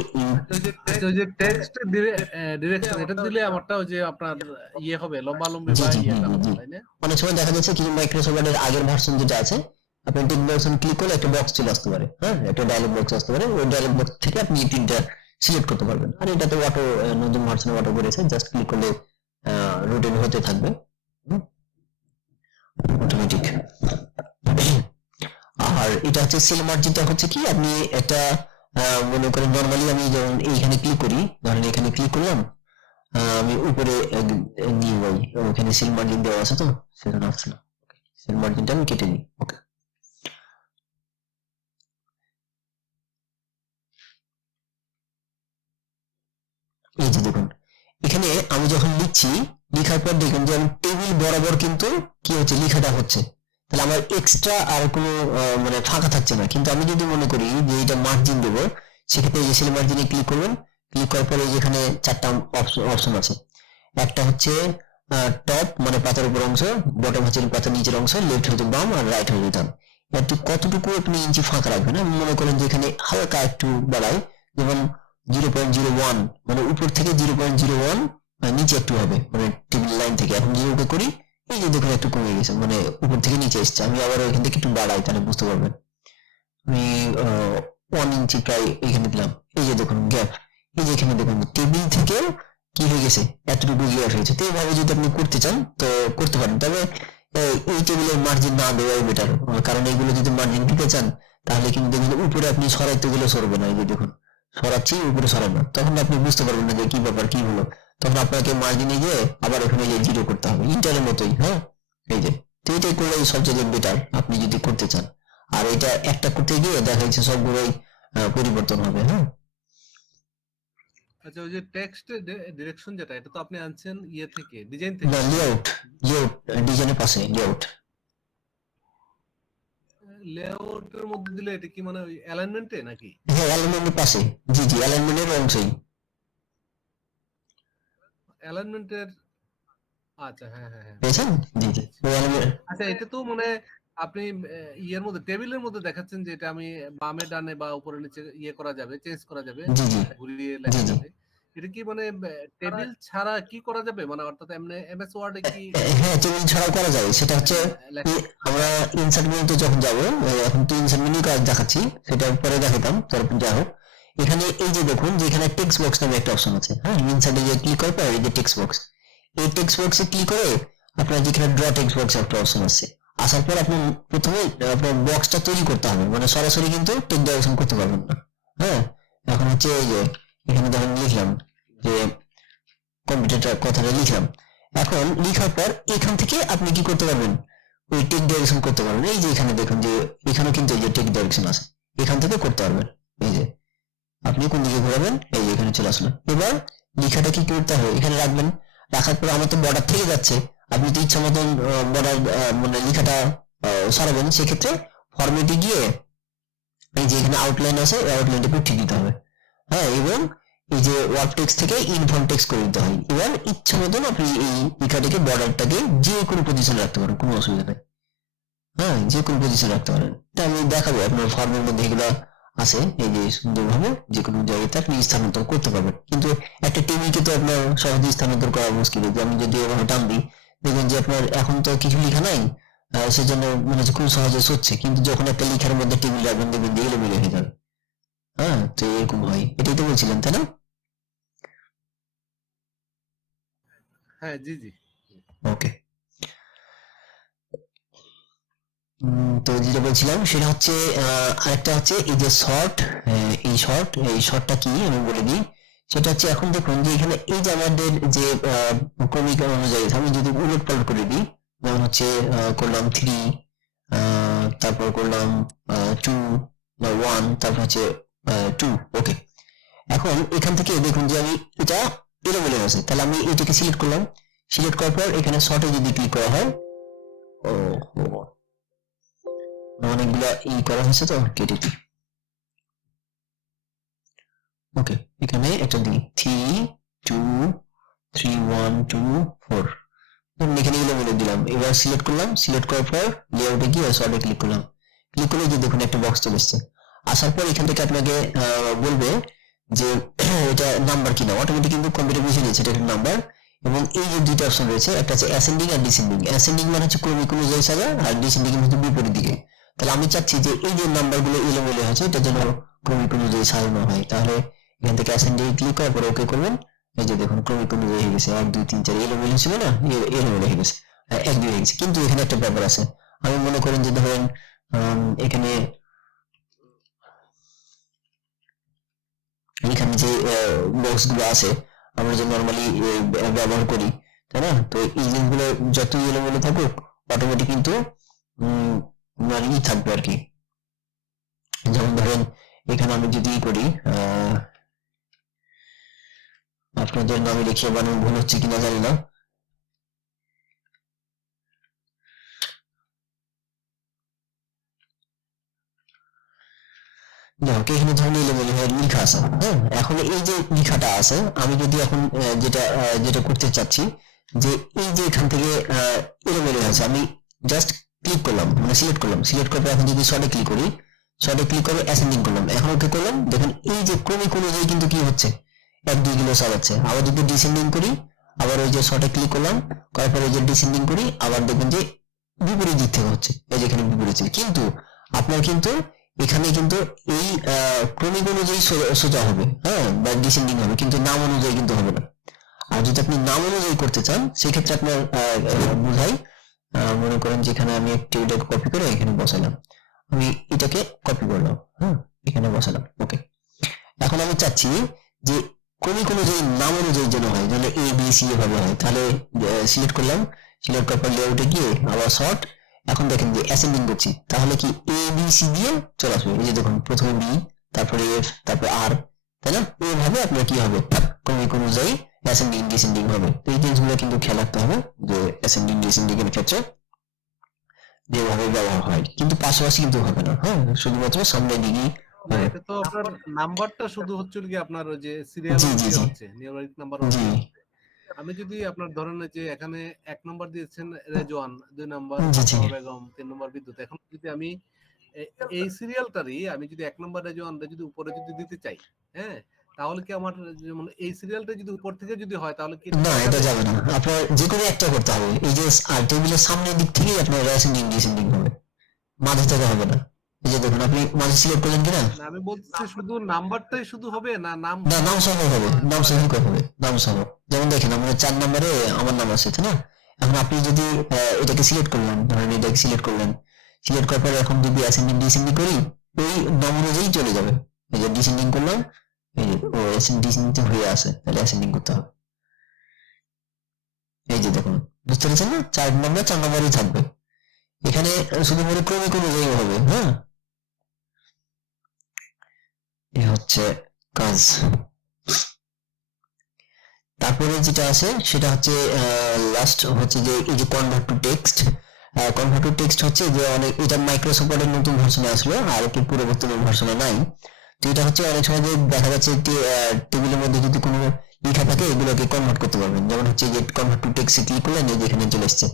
ওই যে টেক্সট ডিরেকশন এটা দিলে আমারটা ওই যে আপনার ইয়ে হবে লম্বালম্বি জি বা জি ইয়েটা জি হবে, জি। তাই না? অনেক সময় দেখা যাচ্ছে কি মাইক্রোসফট এর আগের ভার্সন যেটা আছে, আপনি টেক ভার্সন ক্লিক করলে একটা বক্স চলে আসতে পারে, হ্যাঁ, একটা ডায়লগ বক্স আসতে পারে, ওই ডায়লগ বক্স থেকে আপনি তিনটা সিলেক্ট করতে পারবেন। আর এটা তো অটো, নতুন ভার্সনে অটো করেছে, জাস্ট ক্লিক করলে রোটেট হতে থাকবে অটোমেটিক। আর এটা হচ্ছে সেল মার্জিনটা হচ্ছে কি, আপনি একটা মনে করেন নরমালি আমি যেমন এইখানে ক্লিক করি, ধরেন এখানে ক্লিক করলাম, আমি উপরে নিয়ে যাই, ওখানে সেল মার্জিন দেওয়া আছে তো সেজন্য আসছে না, সেল মার্জিনটা আমি কেটে নিই। ওকে, এই যে দেখুন এখানে আমি যখন লিখছি, লেখার পর দেখুন যে আমি টেবিল বরাবর কিন্তু কি হচ্ছে, লেখাটা হচ্ছে, তাহলে আমার এক্সট্রা আর কোনো মানে ফাঁকা থাকছে না। কিন্তু আমি যদি মনে করি যে এটা মার্জিন দেবো, সেক্ষেত্রে এই সেল মার্জিনে ক্লিক করবেন, ক্লিক করার পরে যেখানে 4টা অপশন আছে, একটা হচ্ছে টপ মানে পাতার উপর অংশ, বটম হচ্ছে পাতার নিচের অংশ, লেফট হচ্ছে বাম, আর রাইট হচ্ছে ডান। একটু কতটুকু আপনি ইঞ্চি ফাঁকা রাখবেন, মনে করেন যে এখানে হালকা একটু বাড়াই, যেমন 0.01, মানে উপর থেকে 0.01 নিচে একটু হবে, মানে টেবিল লাইন থেকে এখন যদি ওকে করি, এই যে দেখুন একটু কমে গেছে, মানে উপর থেকে নিচে এসছে। আমি আবার ওইখান থেকে একটু বাড়াই, তাহলে বুঝতে পারবেন। আমি 1 ইঞ্চি প্রায় এখানে দিলাম, এই যে দেখুন গ্যাপ, এই যে এখানে দেখুন টেবিল থেকে কি হয়ে গেছে, এতটুকু গ্যাপ হয়েছে। তো এইভাবে যদি আপনি করতে চান তো করতে পারেন, তবে এই টেবিলের মার্জিন না দেওয়াই বেটার, কারণ এইগুলো যদি মার্জিন দিতে চান তাহলে কিন্তু দেখবেন উপরে আপনি সরাইতে গেলে সরবে না, এই যে দেখুন সরাচ্ছি উপরে সরান না, তখন আপনি বুঝতে পারবেন না যে কি ব্যাপার কি হলো, তখন আপনাকে মার্জিনে গিয়ে আবার এখানে গিয়ে জিরো করতে হবে, ইন্টারের মতোই। হ্যাঁ, এই যে, তো এটাই করলে সবচেয়ে বেটার আপনি যদি করতে চান। আর এটা একটা করতে গিয়ে দেখা যাচ্ছে সবগুলোই পরিবর্তন হবে। হ্যাঁ, আচ্ছা, ওই যে টেক্সট ডিরেকশন যেটা, এটা তো আপনি আনছেন ইয়ে থেকে, ডিজাইন থেকে, না লেআউট ডিজাইনের পাশে লেআউট। লেআউটের মধ্যে দিলে এটা কি মানে ওই অ্যালাইনমেন্টে নাকি? হ্যাঁ, অ্যালাইনমেন্টের পাশে, জি জি, অ্যালাইনমেন্টের অংশই। অ্যালাইনমেন্টের আচ্ছা, হ্যাঁ, হ্যাঁ, হ্যাঁ, পেয়েছেন? জি জি। পেয়েছি। তো আচ্ছা, এটা তো মানে আপনি ইয়ের মধ্যে টেবিলের মধ্যে দেখাচ্ছেন যে এটা আমি বামে ডানে বা উপরে নিচে ইয়ে করা যাবে, চেঞ্জ করা যাবে, জি জি ঘুরিয়ে জি লেখা জি। যাবে। এটা কি মানে টেবিল ছাড়া কি করা যাবে? মানে অর্থাৎ এমনি এমএস ওয়ার্ডে কি হ্যাঁ, টেবিল ছাড়াও করা যায়। সেটা হচ্ছে লেখা আমরা ইনসার্ট মেনুতে যখন যাবো, এখন তো ইনসার্ট মেনু কাজ দেখাচ্ছি, সেটা পরে দেখাতাম, তারপর যাই হোক। এখানে এই যে দেখুন যে এখানে টেক্সট বক্স নামে একটা অপশন আছে, হ্যাঁ, ইনসার্টে যে ক্লিক করার পর এই যে টেক্সট বক্স, এই টেক্সট বক্সে ক্লিক করে আপনার যেখানে ড্র টেক্সট বক্স একটা অপশন আছে, আসার পর আপনি প্রথমে আপনার বক্সটা তৈরি করতে হবে, মানে সরাসরি কিন্তু টেক্সট ডাইরেকশন করতে পারবেন না। হ্যাঁ, এখন হচ্ছে এই যে এখানে যখন লিখলাম যে কম্পিউটারটা কথাটা লিখলাম, এখন লিখার পর এখান থেকে আপনি কি করতে পারবেন, ওই টেক ডাইরেকশন করতে পারবেন। এই যে এখানে দেখুন যে এখানে কিন্তু এই যে টেক ডাইরেকশন আছে, এখান থেকে করতে পারবেন। এই যে আপনি কোন দিকে ঘোরাবেন, এই যে এখানে চলে আসলো। এবার লেখাটা কি করতে হবে, এখানে রাখবেন। রাখার পর আমার তো বর্ডার থেকে যাচ্ছে, আপনি তো ইচ্ছা মতন বর্ডার মানে লেখাটা সরাবেন, সেক্ষেত্রে ফরম্যাটে গিয়ে এই যে এখানে আউটলাইন আছে, এই আউটলাইনটা একটু ঠিক দিতে হবে। হ্যাঁ, এবং এই যে ওয়ার্ড টেক্সট থেকে ইনফর্ম টেক্সট করে দিতে হয়। এবার ইচ্ছা মতন আপনি এই লেখাটাকে বর্ডারটাকে যে কোনো পজিশনে রাখতে পারেন, কোনো অসুবিধা নেই। হ্যাঁ, যে কোনো পজিশনে রাখতে পারেন। এটা আমি দেখাবো, আপনার ফর্মের মধ্যে এগুলো আছে, এই যে সুন্দরভাবে যে কোনো জায়গাতে আপনি স্থানান্তর করতে পারবেন। কিন্তু একটা টেবিলকে তো আপনার সহজে স্থানান্তর করা মুশকিল। যে আমি যদি এভাবে টান দিই, দেখবেন যে আপনার এখন তো কিছু লেখা নাই, সেজন্য মনে হচ্ছে খুব সহজে হচ্ছে, কিন্তু যখন একটা লেখার মধ্যে টেবিল রাখবেন দেখবেন যে এলোমেলো হয়ে যাবে। হ্যাঁ, তো এরকম হয়। এটাই তো বলছিলেন, তাই না? হ্যাঁ, জি, জি। ওকে। তো যেটা বলছিলাম সেটা হচ্ছে আরেকটা হচ্ছে এই যে শর্ট, এই শর্টটা কি আমি বলে দিই। সেটা হচ্ছে এখন দেখুন যে এখানে এই যে আমাদের যে ক্রমিক অনুযায়ী আমি যদি উলট পালট করে দিই, যেমন হচ্ছে করলাম 3, তারপর করলাম 2 বা 1, তারপর হচ্ছে 2। ওকে, এখন এখান থেকে দেখুন যে আমি এটা এলোমেলো আছে, তাহলে আমি এটাকে সিলেক্ট করলাম। সিলেক্ট করার পর এখানে শর্টে যদি ক্লিক করা হয়, ও অনেকগুলা করা হয়েছে তো কেটে দিই। ওকে, এখানে একটা দিই 3 2 3 1 2 4, এখানে এলোমেলো দিলাম। এবার সিলেক্ট করলাম, সিলেক্ট করার পর লেআউটে গিয়ে শর্টে ক্লিক করলাম। ক্লিক করলে যে দেখুন একটা বক্স চলে এসছে। আসার পর এখান থেকে আপনাকে বলবে যে এটা নাম্বার কিনা, অটোমেটিক কিন্তু কম্পিউটার বুঝে নিয়েছে এটা একটা নাম্বার। এবং এই যে দুইটা অপশন রয়েছে, একটা হচ্ছে অ্যাসেন্ডিং আর ডিসেন্ডিং। অ্যাসেন্ডিং মানে হচ্ছে ক্রমিক অনুযায়ী সাজা, আর ডিসেন্ডিং হচ্ছে বিপরীত দিকে। তাহলে আমি চাচ্ছি যে এই যে নাম্বারগুলো এলোমেলো হয়েছে এটা যেন ক্রমিক অনুযায়ী সাজানো হয়। তাহলে এখান থেকে অ্যাসেন্ডিং ক্লিক করার পরে ওকে করবেন। এই যে দেখুন ক্রমিক অনুযায়ী হয়ে গেছে, 1 2 3 4 এলোমেলো ছিল না, এলোমেলো হয়ে গেছে, 1 2 হয়ে গেছে। কিন্তু এখানে একটা ব্যাপার আছে, আমি মনে করেন যে ধরেন এখানে এখানে যে বক্স গুলো আছে আমরা যে নর্মালি ব্যবহার করি, তাই না? তো এই জিনিসগুলো যতই এলোমেলো থাকুক অটোমেটিক কিন্তু মানে থাকবে আর কি। যেমন ধরেন এখানে আমি যদি করি, আপনাদের নামে লিখিয়ে বানানো ভুল হচ্ছে কিনা জানি না। যাই হোক, এখানে ধরুন এলোমেলো হয়ে লেখা আছে। হ্যাঁ, এখন এই যে লেখাটা আছে, আমি যদি এখন যেটা করতে চাচ্ছি যে এই যে এখান থেকে এলোমেলো আছে, আমি জাস্ট ক্লিক করলাম, মানে সিলেক্ট করলাম। সিলেক্ট করার পর এখন যদি শর্টে ক্লিক করি, শর্টে ক্লিক করে অ্যাসেন্ডিং করলাম, এখন ওকে করলাম, দেখুন এই যে ক্রমিক অনুযায়ী কিন্তু কি হচ্ছে 1 2 কিলো সাজাচ্ছে। আবার যদি ডিসেন্ডিং করি, আবার ওই যে শর্টে ক্লিক করলাম, করার পরে যে ডিসেন্ডিং করি, আবার দেখবেন যে বিপরীত দিক থেকে হচ্ছে, এই যে এখানে বিপরীত। কিন্তু আপনার কিন্তু এখানে কিন্তু এই ক্রমিক অনুযায়ী সোজা হবে, হ্যাঁ, বা ডিসেন্ডিং হবে, কিন্তু নাম অনুযায়ী কিন্তু হবে না। আর যদি আপনি নাম অনুযায়ী করতে চান সেক্ষেত্রে আপনার বোঝাই, মনে করেন যেখানে আমি একটু এটাকে কপি করে এখানে বসালাম, আমি এটাকে কপি করলাম, হ্যাঁ, এখানে বসালাম। ওকে, এখন আমি চাচ্ছি যে ক্রমিক অনুযায়ী নাম অনুযায়ী যেন হয়, যেন এ বি সি এভাবে হয়। তাহলে সিলেক্ট করলাম, সিলেক্ট করার পর লেআউটে গিয়ে আবার শর্ট, এখন দেখেন যে অ্যাসেন্ডিং করছি, তাহলে কি এ বি সি দিয়ে চলে আসবে। এই যে দেখুন প্রথমে বি, তারপরে এফ, তারপরে আর, তাই না? এইভাবে আপনার কি হবে, ক্রমিক অনুযায়ী অ্যাসেন্ডিং ডিসেন্ডিং হবে। তো এই জিনিসগুলো কিন্তু খেয়াল রাখতে হবে যে অ্যাসেন্ডিং ডিসেন্ডিং এর ক্ষেত্রে যেভাবে ব্যবহার হয়, কিন্তু পাশাপাশি কিন্তু হবে না। হ্যাঁ, শুধুমাত্র সামনে দিকেই না, এটা তো আপনার নাম্বারটা শুধু হচ্ছে কি আপনার ওই যে সিরিয়াল জি জি অনুযায়ী জি হচ্ছে, নিউমারিক নাম্বার জি অনুযায়ী হচ্ছে। আমি যদি আপনার ধরেন যে এখানে 1 নম্বর দিয়েছেন রেজওয়ান, 2 নম্বর জি জি ফাতেমা বেগম, 3 নম্বর বিদ্যুৎ। এখন যদি আমি এই সিরিয়ালটারই আমি যদি 1 নম্বর রেজওয়ানটা যদি উপরে যদি দিতে চাই, হ্যাঁ? তাহলে কি আমার যেমন এই সিরিয়ালটা যদি উপর থেকে যদি হয় তাহলে কি এটা না, করা এটা যাবে? যাবে না। আপনার যে কোনো একটা করতে হবে। এই যে টেবিলের সামনের দিক থেকেই আপনার অ্যাসেন্ডিং ডিসেন্ডিং হবে, মাঝে থেকে হবে না। এই যে দেখুন আপনি মাঝে সিলেক্ট করলেন কিনা, না আমি বলতেছি শুধু নাম্বারটাই শুধু হবে না নাম না সহ নাম সহ হবে, নাম করা সহ যাবে? হবে, নাম সহ। যেমন দেখেন আমরা 4 নম্বরে আমার নাম আছে, তাই না? এখন আপনি যদি এটাকে সিলেক্ট করলেন, ধরেন এটাকে সিলেক্ট করলেন, সিলেক্ট করার পরে এখন যদি অ্যাসেন্ডিং ডিসেন্ডিং করি, ওই নাম অনুযায়ী চলে যাবে। এই যে ডিসেন্ডিং করলাম, এই যে ও ডিসেন্ডিং হয়ে আছে, তাহলে অ্যাসেন্ডিং করতে হবে। এই যে দেখুন, বুঝতে পেরেছেন না? 4 নম্বর 4 নম্বরই থাকবে। এখানে শুধুমাত্র ক্রমিক অনুযায়ী হবে। হ্যাঁ, এ হচ্ছে কাজ। তারপরে যেটা আছে সেটা হচ্ছে লাস্ট হচ্ছে যে এই যে convert to text. Convert to text হচ্ছে যে অনেক, এটা মাইক্রোসফটের নতুন ভার্সনে আসলো, আর কি পূর্ববর্তী ভার্সনে নাই। তো এটা হচ্ছে অনেক সময় যে দেখা যাচ্ছে টেবিলের মধ্যে যদি কোনো লেখা থাকে এগুলোকে কনভার্ট করতে পারবেন। যেমন হচ্ছে যে কনভার্ট টু টেক্সটে ক্লিক করলেন, এই যে এখানে চলে এসছে।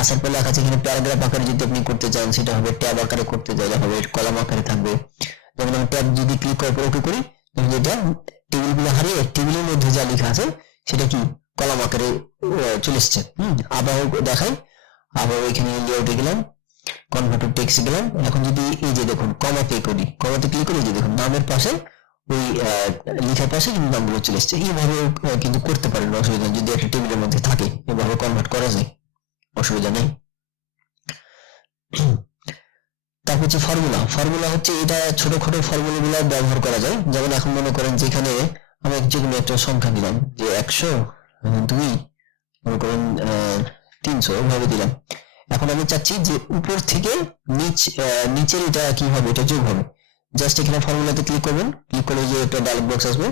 আসার পর লেখা আছে এখানে প্যারাগ্রাফ আকারে যদি আপনি করতে চান সেটা হবে, ট্যাব আকারে করতে চাইলে হবে কলাম আকারে থাকবে। যেমন আমি ট্যাব যদি ক্লিক করার পর ওকে করি, তখন যেটা টেবিলগুলো হারিয়ে টেবিলের মধ্যে যা লেখা আছে সেটা কি কলাম আকারে চলে এসছে। আবার দেখাই, আবার ওইখানে লেআউটে গেলাম, কনভার্ট টু টেক্সট গেলাম। এখন যদি এই যে দেখুন কমাতে করি, কমাতে ক্লিক করি, এই যে দেখুন নামের পাশে ওই লেখার পাশে কিন্তু নামগুলো চলে এসছে। এইভাবে কিন্তু করতে পারেন, অসুবিধা নেই। যদি একটা টেবিলের মধ্যে থাকে এভাবে কনভার্ট করা যায়, অসুবিধা নেই। তারপর হচ্ছে ফর্মুলা। ফর্মুলা হচ্ছে এটা ছোটখাটো ফর্মুলা গুলো ব্যবহার করা যায়। যেমন এখন মনে করেন যেখানে আমি যে কোনো একটা সংখ্যা দিলাম, যে 100, 2, মনে করেন 300, এভাবে দিলাম। এখন আমি চাচ্ছি যে উপর থেকে নিচের এটা কি হবে, এটা যোগ হবে। জাস্ট এখানে ফর্মুলাতে ক্লিক করবেন, ক্লিক করলে যে একটা ডায়লগ বক্স আসবে,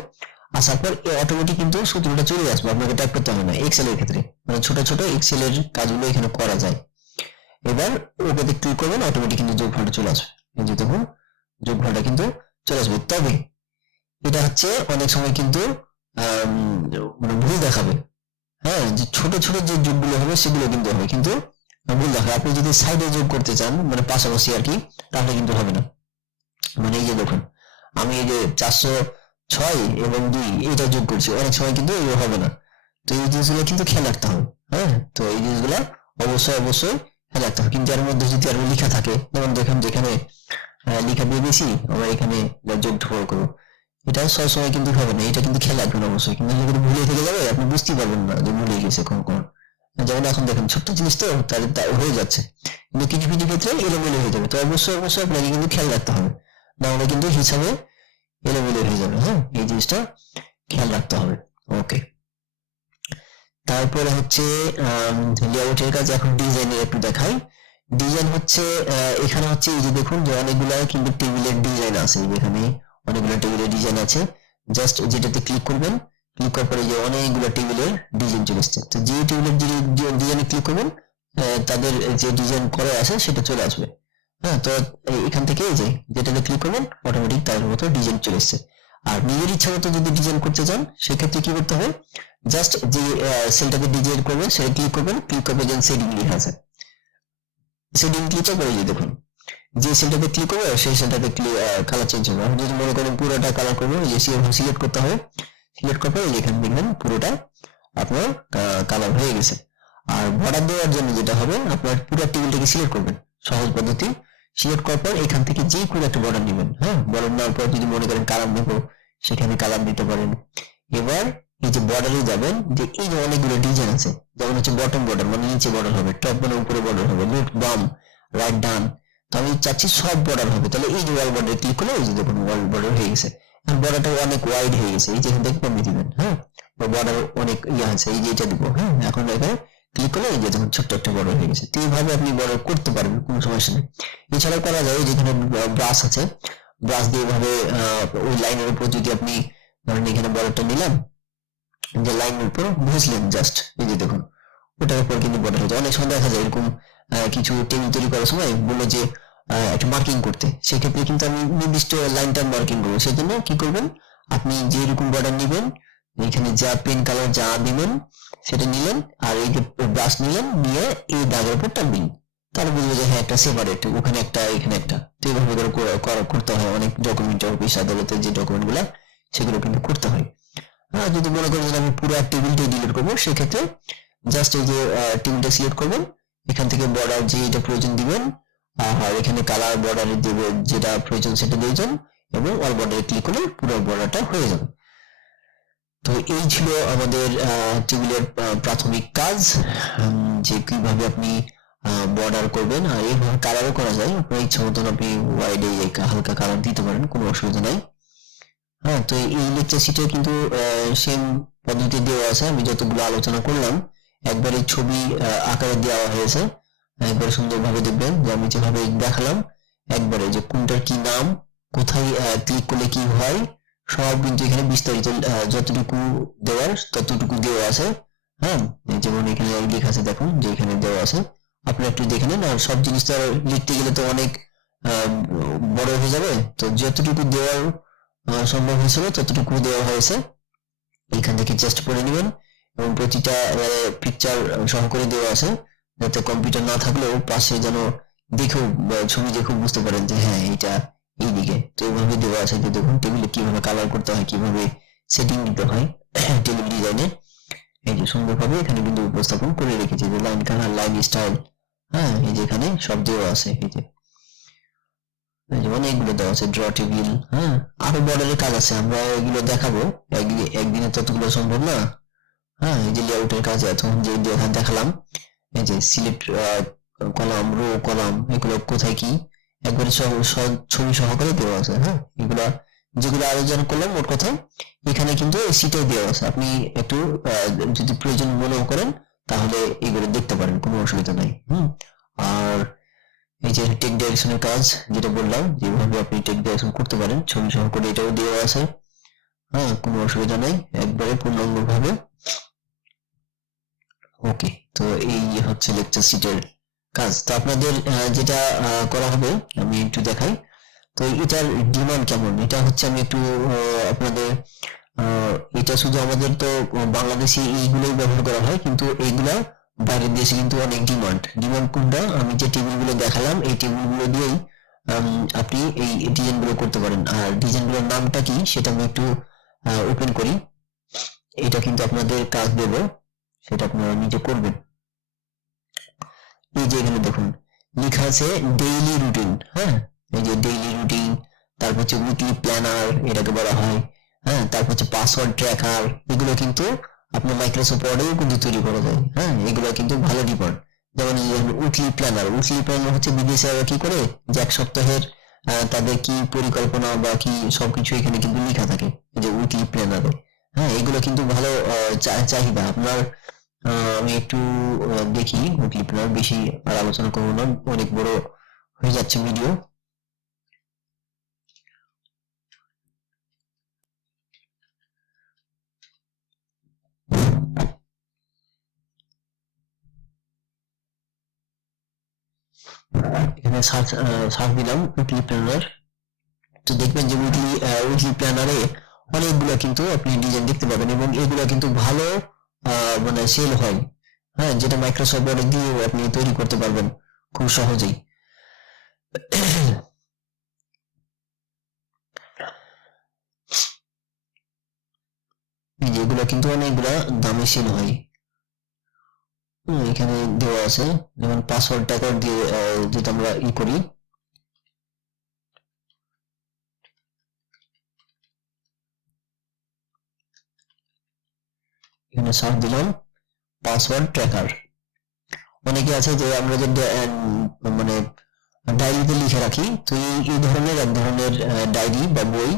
আসার পর অটোমেটিক কিন্তু সূত্রটা চলে আসবে, আপনাকে টাইপ করতে হবে না। এক্সেল এর ক্ষেত্রে মানে ছোট ছোট এক্সেল এর কাজগুলো এখানে করা যায়। এবার ওকে ক্লিক করবেন, অটোমেটিক কিন্তু যোগফলটা চলে আসবে। এই যে দেখুন যোগফলটা কিন্তু চলে আসবে। তবে এটা হচ্ছে অনেক সময় কিন্তু মানে ভুল দেখাবে। হ্যাঁ, যে ছোট ছোট যে যোগগুলো হবে সেগুলো কিন্তু হবে, কিন্তু ভুল দেখাবে। আপনি যদি সাইডে যোগ করতে চান মানে পাশাপাশি আর কি, তাহলে কিন্তু হবে না। মানে এই যে দেখুন আমি এই যে 406 এবং 2 এটা যোগ করছি, অনেক সময় কিন্তু এগুলো হবে না। তো এই জিনিসগুলো কিন্তু খেয়াল রাখতে হবে। হ্যাঁ, তো এই জিনিসগুলো অবশ্যই অবশ্যই খেয়াল রাখতে হবে। কিন্তু এর মধ্যে যদি আরো লেখা থাকে, যেমন দেখেন যেখানে লেখা দিয়ে দিয়েছি, আমরা এখানে যোগ করবো, এটা সবসময় কিন্তু হবে না। এটা কিন্তু খেয়াল রাখবেন অবশ্যই, কিন্তু যদি ভুলে থেকে যাবে আপনি বুঝতেই পারবেন না যে ভুলে গেছে কখন। যেমন এখন দেখেন ছোট্ট জিনিস তো তাহলে হয়ে যাচ্ছে, কিন্তু কিছু কিছু ক্ষেত্রে এলোমেলো হয়ে যাবে। তো অবশ্যই অবশ্যই আপনাকে কিন্তু খেয়াল রাখতে হবে, না হলে কিন্তু হিসাবে এলোমেলো হয়ে যাবে। হ্যাঁ, এই জিনিসটা খেয়াল রাখতে হবে। ওকে, তারপরে হচ্ছে লেআউটের কাজ। এখন ডিজাইনের একটু দেখাই। ডিজাইন হচ্ছে এখানে হচ্ছে এই যে দেখুন যে অনেকগুলো কিন্তু টেবিলের ডিজাইন আছে, এখানে অনেকগুলো টেবিলের ডিজাইন আছে। জাস্ট যেটাতে ক্লিক করবেন, ক্লিক করার পরে যে অনেকগুলো টেবিলের ডিজাইন চলে আসছে। তো যে টেবিলের ডিজাইনে ক্লিক করবেন তাদের যে ডিজাইন করা আছে সেটা চলে আসবে। হ্যাঁ, তো এখান থেকে এই যে যেটাতে ক্লিক করবেন অটোমেটিক তার মতো ডিজাইন চলে এসছে। আর নিজের ইচ্ছা মতো যদি ডিজাইন করতে চান সেক্ষেত্রে কি করতে হবে, জাস্ট যে সেলটাকে ডিজাইন করবেন সেটা ক্লিক করবেন, ক্লিক করবে যে সেটিং লেখা আছে, সেটিং ক্লিক করে যে দেখুন যে সেলটাতে ক্লিক করবে সেই সেলটাতে কালার চেঞ্জ হবে। আপনি যদি মনে করেন পুরোটা কালার করবেন, যে সিলেক্ট করতে হবে, সিলেক্ট করার পরে এখানে দেখবেন পুরোটা আপনার কালার হয়ে গেছে। আর বর্ডার দেওয়ার জন্য যেটা হবে, আপনার পুরো টেবিলটাকে সিলেক্ট করবেন, সহজ পদ্ধতি। সিলেক্ট করার পর এখান থেকে যে কোনো একটা বর্ডার নেবেন। হ্যাঁ, বর্ডার নেওয়ার পর যদি মনে করেন কালার নেবো, সেখানে কালার দিতে পারেন। এবার এই যে বর্ডারে যাবেন, যে এই যে অনেকগুলো ডিজাইন আছে, যেমন হচ্ছে বটম বর্ডার মানে নিচে বর্ডার হবে, টপ মানে উপরে বর্ডার হবে, লেফট বাম রাইট ডান। তো আমি চাচ্ছি সব বর্ডার হবে, তাহলে এই যে ওয়াল বর্ডার ক্লিক করলে এই যে দেখুন ওয়াল বর্ডার হয়ে গেছে। আর বর্ডারটা অনেক ওয়াইড হয়ে গেছে, এই যে এখান থেকে কমিয়ে দিবেন। হ্যাঁ, বর্ডার অনেক ইয়ে আছে, এই যে এটা দিব। হ্যাঁ, এখন এখানে ক্লিক করলে এই যে দেখুন ছোট্ট একটা বর্ডার হয়ে গেছে। তো এইভাবে আপনি বর্ডার করতে পারবেন, কোনো সমস্যা নেই। এছাড়াও করা যায় যেখানে ব্রাশ আছে, ব্রাশ দিয়ে এভাবে ওই লাইনের উপর যদি আপনি ধরেন এখানে বর্ডারটা নিলাম, যে লাইনের উপর বুঝলেন জাস্ট এই যে দেখুন ওটার উপর কিন্তু বর্ডার হয়ে যায়। অনেক সময় দেখা যায় এরকম কিছু টেবিল তৈরি করার সময় বললো যে একটা মার্কিং করতে, সেক্ষেত্রে কিন্তু আমি নির্দিষ্ট লাইনটা মার্কিং করবো। সেই জন্য কি করবেন, আপনি যেরকম বর্ডার নেবেন এখানে যা পেন কালার যা দিবেন সেটা নিলেন, আর এই যে ব্রাশ নিলেন, নিয়ে এই দাগের উপর টানবেন, তাহলে বুঝবে যে হ্যাঁ একটা সেপারেট, ওখানে একটা এখানে একটা। তো এইভাবে করতে হয় অনেক ডকুমেন্ট, অফিস আদালতের যে ডকুমেন্ট গুলা সেগুলো কিন্তু করতে হয়। যদি মনে করেন যে আমি পুরো টেবিলটাই ডিলিট করবো, সেক্ষেত্রে জাস্ট এই যে টেবিলটা সিলেক্ট করবেন, এখান থেকে বর্ডার যেটা প্রয়োজন দিবেন, আর এখানে কালার বর্ডারে দেবে যেটা প্রয়োজন সেটা দিয়েছেন, এবং অল বর্ডারে ক্লিক করলে পুরো বর্ডারটা হয়ে যাবে। তো এই ছিল আমাদের টেবিলের প্রাথমিক কাজ, যে কিভাবে আপনি বর্ডার করবেন। আর এইভাবে কালারও করা যায়, আপনার ইচ্ছা মতন আপনি ওয়াইডে হালকা কালার দিতে পারেন, কোনো অসুবিধা নাই। তো এই লেকচার শিটে কিন্তু সেম পদ্ধতি দেওয়া আছে, আমি যতগুলো আলোচনা করলাম একবারে ছবি আকারে দেওয়া হয়েছে, একবারে সুন্দরভাবে দেখবেন যে আমি যেভাবে দেখালাম, একবারে যে কোনটার কি নাম, কোথায় ক্লিক করলে কি হয়, সব কিন্তু এখানে বিস্তারিত যতটুকু দেওয়ার ততটুকু দেওয়া আছে। যেমন এখানে লেখা আছে, দেখুন যে এখানে দেওয়া আছে, আপনারা একটু দেখে নেন। আর সব জিনিসটা লিখতে গেলে তো অনেক বড় হয়ে যাবে, তো যতটুকু দেওয়ার সম্ভব হয়েছিল ততটুকু দেওয়া হয়েছে, এখান থেকে জাস্ট পড়ে নেবেন। এবং প্রতিটা পিকচার সহকারে দেওয়া আছে, যাতে কম্পিউটার না থাকলেও পাশে যেন দেখেও ছবি দেখেও বুঝতে পারেন যে হ্যাঁ এইটা এইদিকে। তো এইভাবে দেওয়া আছে যে দেখুন টেবিলে কিভাবে কালার করতে হয়, কিভাবে সেটিং দিতে হয় টেবিল ডিজাইনে, এই যে সুন্দরভাবে এখানে কিন্তু উপস্থাপন করে রেখেছি, যে লাইন কালার, লাইন স্টাইল, এই যে এখানে সব দেওয়া আছে, এই যে অনেকগুলো দেওয়া আছে, ড্র টেবিল। আরো বর্ডারের কাজ আছে, আমরা এগুলো দেখাবো, একদিনে ততগুলো সম্ভব না। এই যে লেআউটের কাজ এখন যে দেখালাম, এই যে সিলেক্ট কলাম, রো কলাম, এগুলো কোথায় কি একবারে ছবি সহকারে দেওয়া আছে। এগুলা যেগুলো আলোচনা করলাম, মোট কথা এখানে কিন্তু সিটাই দেওয়া আছে, আপনি একটু যদি প্রয়োজন মনে করেন তাহলে এগুলো দেখতে পারেন, কোনো অসুবিধা নাই। আর এই যে টেক ডাইরেকশনের কাজ যেটা বললাম, যেভাবে আপনি টেক ডাইরেকশন করতে পারেন ছবি সহকারে, এটাও দেওয়া আছে। কোনো অসুবিধা নাই, একবারে পূর্ণাঙ্গ ভাবে। ওকে, তো এই হচ্ছে লেকচার শিটের কাজ। তো আপনাদের যেটা করা হবে আমি একটু দেখাই। তো এটার ডিমান্ড কেমন, এটা হচ্ছে আমি একটু আপনাদের এটা শুধু আমাদের তো বাংলাদেশে এইগুলোই ব্যবহার করা হয়, কিন্তু এইগুলা বাইরের দেশে কিন্তু অনেক ডিমান্ড কোনটা, আমি যে টেবিলগুলো দেখালাম এই টেবিলগুলো দিয়েই আপনি এই ডিজাইনগুলো করতে পারেন। আর ডিজাইনগুলোর নামটা কি সেটা আমি একটু ওপেন করি, এটা কিন্তু আপনাদের কাজ দেবো, সেটা আপনারা নিজে করবেন। এই যে এখানে দেখুন লেখা আছে ডেইলি রুটিন, এই যে ডেইলি রুটিন, তারপর হচ্ছে উইকলি প্ল্যানার এটাকে বলা হয়, তারপর হচ্ছে পাসওয়ার্ড ট্র্যাকার, এগুলো কিন্তু আপনার মাইক্রোসফট ওয়ার্ডেও কিন্তু তৈরি করা যায়। এগুলো কিন্তু ভালো ডিমান্ড। যেমন উইকলি প্ল্যানার হচ্ছে বিদেশে কি করে, যে এক সপ্তাহের তাদের কি পরিকল্পনা বা কি সবকিছু এখানে কিন্তু লেখা থাকে, এই যে উইকলি প্ল্যানারে। এগুলো কিন্তু ভালো চাহিদা আপনার। আমি একটু দেখি উইকলি প্ল্যানার, বেশি আর আলোচনা করবো না, অনেক বড় হয়ে যাচ্ছে ভিডিও। এখানে সার্চ দিলাম উইকলি প্ল্যানার, তো দেখবেন যে উইকলি প্ল্যানারে অনেকগুলো কিন্তু আপনি ডিজাইন দেখতে পাবেন, এবং এগুলো কিন্তু ভালো মানে সেল হয়, যেটা মাইক্রোসফট ওয়ার্ড দিয়ে আপনি তৈরি করতে পারবেন খুব সহজেই। এগুলো কিন্তু অনেকগুলা দামে সেল হয়। এখানে দেওয়া আছে, যেমন পাসওয়ার্ড ট্র্যাকার দিয়ে যেটা আমরা করি, এখানে সার্চ দিলাম পাসওয়ার্ড ট্র্যাকার। অনেকে আছে যে আমরা যে মানে ডায়েরিতে লিখে রাখি, তো এই ধরনের এক ধরনের ডায়েরি বা বই,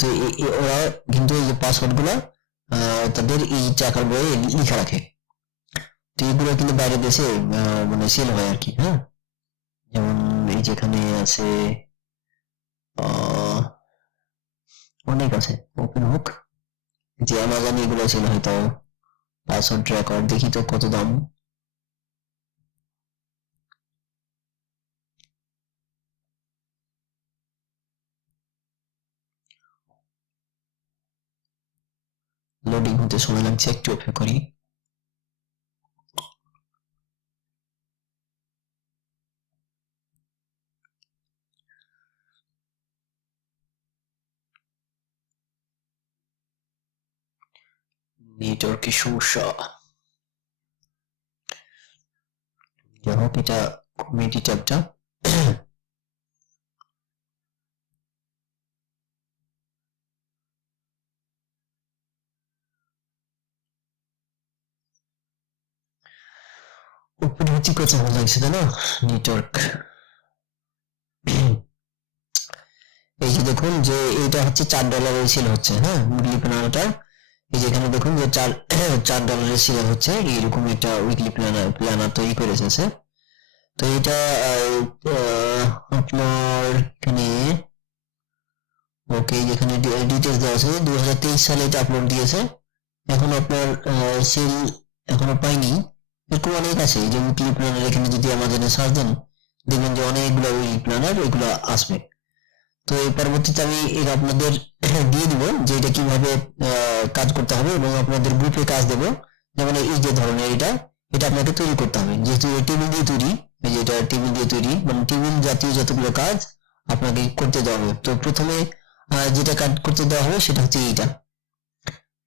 তো ওরা কিন্তু এই যে পাসওয়ার্ড গুলা তাদের এই ট্র্যাকার বইয়ে লিখে রাখে, তো এগুলো কিন্তু বাইরের দেশে মানে সেল হয় আর কি। যেমন এই যেখানে আছে অনেক আছে, ওপেন হোক, যে অ্যামাজন এগুলো সেল হয়, তাও পাসওয়ার্ড ট্র্যাকার দেখি তো কত দাম। লোডিং হতে সময় লাগছে, একটু অপেক্ষা করি। নেটওয়ার্কের সমস্যা। যাই হোক, এটা কমিউনিটি ট্যাবটা। উপরে হচ্ছে কথা ভালো লাগছে তাই না? নেটওয়ার্ক। এই যে দেখুন যে এটা হচ্ছে $4 সেল হচ্ছে, হ্যাঁ, উইকলি প্ল্যানারটা। এই যে এখানে দেখুন যে $4 সেল হচ্ছে, এইরকম একটা উইকলি প্ল্যানার তৈরি করেছে সে। তো এটা আপনার এখানে ওকে, এখানে ডিটেলস দেওয়া আছে, 2023 সালে এটা আপলোড দিয়েছে। এখন আপনার সেল এখনো পাইনি, এরকম অনেক আছে। এই যে উইকলি প্ল্যানার, এখানে যদি আমাজনে সার্চ দেন দেখবেন যে অনেকগুলো উইকলি প্ল্যানার এগুলো আসবে। তো এই পরবর্তীতে আমি এটা আপনাদের দিয়ে দিব যে এটা কিভাবে কাজ করতে হবে, এবং আপনাদের গ্রুপে কাজ দেব। যেমন এই যে ধরনের এটা আপনাকে তৈরি করতে হবে, যেহেতু টেবিল দিয়ে তৈরি। এই যে এটা টেবিল দিয়ে তৈরি, মানে টেবিল জাতীয় যতগুলো কাজ আপনাকে করতে দেওয়া হবে। তো প্রথমে যেটা কাজ করতে দেওয়া হবে সেটা হচ্ছে এইটা,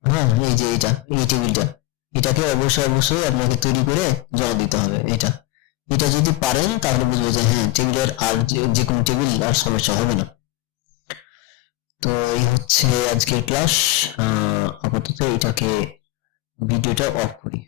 হ্যাঁ, এই যে এই টেবিলটা, এটাকে অবশ্যই আপনাকে তৈরি করে জমা দিতে হবে। এটা যদি পারেন তাহলে বুঝবো যে হ্যাঁ, টেবিলের আর যে কোনো টেবিল আর সমস্যা হবে না। তো এই হচ্ছে আজকের ক্লাস। আপাতত এটাকে ভিডিওটা অফ করি।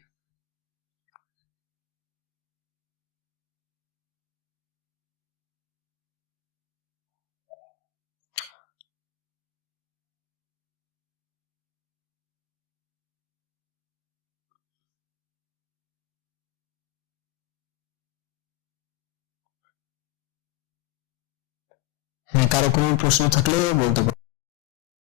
হ্যাঁ, কারো কোনো প্রশ্ন থাকলে বলতে পারেন।